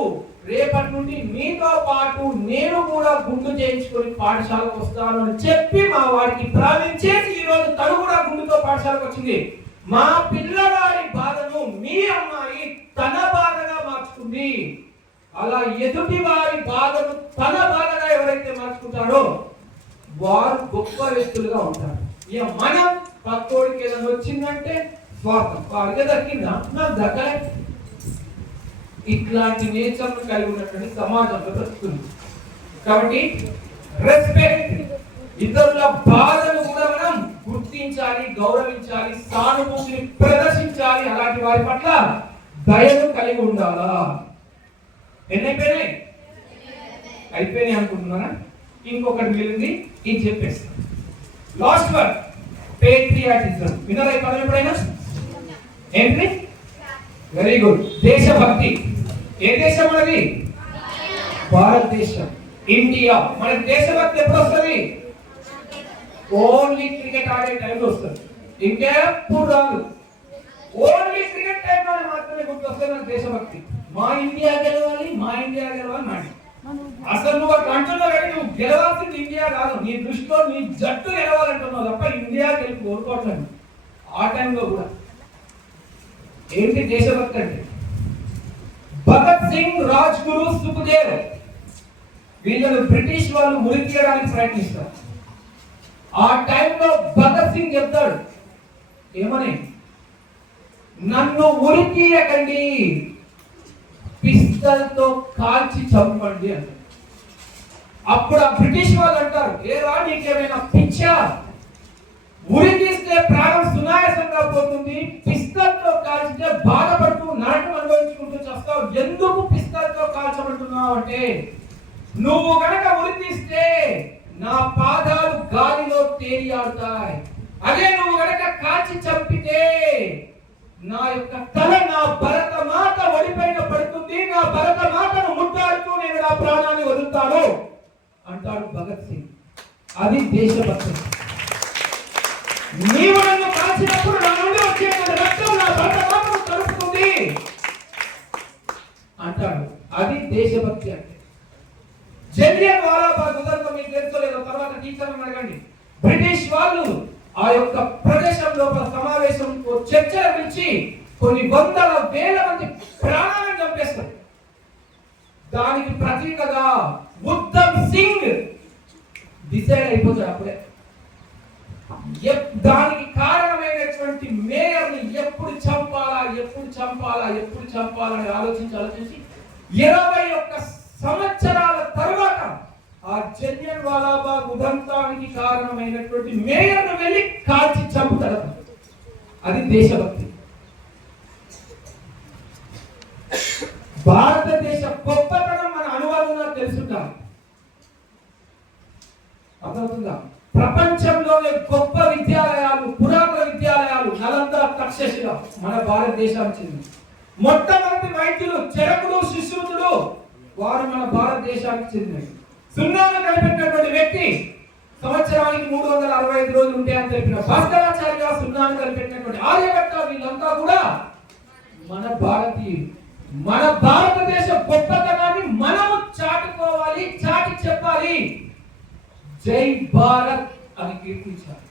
రేపటి నుండి నీతో పాటు నేను కూడా గుండు చేయించుకొని పాఠశాలకు వస్తాను అని చెప్పి మా వాడికి ప్రామిస్ చేసి ఈ రోజు తను కూడా గుండుతో పాఠశాలకు వచ్చింది. మా పిల్లవాడి బాధను మీ అమ్మాయి తన బాధగా మార్చుకుంది. అలా ఎదుటి వారి బాధను తన బాధగా ఎవరైతే మార్చుకుంటారో వారు గొప్ప వ్యక్తులుగా ఉంటారు. ఇక మనం పక్కోడికి ఏదైనా వచ్చిందంటే స్వార్థం, వాడికి దక్కిందా నాకు దక్కలే, ఇట్లాంటి నేచర్ కలిగి ఉన్నటువంటి సమాజంలో బ్రతుకుతుంది. కాబట్టి రెస్పెక్ట్, ఇతరుల బాధను కూడా మనం గుర్తించాలి, గౌరవించాలి, సానుభూతిని ప్రదర్శించాలి. అలాంటి వారి పట్ల దయను కలిగి ఉండాలా. అయిపోయినాయి అనుకుంటున్నారా? ఇంకొకటి మిగిలింది, ఇది చెప్పేస్తాను. Last one, patriotism. విన్నారా ఈ పదం ఎప్పుడైనా? ఏంటి? Very good. దేశభక్తి. ఏ దేశం మనది? భారతదేశం, ఇండియా. మన దేశభక్తి ఎప్పుడు వస్తుంది? ఓన్లీ క్రికెట్ ఆడే టైంలో వస్తుంది, ఇంకెప్పుడు రాదు. ఓన్లీ క్రికెట్ టైంలో మాత్రమే గుర్తొస్తుంది నాకు దేశభక్తి. మా ఇండియా గెలవాలి, మా ఇండియా గెలవాలి మాట. అసలు నువ్వు అంటున్నావు కానీ నువ్వు గెలవాల్సింది ఇండియా కాదు, నీ దృష్టిలో నీ జట్టు గెలవాలంటున్నావు తప్ప ఇండియా గెలిపి కోరుకోవట్లేదు. ఆ టైంలో కూడా ఏంటి దేశభక్తి అంటే? భగత్ సింగ్, రాజ్ గురు, సుఖదేవ్ వీళ్ళను బ్రిటిష్ వాళ్ళు ఉరి తీయడానికి ప్రయత్నిస్తారు. ఆ టైంలో భగత్ సింగ్ చెప్తాడు ఏమని, నన్ను ఉరి తీయకండి, పిస్తల్తో కాల్చి చంపండి అంటారు. అప్పుడు ఆ బ్రిటిష్ వాళ్ళు అంటారు, ఏరా నీకేమైనా పిచ్చా, ఉరి తీస్తే ప్రాణం సునాయాసంగా పోతుంది, పిస్తల్తో కాల్చితే బాధపడుతూ నరకం అనుభవించుకుంటూ చేస్తావు, ఎందుకు పిస్తల్తో కాల్చమంటున్నావు అంటే, నువ్వు గనక ఉరి తీస్తే నా పాదాలు గాలిలో తేలియాడుతాయి, అదే నువ్వు గనక కాల్చి చంపితే నా యొక్క తల నా భరత మాత ఒడిపైన పడుతుంది, నా భరత మాతను ముట్టాడుతూ నేను నా ప్రాణాన్ని వదులుతాను అంటాడు భగత్ సింగ్. అది దేశభక్తి. నీవు నన్ను కాల్చినప్పుడు నా నుండి వచ్చే రక్తం నా భరత మాతను తడుపుతుంది అంటాడు. అది దేశభక్తి అంటే. జలియన్ వాలాబాగ్ ఉదంతం మీకు తెలుసో లేదో, తర్వాత టీచర్లను అడగండి. బ్రిటిష్ వాళ్ళు ఆ యొక్క ప్రదేశంలో సమావేశం చర్చలు పిలిచి కొన్ని వందల వేల మంది ప్రాణాలను చంపేస్తారు. దానికి ప్రతీకగా ఉద్దమ్ సింగ్ డిసైడ్ అయిపోతాడు అప్పుడే. దానికి కారణమైనటువంటి మేయర్ ని ఎప్పుడు చంపాలా ఎప్పుడు చంపాలా ఎప్పుడు చంపాలని ఆలోచించి 21 సంవత్సరాల తర్వాత ఆ జలియన్ వాలాబాగ్ ఉదంతానికి కారణమైనటువంటి మేయర్ను వెళ్ళి కాల్చి చంపుతాడు. అది దేశభక్తి. భారతదేశ గొప్పతనం మన అనువాదంగా తెలుసుకుంటాం. అర్థమవుతుందా? ప్రపంచంలోనే గొప్ప విద్యాలయాలు, పురాతన విద్యాలయాలు నలంద, తక్షశిల మన భారతదేశానికి చెందింది. మొట్టమొదటి వైద్యులు చరకుడు, సుశ్రుతుడు వారు మన భారతదేశానికి చెందినవి. సున్నాను కనిపెట్టినటువంటి వ్యక్తి సంవత్సరానికి 365 రోజులు ఉంటాయని తెలిపిన భాస్కరాచార్య, సున్నాను కనిపెట్టినటువంటి ఆర్యభట్ట వీళ్ళంతా కూడా మన భారతీయులు. మన భారతదేశ గొప్పతనాన్ని మనము చాటుకోవాలి, చాటి చెప్పాలి. జై భారత్ అని కీర్తించాలి.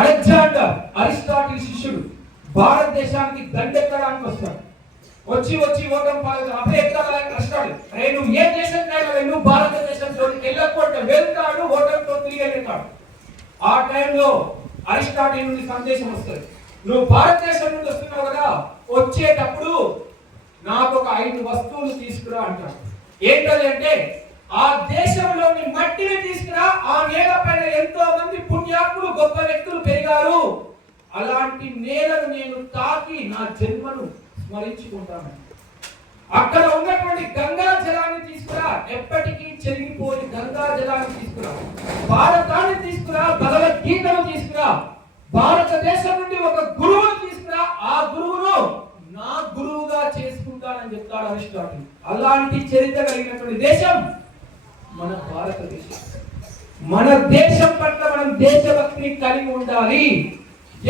అలెగ్జాండర్ అరిస్టాటిల్ శిష్యుడు భారతదేశానికి దండెత్తడానికి వస్తాడు. వచ్చి ఓటం పాలు అప్పుడే ఎక్కడానికి కష్టాలు. అరే నువ్వు ఏ దేశంకైనా వెళ్ళు, భారతదేశంలోకి వెళ్ళకపోతే వెళ్తాడు, ఓటంతో తిరిగి వెళ్తాడు. ఆ టైంలో అరిస్టాటిల్ నుండి సందేశం వస్తుంది, నువ్వు భారతదేశం నుండి వస్తున్నావు కదా, వచ్చేటప్పుడు నాకు ఒక 5 వస్తువులు తీసుకురా అంటాడు. ఏంటది అంటే, ఆ దేశంలోని మట్టిని తీసుకురా, ఆ నేల పైన ఎంతో మంది పుణ్యాత్ములు గొప్ప వ్యక్తులు పెరిగారు, అలాంటి నేలను నేను తాకి నా జన్మను స్మరించుకుంటాను. అక్కడ ఉన్నటువంటి గంగా జలాన్ని తీసుకురా, ఎప్పటికీ చెరిగిపోయి గంగా జలాన్ని తీసుకురా, భారతాన్ని తీసుకురా, భగవద్గీతను తీసుకురా, భారతదేశం నుండి ఒక గురువును తీసుకురా, ఆ గురువును నా గురువుగా చేసుకుంటానని చెప్తాడు అరిస్టాటిల్. అలాంటి చరిత్ర కలిగినటువంటి దేశం మన భారతదేశం. మన దేశం పట్ల మనం దేశభక్తిని కలిగి ఉండాలి.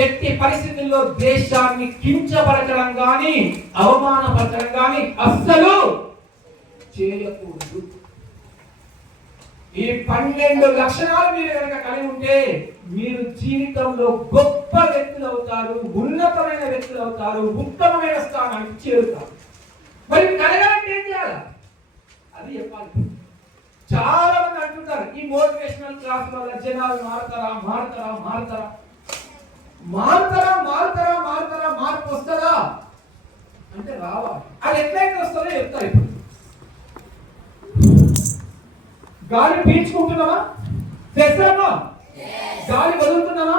ఎట్టి పరిస్థితుల్లో దేశాన్ని కించపరచడం గాని, అవమానపరచడం గాని అస్సలు చేయకూడదు. ఈ 12 లక్షణాలు మీరు కనుక కలిగి ఉంటే మీరు జీవితంలో గొప్ప వ్యక్తులు అవుతారు, ఉన్నతమైన వ్యక్తులు అవుతారు, ఉత్తమమైన స్థానానికి చేరుతారు. మరి కలగాలంటే ఏం చేయాలి? అది చెప్పాలి. చాలా మంది అంటుంటారు, ఈ మోటివేషనల్ క్లాస్ వల్ల జనాలు మారుతారా మారుతారా మారుతారా మారుతారా మారుతారా మారుతారా మార్పు వస్తుందా అంటే రావాలి. అది ఎట్లయితే వస్తుందో చెప్తారు. ఇప్పుడు గాలి పీల్చుకుంటున్నావా, చేస్తున్నావా? గాలి వదులుతున్నావా?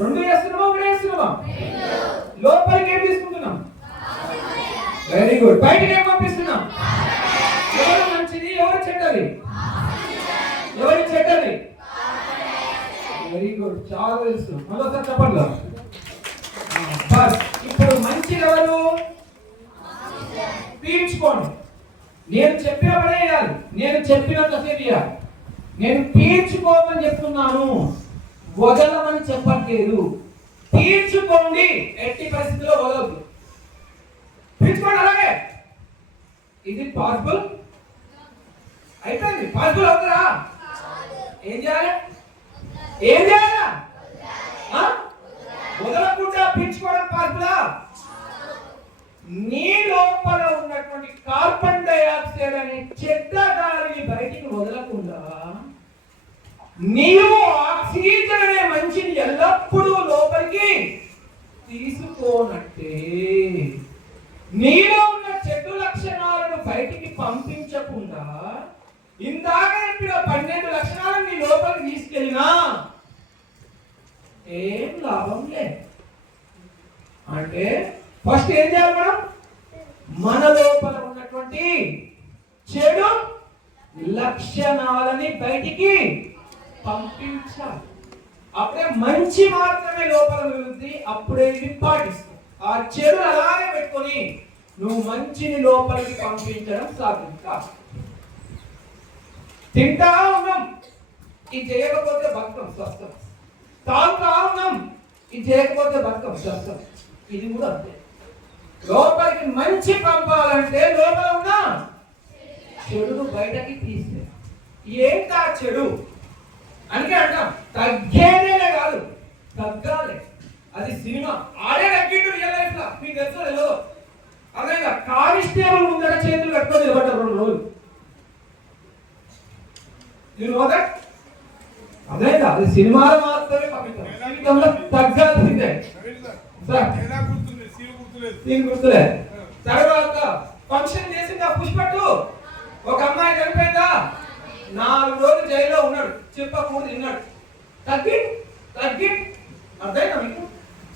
2 చేస్తున్నావా, 1 చేస్తున్నావా? లోపలికి ఏం తీసుకుంటున్నాం? Very good. బయటికి ఏం పంపిస్తున్నాం? ఎవరు మంచిది, ఎవరు చెడ్డది? ఎవరి చెడ్డది? వెరీ గుడ్, చాలా తెలుసు. మరోసారి చెప్పండి. ఇప్పుడు మంచి ఎవరు? పీల్చుకోండి. నేను చెప్పిన పనే చేయాలి, నేను చెప్పినంత సేపు చేయాలి. నేను పీల్చుకోమని చెప్తున్నాను, వదలమని చెప్పట్లేదు. పీల్చుకోండి, ఎట్టి పరిస్థితిలో వదలదు. పీల్చుకోండి అలాగే. ఇది పాసిబుల్ అయిపోయింది. పాసిబుల్ అవుతుందా? ఏం చేయాలి? ఏం చేయాలా? వదలకుండా పీల్చుకోవడం పాసిబులా? నీ లోపల ఉన్నటువంటి కార్బన్ డైఆక్సైడ్ అనే చెడ్డ గాలిని బయటికి వదలకుండా నీవు ఆక్సిజన్ అనే మంచిని ఎల్లప్పుడూ లోపలికి తీసుకోనట్టే నీలో ఉన్న చెడు లక్షణాలను బయటికి పంపించకుండా ఇందాక చెప్పిన 12 లక్షణాలను నీ లోపలికి తీసుకెళ్ళినా ఏం లాభం లేదు. అంటే ఫస్ట్ ఏం చేయాలి? మనం మన లోపల ఉన్నటువంటి చెడు లక్షణాలని బయటికి పంపించాలి. అప్పుడే మంచి మాత్రమే లోపల మిగులుతుంది. అప్పుడే ఇది పాటిస్తాం. ఆ చెడు అలాగే పెట్టుకొని నువ్వు మంచిని లోపలికి పంపించడం సాధ్యం కాదు. తింటా ఉన్నాం, ఇది చేయకపోతే బతుకం స్వస్థం. తాగుతా ఉన్నాం, ఇది చేయకపోతే బతుకం స్వస్థం. ఇది కూడా అంతే. లోపలికి మంచి పంపాలంటే లోపల ఉన్న చెడును బయటకి తీస్తే ఏంటా చెడు అందుకే అంటాం తగ్గేదే కాదు, తగ్గాలి. అది సినిమా ఆడే తగ్గిండు రియల్ లైఫ్ లా. మీకు తెలుసో లేదో అదే కానిస్టేబుల్ ముందర చేతులు కట్టుకొని నిలబడ్డారు 2 రోజులు. అదే అది సినిమాలో మాత్రమే పవిత్రం, జీవితంలో తగ్గాల్సిందే. గుర్తులే. తర్వాత ఫంక్షన్ చేసిందా పుష్పట్టు, ఒక అమ్మాయి చనిపోయిందా, 4 రోజులు జైల్లో ఉన్నాడు, చెప్పకూడదు తిన్నాడు. తగ్గి అర్థమైనా మీకు?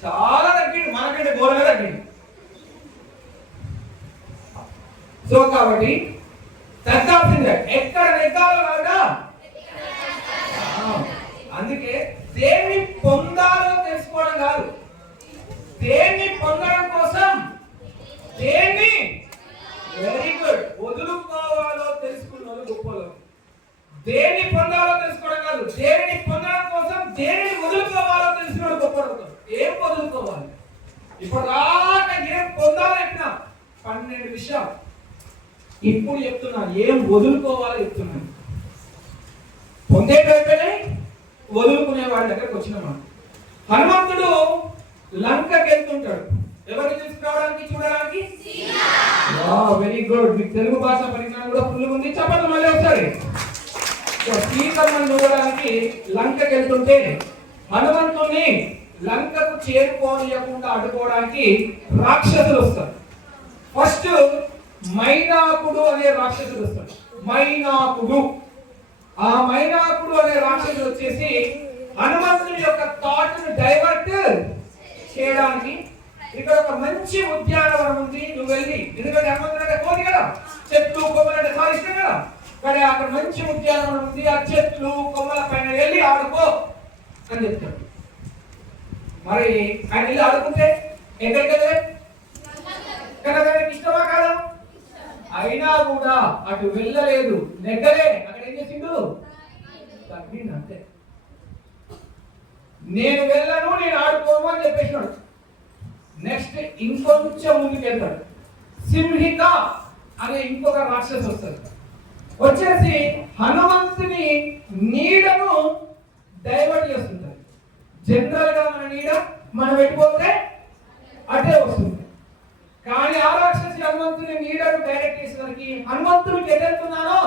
చాలా తగ్గిండు, మనకంటే ఘోరంగా తగ్గిండు. సో కాబట్టి తగ్గాల్సిందే, ఎక్కడ నెగ్గాలో కాదా. అందుకే దేన్ని పొందాలో తెలుసుకోవడం కాదు, దేన్ని పొందడం కోసం దేన్ని వెరీ గుడ్ వదులుకోవాలో తెలుసుకున్న వాళ్ళు గొప్పలు. దేన్ని పొందాలో తెలుసుకోవడం కాదు, దేనిని పొందడం కోసం దేనిని వదులుకోవాలో తెలుసుకున్న గొప్పలు. ఏం వదులుకోవాలి? ఇప్పుడు దాకా ఏం పొందాలో చెప్పినా 12 విషయాలు. ఇప్పుడు చెప్తున్నా ఏం వదులుకోవాలో చెప్తున్నాను. పొందేటైపోయినా వదులుకునే వాడి దగ్గరకు వచ్చిన హనుమంతుడు లంకకి వెళ్తుంటాడు. ఎవరిని తీసుకురావడానికి? చూడడానికి. Very good. మీకు తెలుగు భాష పరిజ్ఞానం కూడా ఫుల్ ఉంది. చెప్పండి మళ్ళీ ఒకసారి. సీతమ్మని చూడడానికి లంకకి వెళ్తుంటే హనుమంతుడిని లంకకు చేరుకోనియకుండా అడ్డుకోవడానికి రాక్షసులు వస్తారు. ఫస్ట్ మైనాకుడు అనే రాక్షసుడు వస్తాడు. ఆ మైనాకుడు అనే రాక్షసుడు వచ్చేసి హనుమంతుని యొక్క థాట్ ను డైవర్ట్ చేయడానికి ఇక్కడ ఒక మంచి ఉద్యానవనం ఉంది, నువ్వు వెళ్ళి, ఎందుకంటే హనుమంతుడు అంటే కోరి కదా, చెట్లు కొమ్మలు అంటే చాలా ఇష్టం కదా, కానీ అక్కడ మంచి ఉద్యానవనం ఉంది, ఆ చెట్లు కొమ్మల పైన వెళ్ళి ఆడుకో అని చెప్తాడు. మరి ఆయన వెళ్ళి ఆడుకుంటే ఎక్కడికి వెళ్ళే? ఇష్టమా కాదా? అయినా కూడా అటు వెళ్ళలేదు, నెగ్గలే. అక్కడ ఏం చేసిండు? తగ్గిండు అంతే. నేను వెళ్ళను, నేను ఆడుకోను అని చెప్పేసినాడు. నెక్స్ట్ ఇంకొంచెం ముందుకు వెళ్తాడు. సింహిక అనే ఇంకొక రాక్షసు వస్తుంది. వచ్చేసి హనుమంతుని నీడను డైవర్ట్ చేస్తుంటారు. జనరల్ గా మన నీడ మనం వెళ్ళిపోతే అటే వస్తుంది. కానీ ఆ రాక్షసి హనుమంతుని నీడను డైరెక్ట్ చేసేసరికి హనుమంతుడికి ఎదురుతున్నానో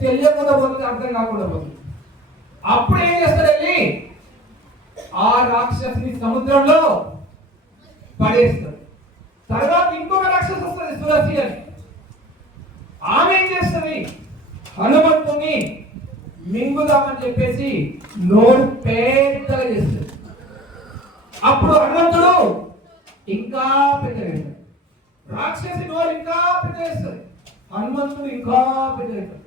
తెలియకుండా పోతుంది, అర్థం కాకుండా పోతుంది. అప్పుడు ఏం చేస్తారు? వెళ్ళి ఆ రాక్షసిని సముద్రంలో పడేస్తారు. తర్వాత ఇంకొక రాక్షసి వస్తుంది, సురసి అని. ఆమె ఏం చేస్తుంది? హనుమంతుని మింగుదామని చెప్పేసి నోరు పెద్దగా చేస్తుంది. అప్పుడు హనుమంతుడు ఇంకా పెద్దగా, రాక్షసి నోరు ఇంకా పెద్ద చేస్తుంది, హనుమంతుడు ఇంకా పెద్ద చేస్తాడు.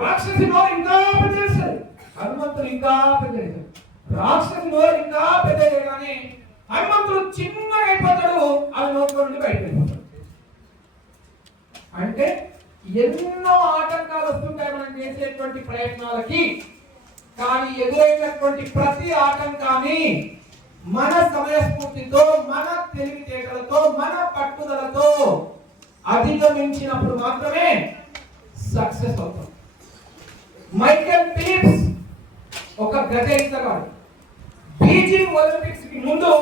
రాక్షసి నోరు ఇంకా పెద్ద చేస్తుంది, హనుమంతుడు ఇంకా పెద్ద చేస్తాడు. రాక్షసి నోరు ఇంకా పెద్ద చేయగానే హనుమంతుడు చిన్నగా అయిపోతాడు, ఆ నోట్లో నుండి బయటకు వెళ్ళిపోతాడు. అంటే ఎన్నో ఆటంకాలు వస్తుంటాయి మనం చేసేటువంటి ప్రయత్నాలకి. కానీ ఎదురైనటువంటి ప్రతి ఆటంకాన్ని మన సమయస్ఫూర్తితో, మన తెలివితేటలతో, మన పట్టుదలతో అధిగమించినప్పుడు మాత్రమే సక్సెస్ అవుతాం. మైకేల్ ఫిలిప్స్ ఒక గజ ఈతగాడు. బీజింగ్ ఒలింపిక్స్ కి ముందు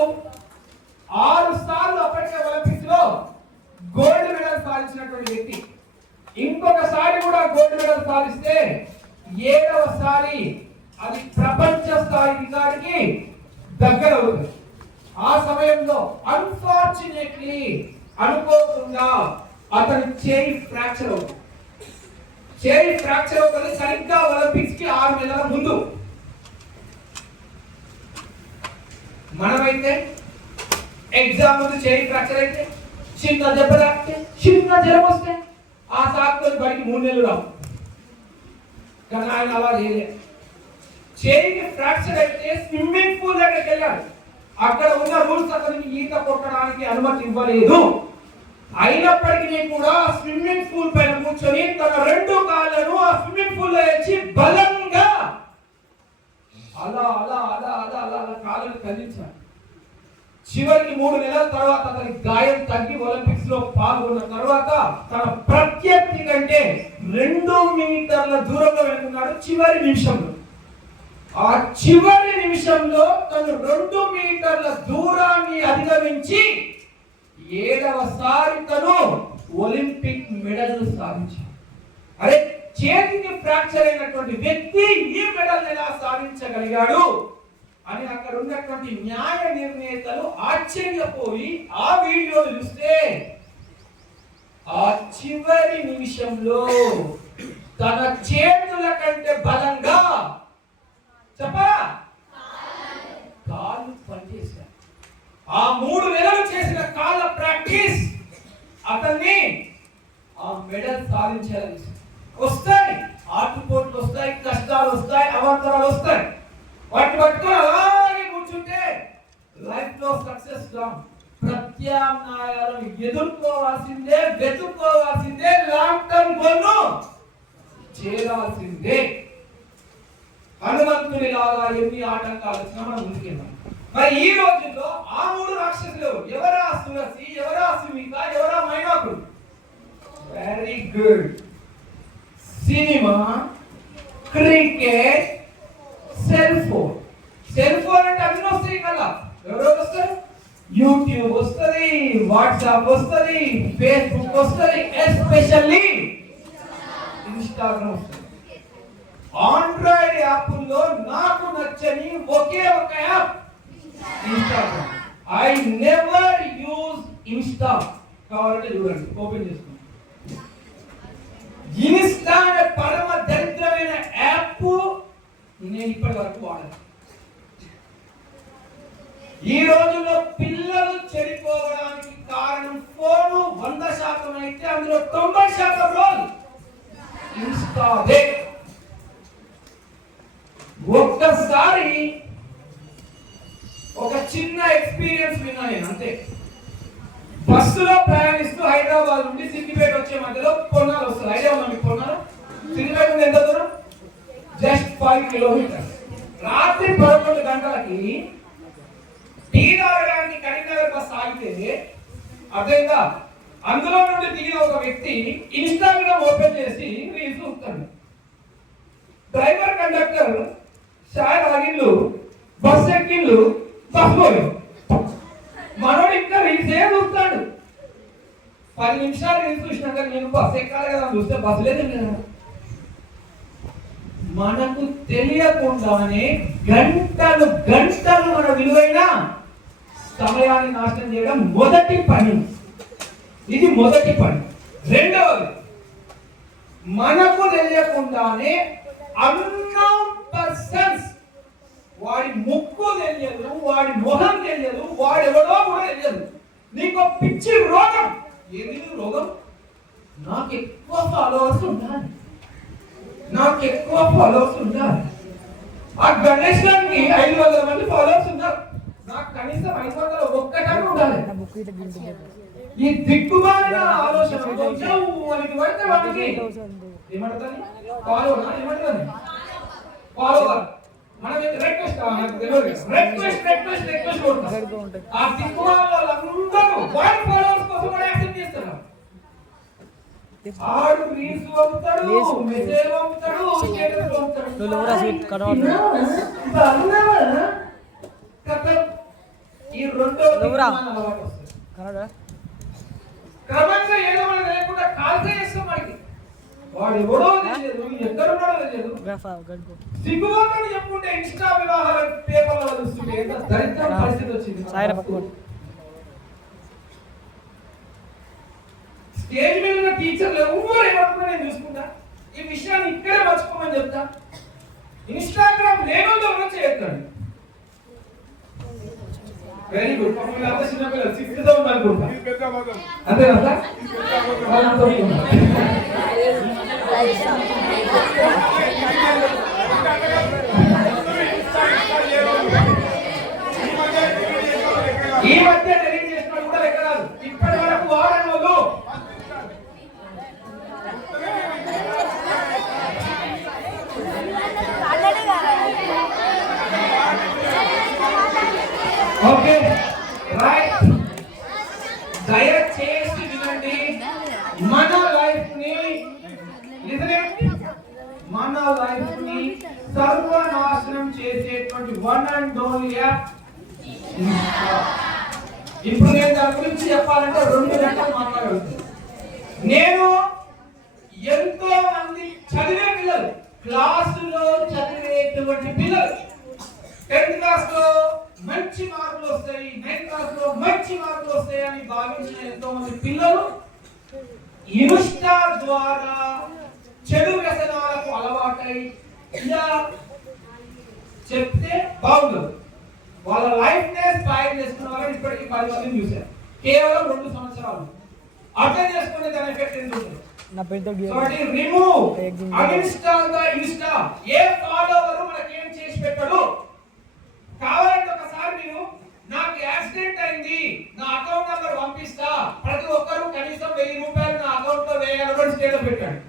6 సార్లు అప్పటికే ఒలింపిక్స్ లో గోల్డ్ మెడల్ సాధించినటువంటి వ్యక్తి. ఇంకొకసారి కూడా గోల్డ్ మెడల్ సాధిస్తే 7వసారి అది ప్రపంచ స్థాయి రికార్డుకి దగ్గర అవుతుంది. ఆ సమయంలో అన్ఫార్చునేట్లీ అనుకోకుండా అతని చేయి ఫ్రాక్చర్ అవుతుంది. చేయి ఫ్రాక్చర్ అవుతుంది సరిగ్గా ఒలింపిక్స్ కి 6 నెలల ముందు. మనమైతే ఎగ్జామ్ ముందు చేయి ఫ్రాక్చర్ అయితే, చిన్న దెబ్బ తాకితే, చిన్న జ్వరం వస్తే ఆ సాకుతో బడికి 3 నెలలు రావు. కానీ ఆయన అలా చేయలేదు. చేయికి ఫ్రాక్చర్ అయితే స్విమ్మింగ్ పూల్ దగ్గరికి వెళ్ళాడు. అక్కడ ఉన్న రూల్స్ అతనికి ఈత కొట్టడానికి అనుమతి ఇవ్వలేదు. అయినప్పటికీ కూడా స్విమ్మింగ్ పూల్ పైన కూర్చొని తన 2 కాళ్ళను ఆ స్విమ్మింగ్ పూల్ లో వేసి బలంగా అలా అలా అలా అలా అలా అలా కాళ్ళను కదిలించాడు. చివరికి 3 నెలల తర్వాత అతని గాయం తగ్గి ఒలింపిక్స్ లో పాల్గొన్న తర్వాత తన ప్రత్యర్థి కంటే 2 మీటర్ల దూరంలో వెళ్తున్నాడు. చివరి నిమిషంలో, ఆ చివరి నిమిషంలో తను 2 మీటర్ల దూరాన్ని అధిగమించి 7వసారి తను ఒలింపిక్ మెడల్ సాధించాడు. అరే, చేతికి ఫ్రాక్చర్ అయినటువంటి వ్యక్తి ఈ మెడల్ ఎలా సాధించగలిగాడు అని అక్కడ ఉన్నటువంటి న్యాయ నిర్ణేతలు ఆశ్చర్యపోయి ఆ వీడియో చూస్తే ఆ చివరి నిమిషంలో తన చేతుల కంటే బలంగా చెప్పరా కాళ్ళు పనిచేశారు. ఆ 3 నెలలు చేసిన కాళ్ళ ప్రాక్టీస్ అతన్ని ఆ మెడల్ సాధించాలని. వస్తాయి ఆటుపోట్లు, వస్తాయి కష్టాలు, వస్తాయి అవాంతరాలు వస్తాయి. వాటిని పట్టుకొని అలాగే కూర్చుంటే లైఫ్ లో సక్సెస్ రామ్. ప్రత్యామ్నాయాలను ఎదుర్కోవాల్సిందే, వెతుక్కోవాల్సిందే, లాంగ్ టర్మ్ గోల్ చేరాల్సిందే. హనుమంతుని లాగా ఎన్ని ఆటంకాలు వచ్చినా మనం ముందుకెళ్దాం. మరి ఈ రోజుల్లో ఆ 3 రాక్షసులు ఎవరా? సురసి, ఎవరా సుమిత, ఎవరా మైనాకుడు? Very good. Cinema, cricket, cell phone. Cell phone అంటే అన్ని వస్తాయి కదా. ఎవరెవరు వస్తారు? యూట్యూబ్ వస్తుంది, వాట్సాప్ వస్తుంది, ఫేస్బుక్ వస్తుంది, ఎస్పెషల్లీ ఇన్స్టాగ్రామ్ వస్తుంది. ఆండ్రాయిడ్ యాప్లో నాకు నచ్చని ఒకే ఒక app Instagram. I never use Insta. కావాలంటే చూడండి, ఓపెన్ చేసుకోండి. ఇన్స్టా అనే పరమ దరిద్రమైన యాప్ నేను ఇప్పటి వరకు వాడను. ఈ రోజుల్లో పిల్లలు చెడిపోవడానికి కారణం ఫోను 100% అయితే అందులో 90% రోల్ ఇన్స్టాదే. ఒక్కసారి ఒక చిన్న ఎక్స్పీరియన్స్ విన్నా నేను, అంతే. బస్సులో ప్రయాణిస్తూ హైదరాబాద్ నుండి సిద్దిపేట వచ్చే మధ్యలో పొన్నాలు వస్తుంది. ఐడియా ఉందా మీకు? పొన్నాలు సిద్దిపేట నుండి ఎంత దూరం? Just 5 kilometres. రాత్రి 11 గంటలకి టీ తాగడానికి కరీంనగర్ బస్ ఆగితే అదేగా అందులో నుండి దిగిన ఒక వ్యక్తి ఇన్స్టాగ్రామ్ ఓపెన్ చేసి రీల్స్ చూస్తాడు. డ్రైవర్, కండక్టర్ షాయ్ ఆగిళ్ళు, బస్ ఎక్కిళ్ళు, బస్ పోయి మనోడు ఇంకా రీల్స్ ఏ చూస్తాడు. 10 నిమిషాలు రీల్స్ చూసినాక నేను బస్ ఎక్కాలి కదా చూస్తే బస్సు లేదు కదా. మనకు తెలియకుండానే గంటలు గంటలు మన విలువైన సమయాన్ని నాశనం చేయడం మొదటి పని. ఇది మొదటి పని. రెండవది, మనకు తెలియకుండానే అన్నోన్ పర్సన్స్, వాడి ముక్కు తెలియదు, వాడి మొహం తెలియదు, వాడెవడో కూడా తెలియదు, నీకు పిచ్చి రోగం. ఏది రోగం? నాకు ఎక్కువ ఫాలోవర్స్ ఉండాలి, నాకు ఎక్కువ ఫాలోవర్స్ ఉండాలి. ఆ గణేష్ గారికి 500 మంది ఫాలోవర్స్ ఉన్నారు, నాకు కనీసం 500 ఒక్కటే ఉండాలి. ఈ దిక్కుమాలిన ఆలోచన మనకి పడితే వాటికి ఏమంటుంది ఫాలోవర్ మనం రిక్వెస్ట్ ఆ దిక్కుమాల వాళ్ళందరూ వాడి ఫాలోవర్స్ కోసం కూడా యాక్సెప్ట్ చేస్తారు. ఆడు రీల్స్ పంపుతాడు, మెసేజ్ పంపుతాడు, స్టేటస్ పంపుతాడు. ఈ రెండో క్రమంగా ఏదో మనకు లేకుండా కాల్సే చేస్తాం. మనకి వాడు ఎవడో తెలియదు, ఎక్కడున్నాడో తెలియదు. సిగ్గుపోతాడు చెప్పుకుంటే ఇన్స్టా వివాహాల పేపర్లో చూస్తుంటే ఎంత దరిద్రం పరిస్థితి వచ్చింది. స్టేజ్ మీద ఉన్న టీచర్లు ఎవరు ఏమనుకున్నా నేను చూసుకుంటా. ఈ విషయాన్ని ఇక్కడే మర్చిపోమని చెప్తా. ఇన్స్టాగ్రామ్ లేనోళ్ళు ఎవరో చేయొద్దండి. Very good. అంత చిన్న పిల్లలు 6th అనుకుంటా, అంతే కదా? ఈ మధ్య డెలిట్ చేసిన కూడా ఎక్కడారు. ఇప్పటి వరకు వాడని వాళ్ళు ఓకే రైట్. దయచేసి వినండి. మన లైఫ్ ని సర్వనాశనం చేసేటువంటి వన్ అండ్ ఓన్లీ యాప్. ఇప్పుడు నేను దాని గురించి చెప్పాలంటే 2 గంటలు మాట్లాడగలుగుతాను. నేను ఎంతో మంది చదివే పిల్లలు, క్లాసులో చదివేటువంటి పిల్లలు, 10th క్లాస్ లో మంచి మార్కులు వస్తాయి, 9th క్లాస్ లో మంచి మార్కులు వస్తాయి అని భావించిన ఎంతో మంది పిల్లలు ఇన్స్టా ద్వారా చెడు వ్యసనాలకు అలవాటై ఇలా చెప్తే బాగుండదు. వాళ్ళ లైఫ్ నే స్పాయిల్ చేసుకున్న వాళ్ళని ఇప్పటికీ 10 మందిని చూశారు. కేవలం 2 సంవత్సరాలు. అర్థం చేసుకునే దాని ఎఫెక్ట్ ఎంత ఉంటుంది. Remove, uninstall the Insta. A follower మనకి ఏం చేసి పెట్టడు. కావాలంటే ఒకసారి మీరు నాకు యాక్సిడెంట్ అయింది, నా అకౌంట్ నంబర్ పంపిస్తా, ప్రతి ఒక్కరు కనీసం 1000 రూపాయలు నా అకౌంట్ లో వేయాలని స్టేటస్ పెట్టండి.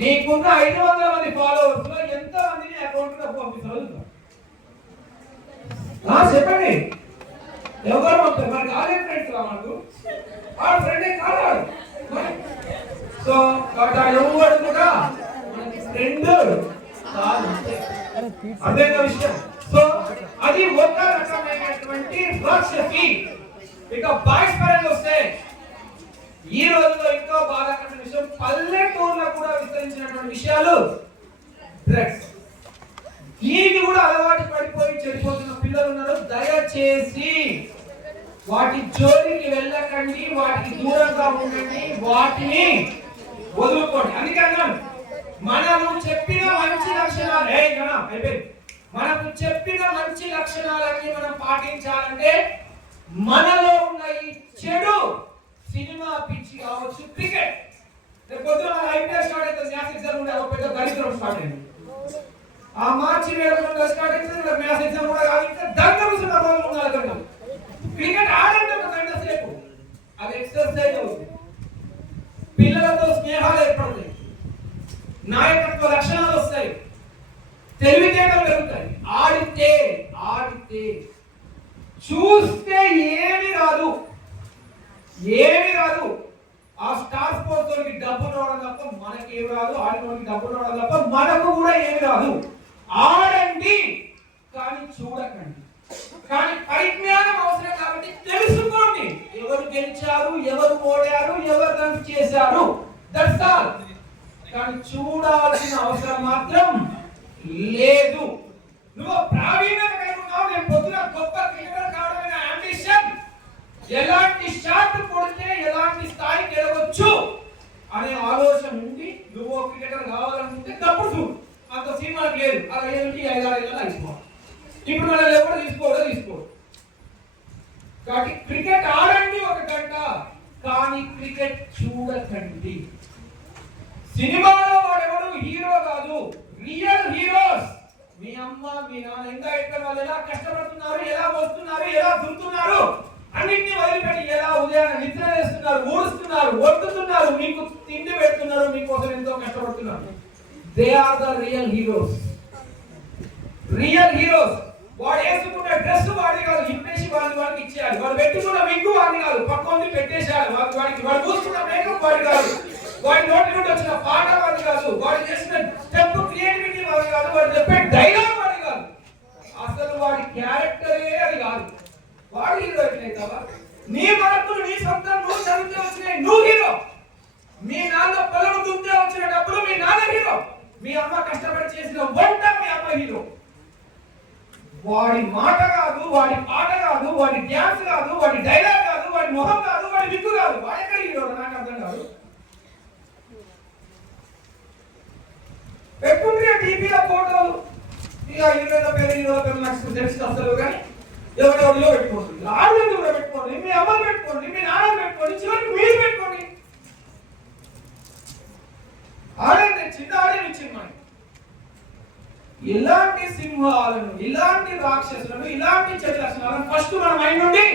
నీకున్న 500 మంది ఫాలోవర్స్ లో ఎంత మందిని అకౌంట్ లో పంపిస్తారో చెప్పండి. ఎవరు పంపుతారు? మనకి ఆలయ ఫ్రెండ్స్ మనకు ఆ ఫ్రెండే కాదు. సో ఎవరు కూడా ఫ్రెండ్ కాదు. అదే విషయం. సో అది ఒక రకమైనటువంటి రాక్షసి. ఇక బాయ్స్ పరంగా వస్తే ఈ రోజుల్లో ఇంకా బాధాకరమైన విషయం, పల్లెటూరులో కూడా విస్తరించినటువంటి విషయాలు డ్రగ్స్. దీనికి కూడా అలవాటు పడిపోయి చెడిపోతున్న పిల్లలు ఉన్నారు. దయచేసి వాటి జోలికి వెళ్ళకండి, వాటికి దూరంగా ఉండండి, వాటిని వదులుకోండి. అందుకన్నా మనము చెప్పిన మంచి లక్షణాలు మనకు చెప్పిన మంచి లక్షణాలన్నీ మనం పాటించాలంటే మనలో ఉన్న ఈ చెడు సినిమా పిచ్చి కావచ్చు, క్రికెట్. పొద్దున ఐపీఎల్ స్టార్ట్ అయితే మ్యాచ్ ఎగ్జామ్ ఉండే ఒక పెద్ద దరిద్రం స్టార్ట్ అయింది. ఆ మార్చి వేళలో స్టార్ట్ అయితే మ్యాచ్ ఎగ్జామ్ కూడా కాదు, ఇంకా దండలు ఉండాలి. క్రికెట్ ఆడంటే ఒక గంట సేపు అది ఎక్సర్సైజ్ అవుతుంది. పిల్లలతో స్నేహాలు ఏర్పడతాయి, నాయకత్వ లక్షణాలు వస్తాయి, తెలివితేటలు పెరుగుతాయి. ఆడితే ఆడితే చూస్తే ఏమి రాదు. ఆ స్టార్ స్పోర్ట్స్ తోకి డబ్బు రావడం తప్ప మనకేమి రాదు, ఆడినోడికి డబ్బు రావడం తప్ప మనకు కూడా ఏమి రాదు. ఆడండి కానీ చూడకండి. కానీ పరిజ్ఞానం అవసరం కాబట్టి తెలుసుకోండి. ఎవరు గెలిచారు, ఎవరు ఓడారు, ఎవరు రన్ చేశారు, దట్స్ ఆల్. కానీ చూడాల్సిన అవసరం మాత్రం లేదు. నువ్వు ప్రావీణ్యత కలిగి ఉన్నావు, నేను పొద్దున గొప్ప క్రికెటర్ కావడమైన అంబిషన్, ఎలాంటి షాట్ కొడితే ఎలాంటి స్థాయికి ఎదగొచ్చు అనే ఆలోచన ఉంది. నువ్వు క్రికెటర్ కావాలనుకుంటే తప్పుడు చూడు, అంత సినిమాకి లేదు. అలా ఏంటి 5-6 ఏళ్ళలో అయిపోవాలి. ఇప్పుడు మనం ఎవరు తీసుకోడు. కాబట్టి క్రికెట్ ఆడండి 1 గంట, కానీ క్రికెట్ చూడకండి. సినిమాలో వాడెవడు హీరో కాదు, రియల్ హీరోస్ మీ అమ్మ మీ నాన్న ఇంకా ఎక్కడ వాళ్ళు ఎలా కష్టపడుతున్నారు, ఎలా వస్తున్నారు, ఎలా దుంతున్నారు అన్నింటినీ వదిలిపెట్టి ఎలా ఉదయాన్నే నిద్ర చేస్తున్నారు, ఊడుస్తున్నారు, వండుతున్నారు, మీకు తిండి పెడుతున్నారు, మీకోసం ఎంతో కష్టపడుతున్నారు. They are the real heroes. Real heroes. వాడు వేసుకున్న డ్రెస్ వాడి కాదు, ఇంపేసి వాడికి ఇచ్చేయాలి. వాడు పెట్టుకున్న విగ్గు వాడి కాదు, పక్కొంది పెట్టేసేయాలి. వాడు చూసుకున్న మేకప్ వాడి కాదు, వాడి నోటి నుండి వచ్చిన పాట వాడి కాదు, వాడు చేసిన స్టెప్ క్రియేటివిటీ వాడి కాదు, వాడు చెప్పే డైలాగ్ వాడి కాదు. అసలు వాడి క్యారెక్టరే అది కాదు. వాడు హీరో ఎట్లయితావా? నీ మార్కులు నీ సొంతం నువ్వు చదివితే వచ్చినాయి, నువ్వు హీరో. మీ నాన్న పొలం దుంతే వచ్చిన డబ్బులు మీ నాన్న హీరో. మీ అమ్మ కష్టపడి చేసిన వంట మీ అమ్మ హీరో. వాడి మాట కాదు, వాడి పాట కాదు, వాడి డ్యాన్స్ కాదు, వాడి డైలాగ్ కాదు, వాడి మొహం కాదు, వాడి విగ్గు కాదు. వాడెక్కడ హీరో నాకు అర్థం కాదు. పెట్టుకుంటే టీవీలో ఫోటోలు, ఇక హీరోల పేరు హీరోల పేరు నాకు తెలిసి అసలు కానీ ఎవరెవరిలో పెట్టుకోండి, ఆడవాళ్ళు కూడా పెట్టుకోండి, మీ అమ్మలు పెట్టుకోండి, మీ నాన్న పెట్టుకోండి, చివరికి మీరు పెట్టుకోండి. ఆడండి, చిన్న ఆడే ఇచ్చింది మనకి. ఇలాంటి సింహాలను, ఇలాంటి రాక్షసులను, ఇలాంటి చెడు లక్షణాలను ఫస్ట్ మన మైండ్ నుండి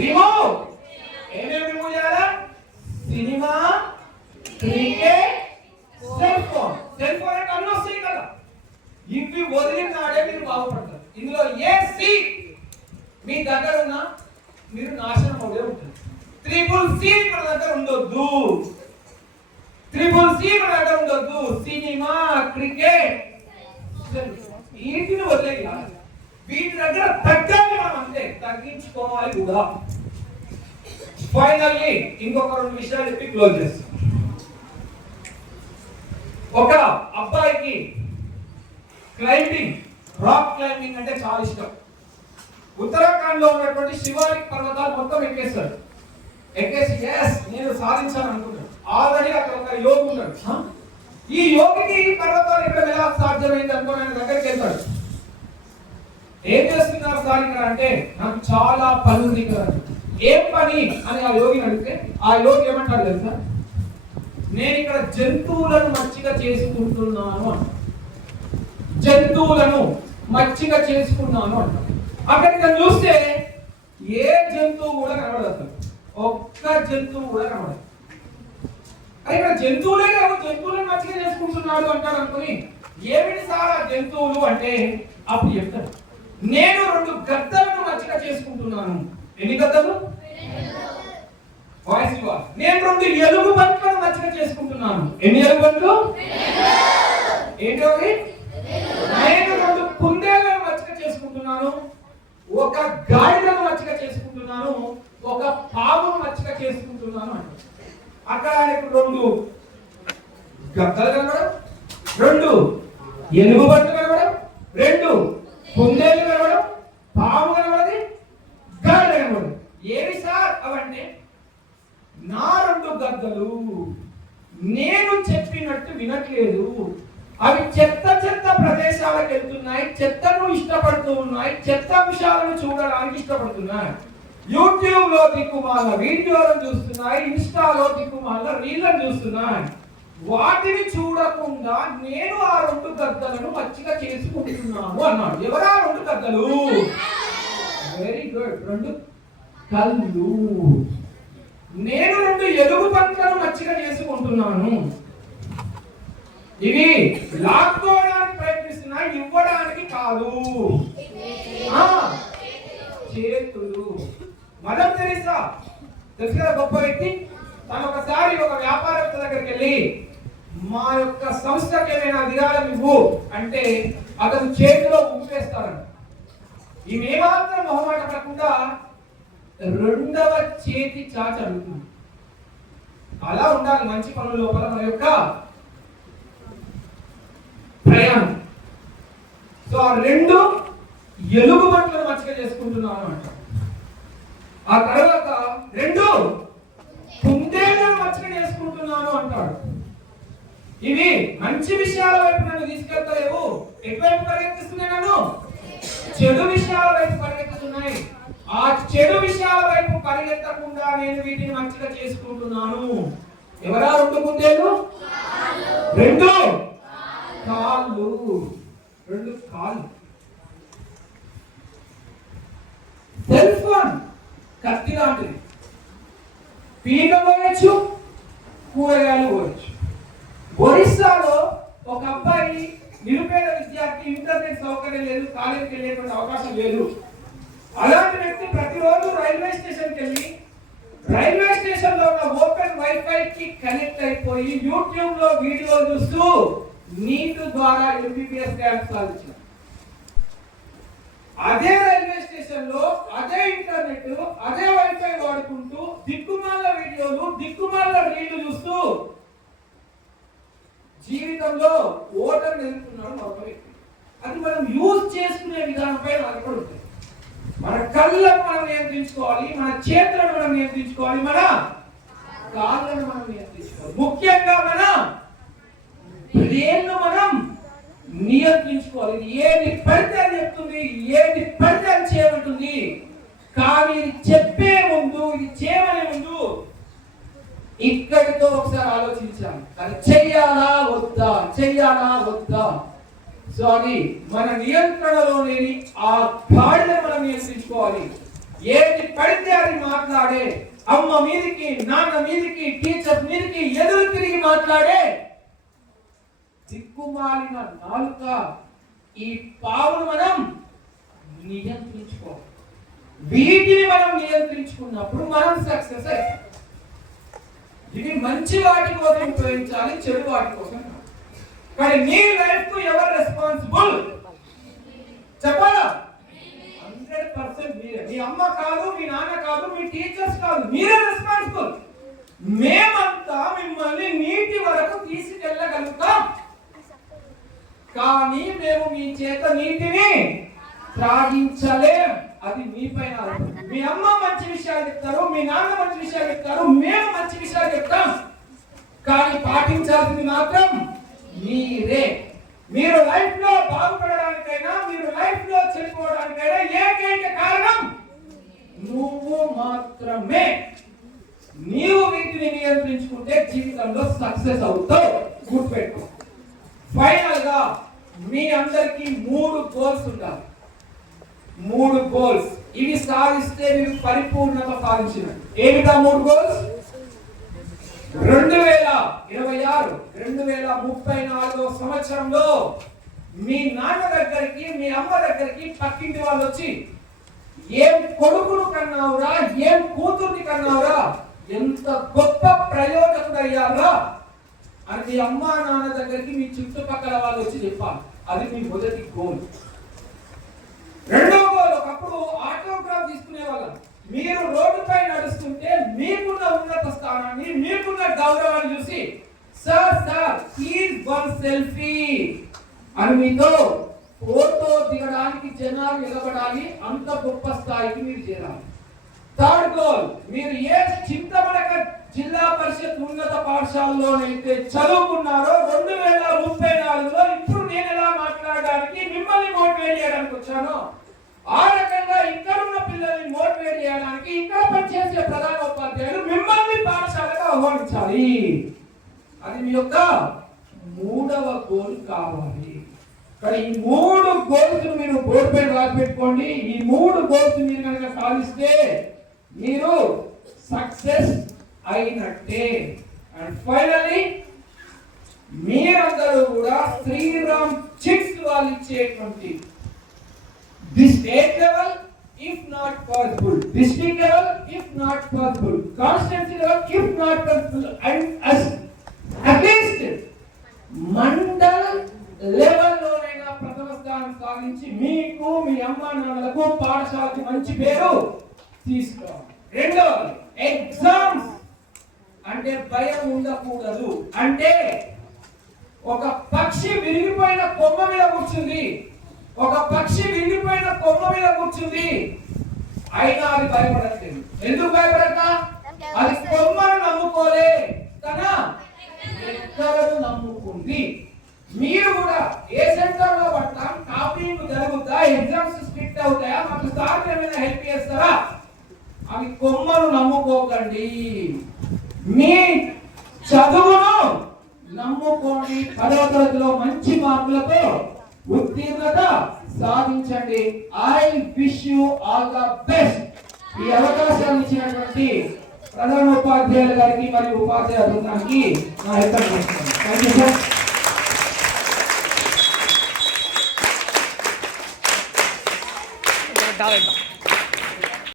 రిమూవ్. ఏమేమి రిమూవ్ చేయాలా? Cinema, cricket, cell phone. Cell phone అంటే అన్నీ వస్తాయి కదా, ఇవి వదిలినాడే మీరు బాగుపడతారు. ఇందులో ఏ సి మీ దగ్గర ఉన్నా మీరు నాశనం అవుతే ఉంటుంది. ట్రిపుల్ సి మన దగ్గర ఉండొద్దు. ట్రిపుల్ సి మన దగ్గర ఉండొద్దు. సినిమా, క్రికెట్, వీటిని వదిలేయాలి. వీటి దగ్గర తగ్గాలి, మనం అంతే తగ్గించుకోవాలి కూడా. ఫైనల్లీ ఇంకొక 2 విషయాలు చెప్పి క్లోజ్ చేస్తాం. ఒక అబ్బాయికి క్లైంబింగ్, రాక్ క్లైంబింగ్ అంటే చాలా ఇష్టం. ఉత్తరాఖండ్ లో ఉన్నటువంటి శివాలిక్ పర్వతాలు మొత్తం ఎక్కేస్తాడు. ఎక్కేసి నేను సాధించాను అనుకుంటాడు. ఆల్రెడీ అక్కడ ఒక యోగి ఉన్నాడు. ఈ యోగికి ఈ పర్వతాలు ఇక్కడ ఎలా సాధ్యమైంది అనుకుని ఆయన దగ్గరికి వెళ్తాడు. ఏం చేస్తున్నారు సార్ ఇక్కడ అంటే, నాకు చాలా పని ఉంది ఇక్కడ. ఏం పని అని ఆ యోగిని అడిగితే ఆ యోగి ఏమంటాడు తెలుసా? నేను ఇక్కడ జంతువులను మచ్చిక చేసుకుంటున్నాను అంట. జంతువులను మచ్చిక చేసుకున్నాను అంట. అక్కడికి చూస్తే ఏ జంతువు కూడా కనబడదు. అసలు ఒక్క జంతువు కూడా కనబడదు. ఇక్కడ జంతువులే కాదు, జంతువులను మచ్చిక చేసుకుంటున్నాడు అంటాడు అనుకుని, ఏమిటి సార్ ఆ జంతువులు అంటే అప్పుడు చెప్తాడు, నేను 2 గద్దలను మచ్చిక చేసుకుంటున్నాను. ఎన్ని గద్దలు? వాయిస్ ఇవ్వాలి. నేను 2 ఎలుగు బంట్లను మచ్చిక చేసుకుంటున్నాను. ఎన్ని ఎలుగు బంట్లు? ఏంటో నేను 2 కుందేళ్లను మచ్చిక చేసుకుంటున్నాను, ఒక గాడిదను మచ్చిక చేసుకుంటున్నాను, ఒక పామును మచ్చిక చేసుకుంటున్నాను అంటే అక్కడ ఆయనకు 2 గద్దలు కనబడడం, 2 ఎలుగు బంట్లు కనబడడం, 2 కుందేళ్లు కనబడడం, పాము కనబడది, గాడిద కనబడదు. ఏమి సార్ అవంటే, నా 2 గద్దలు నేను చెప్పినట్టు వినట్లేదు. అవి చెత్త చెత్త ప్రదేశాలకు వెళ్తున్నాయి, చెత్తను ఇష్టపడుతూ ఉన్నాయి, చెత్త అంశాలను చూడడానికి ఇష్టపడుతున్నాయి. యూట్యూబ్ లో దిక్కుమాల వీడియోలను చూస్తున్నాయి, ఇన్స్టాలో దిక్కుమాల రీళ్లను చూస్తున్నాయి. వాటిని చూడకుండా నేను ఆ 2 గద్దలను మచ్చిక చేసుకుంటున్నాను అన్నాడు. ఎవరా 2 గద్దలు? వెరీ గుడ్, 2 కళ్ళు. నేను 2 ఎలుగు బంట్లను మచ్చిక చేసుకుంటున్నాను. ఇవి లాక్కోవడానికి ప్రయత్నిస్తున్నాయి, ఇవ్వడానికి కాదు. చేతులు. మదర్ తెరీసా తెలుసు కదా, గొప్ప వ్యక్తి. తను ఒకసారి ఒక వ్యాపారవేత్త దగ్గరికి వెళ్ళి, మా యొక్క సంస్థకి ఏమైనా విరాళం ఇవ్వు అంటే అతను చేతిలో ఊపేస్తారని. ఈమె ఏమాత్రం మొహమాట పడకుండా 2వ చేతి చాచి అడుగుతుంది. అలా ఉండాలి మంచి పనుల లోపల మన యొక్క ప్రయాణం. సో ఆ 2 ఎలుగు బంట్లను మచ్చిక చేసుకుంటున్నాను అంట. ఆ తర్వాత 2 కుందేళ్లను మచ్చిక చేసుకుంటున్నాను అంటాడు. ఇవి మంచి విషయాల వైపు నన్ను తీసుకెళ్తలేవు. ఎటువైపు పరిగెత్తిస్తున్నాయి? నన్ను చెడు విషయాల వైపు పరిగెత్తుతున్నాయి. ఆ చెడు విషయాల వైపు పరిగెత్తకుండా నేను వీటిని మచ్చిక చేసుకుంటున్నాను. ఎవరా 2 కుందేళ్లు? 2 కాళ్ళు. 2 కాళ్ళు. సెల్ ఫోన్ కత్తి లాంటిది. పీక పోయచ్చు, కూరగాయలు పోయచ్చు. ఒరిస్సాలో ఒక అబ్బాయి నిరుపేద విద్యార్థి, ఇంటర్నెట్ సౌకర్యం లేదు, కాలేజీకి వెళ్ళేటువంటి అవకాశం లేదు. అలాంటి వ్యక్తి ప్రతిరోజు రైల్వే స్టేషన్కి వెళ్ళి రైల్వే స్టేషన్ లో ఉన్న ఓపెన్ వైఫై కి కనెక్ట్ అయిపోయి యూట్యూబ్ లో వీడియోలు చూస్తూ నీట్ ద్వారా ఎంబీబీఎస్ ర్యాంక్ సాధించారు. అదే రైల్వే స్టేషన్ లో అదే ఇంటర్నెట్, అదే వైఫై వాడుకుంటూ దిక్కుమాల వీడియోలు, దిక్కుమాల రీళ్లు చూస్తూ జీవితంలో ఓటర్ నిలుపుతున్నాడు మరొక వ్యక్తి. అది మనం యూజ్ చేసుకునే విధానంపై ఆధారపడి ఉంటుంది. మన కళ్ళను మనం నియంత్రించుకోవాలి, మన చేతులను మనం నియంత్రించుకోవాలి, మన కాళ్ళను మనం నియంత్రించుకోవాలి. ముఖ్యంగా మన బ్రెయిన్ మనం నియంత్రించుకోవాలి. ఇది ఏది పడితే అని చెప్తుంది, ఏది పడితే అని చేయమంటుంది. కానీ ఇది చెప్పే ముందు, ఇది చేయమనే ముందు ఇక్కడితో ఒకసారి ఆలోచించాలి. అది చెయ్యాలా వద్దా, చెయ్యాలా వద్దా. సో అది మన నియంత్రణలో లేని ఆ గాడిని మనం నియంత్రించుకోవాలి. ఏది పడితే అది మాట్లాడే, అమ్మ మీదికి, నాన్న మీదికి, టీచర్ మీదికి ఎదురు తిరిగి మాట్లాడే దిక్కుమాలిన నాలుక, ఈ పావును మనం నియంత్రించుకోవాలి. వీటిని మనం నియంత్రించుకున్నప్పుడు మనం సక్సెస్ అవుతాం. ఇవి మంచి వాటి కోసం ఉపయోగించాలి, చెడు వాటి కోసం. కానీ మీ లైఫ్ కు ఎవరు రెస్పాన్సిబుల్ చెప్పాలా? 100% మీరే. మీ అమ్మ కాదు, మీ నాన్న కాదు, మీ టీచర్స్ కాదు, మీరే రెస్పాన్సిబుల్. మేమంతా మిమ్మల్ని నీటి వరకు తీసుకెళ్ళగలుగుతాం, కానీ మేము మీ చేత నీటిని త్రాగించలేం. అది మీ పైన. మీ అమ్మ మంచి విషయాలు చెప్తారు, మీ నాన్న మంచి విషయాలు చెప్తారు, మేము మంచి విషయాలు చెప్తాం, కానీ పాటించాల్సింది మాత్రం మీరే. మీరు లైఫ్ లో బాగుపడడానికైనా, మీరు లైఫ్ లో చెడిపోవడానికైనా ఏకైక కారణం నువ్వు మాత్రమే. నీవు వీటిని నియంత్రించుకుంటే జీవితంలో సక్సెస్ అవుతావు. గుర్తుపెట్టుకో. ఫైనల్ గా మీ అందరికి 3 గోల్స్ ఉండాలి. 3 గోల్స్. ఇవి సాధిస్తే మీరు పరిపూర్ణత సాధించినట్టు. ఏమిటా 3 గోల్స్? 2026 2034 సంవత్సరంలో మీ నాన్న దగ్గరికి, మీ అమ్మ దగ్గరికి పక్కింటి వాళ్ళు వచ్చి ఏం కొడుకును కన్నావురా, ఏం కూతుర్ని కన్నావురా, ఎంత గొప్ప ప్రయోజకుడయ్యారా అని మీ అమ్మ నాన్న దగ్గరికి మీ చుట్టుపక్కల వాళ్ళు వచ్చి చెప్పాలి. అది మీ మొదటి గోల్. రెండో గోల్, ఒకప్పుడు ఆటోగ్రాఫ్ తీసుకునే వాళ్ళం. మీరు రోడ్డుపై నడుస్తుంటే మీకున్న ఉన్నత స్థానాన్ని, మీకున్న గౌరవాన్ని చూసి సార్ ప్లీజ్ వన్ సెల్ఫీ అని మీతో ఫోటో దిగడానికి జనాలు నిలబడాలి. అంత గొప్ప స్థాయికి మీరు చేరాలి. థర్డ్ గోల్, మీరు ఏ చింతమడక జిల్లా పరిషత్ ఉన్నత పాఠశాలలోనైతే చదువుకున్నారో 2034లో ఇప్పుడు నేను ఎలా మాట్లాడడానికి, మిమ్మల్ని మోటివేట్ చేయడానికి వచ్చానో ఆ రకంగా ఇక్కడ ఉన్న పిల్లల్ని మోటివేట్ చేయడానికి ఇక్కడ పనిచేసే ప్రధాన ఉపాధ్యాయులు మిమ్మల్ని పాఠశాలకు ఆహ్వానించాలి. అది మీ యొక్క 3వ గోల్ కావాలి. కానీ ఈ 3 గోల్స్ మీరు బోర్డు పైన రాసి పెట్టుకోండి. ఈ 3 గోల్స్ మీరు కనుక సాధిస్తే మీరు సక్సెస్ అయినట్టే. అండ్ ఫైనల్లీ మీరందరూ కూడా శ్రీరామ్ చిట్స్ వాళ్ళు ఇచ్చేటువంటి the state level if not possible, district level if not possible, constituency level if not possible, and at least mandal level లోనైనా ప్రథమ స్థానం సాధించి మీకు, మీ అమ్మ నాన్నలకు, పాఠశాలకు మంచి పేరు తీసుకోవాలి. రెండవది ఎగ్జామ్స్ అంటే భయం ఉండకూడదు. అంటే ఒక పక్షి విరిగిపోయిన కొమ్మ మీద కూర్చుంది, ఒక పక్షి విరిగిపోయిన కొమ్మ మీద కూర్చుంది, అయినా అది భయపడట్లేదు. ఎందుకు భయపడక? అది కొమ్మను నమ్ముకోలే, తన రెక్కలను నమ్ముకుంది. మీరు కూడా ఏ సెంటర్ లో పడతాం, టాపింగ్ జరుగుతా, ఎగ్జామ్స్ స్ట్రిక్ట్ అవుతాయా, మాకు సార్ ఏమైనా హెల్ప్ చేస్తారా, అవి కొమ్మను నమ్ముకోకండి. మీ చదువును నమ్ముకోండి. 10వ తరగతిలో మంచి మార్కులతో ఉత్తీర్ణత సాధించండి. I wish you all the best. ఈ అవకాశాన్ని ఇచ్చినటువంటి ప్రధాన ఉపాధ్యాయుల గారికి మరియు ఉపాధ్యాయ బృందానికి నా యొక్క నమస్కారం. Thank you sir.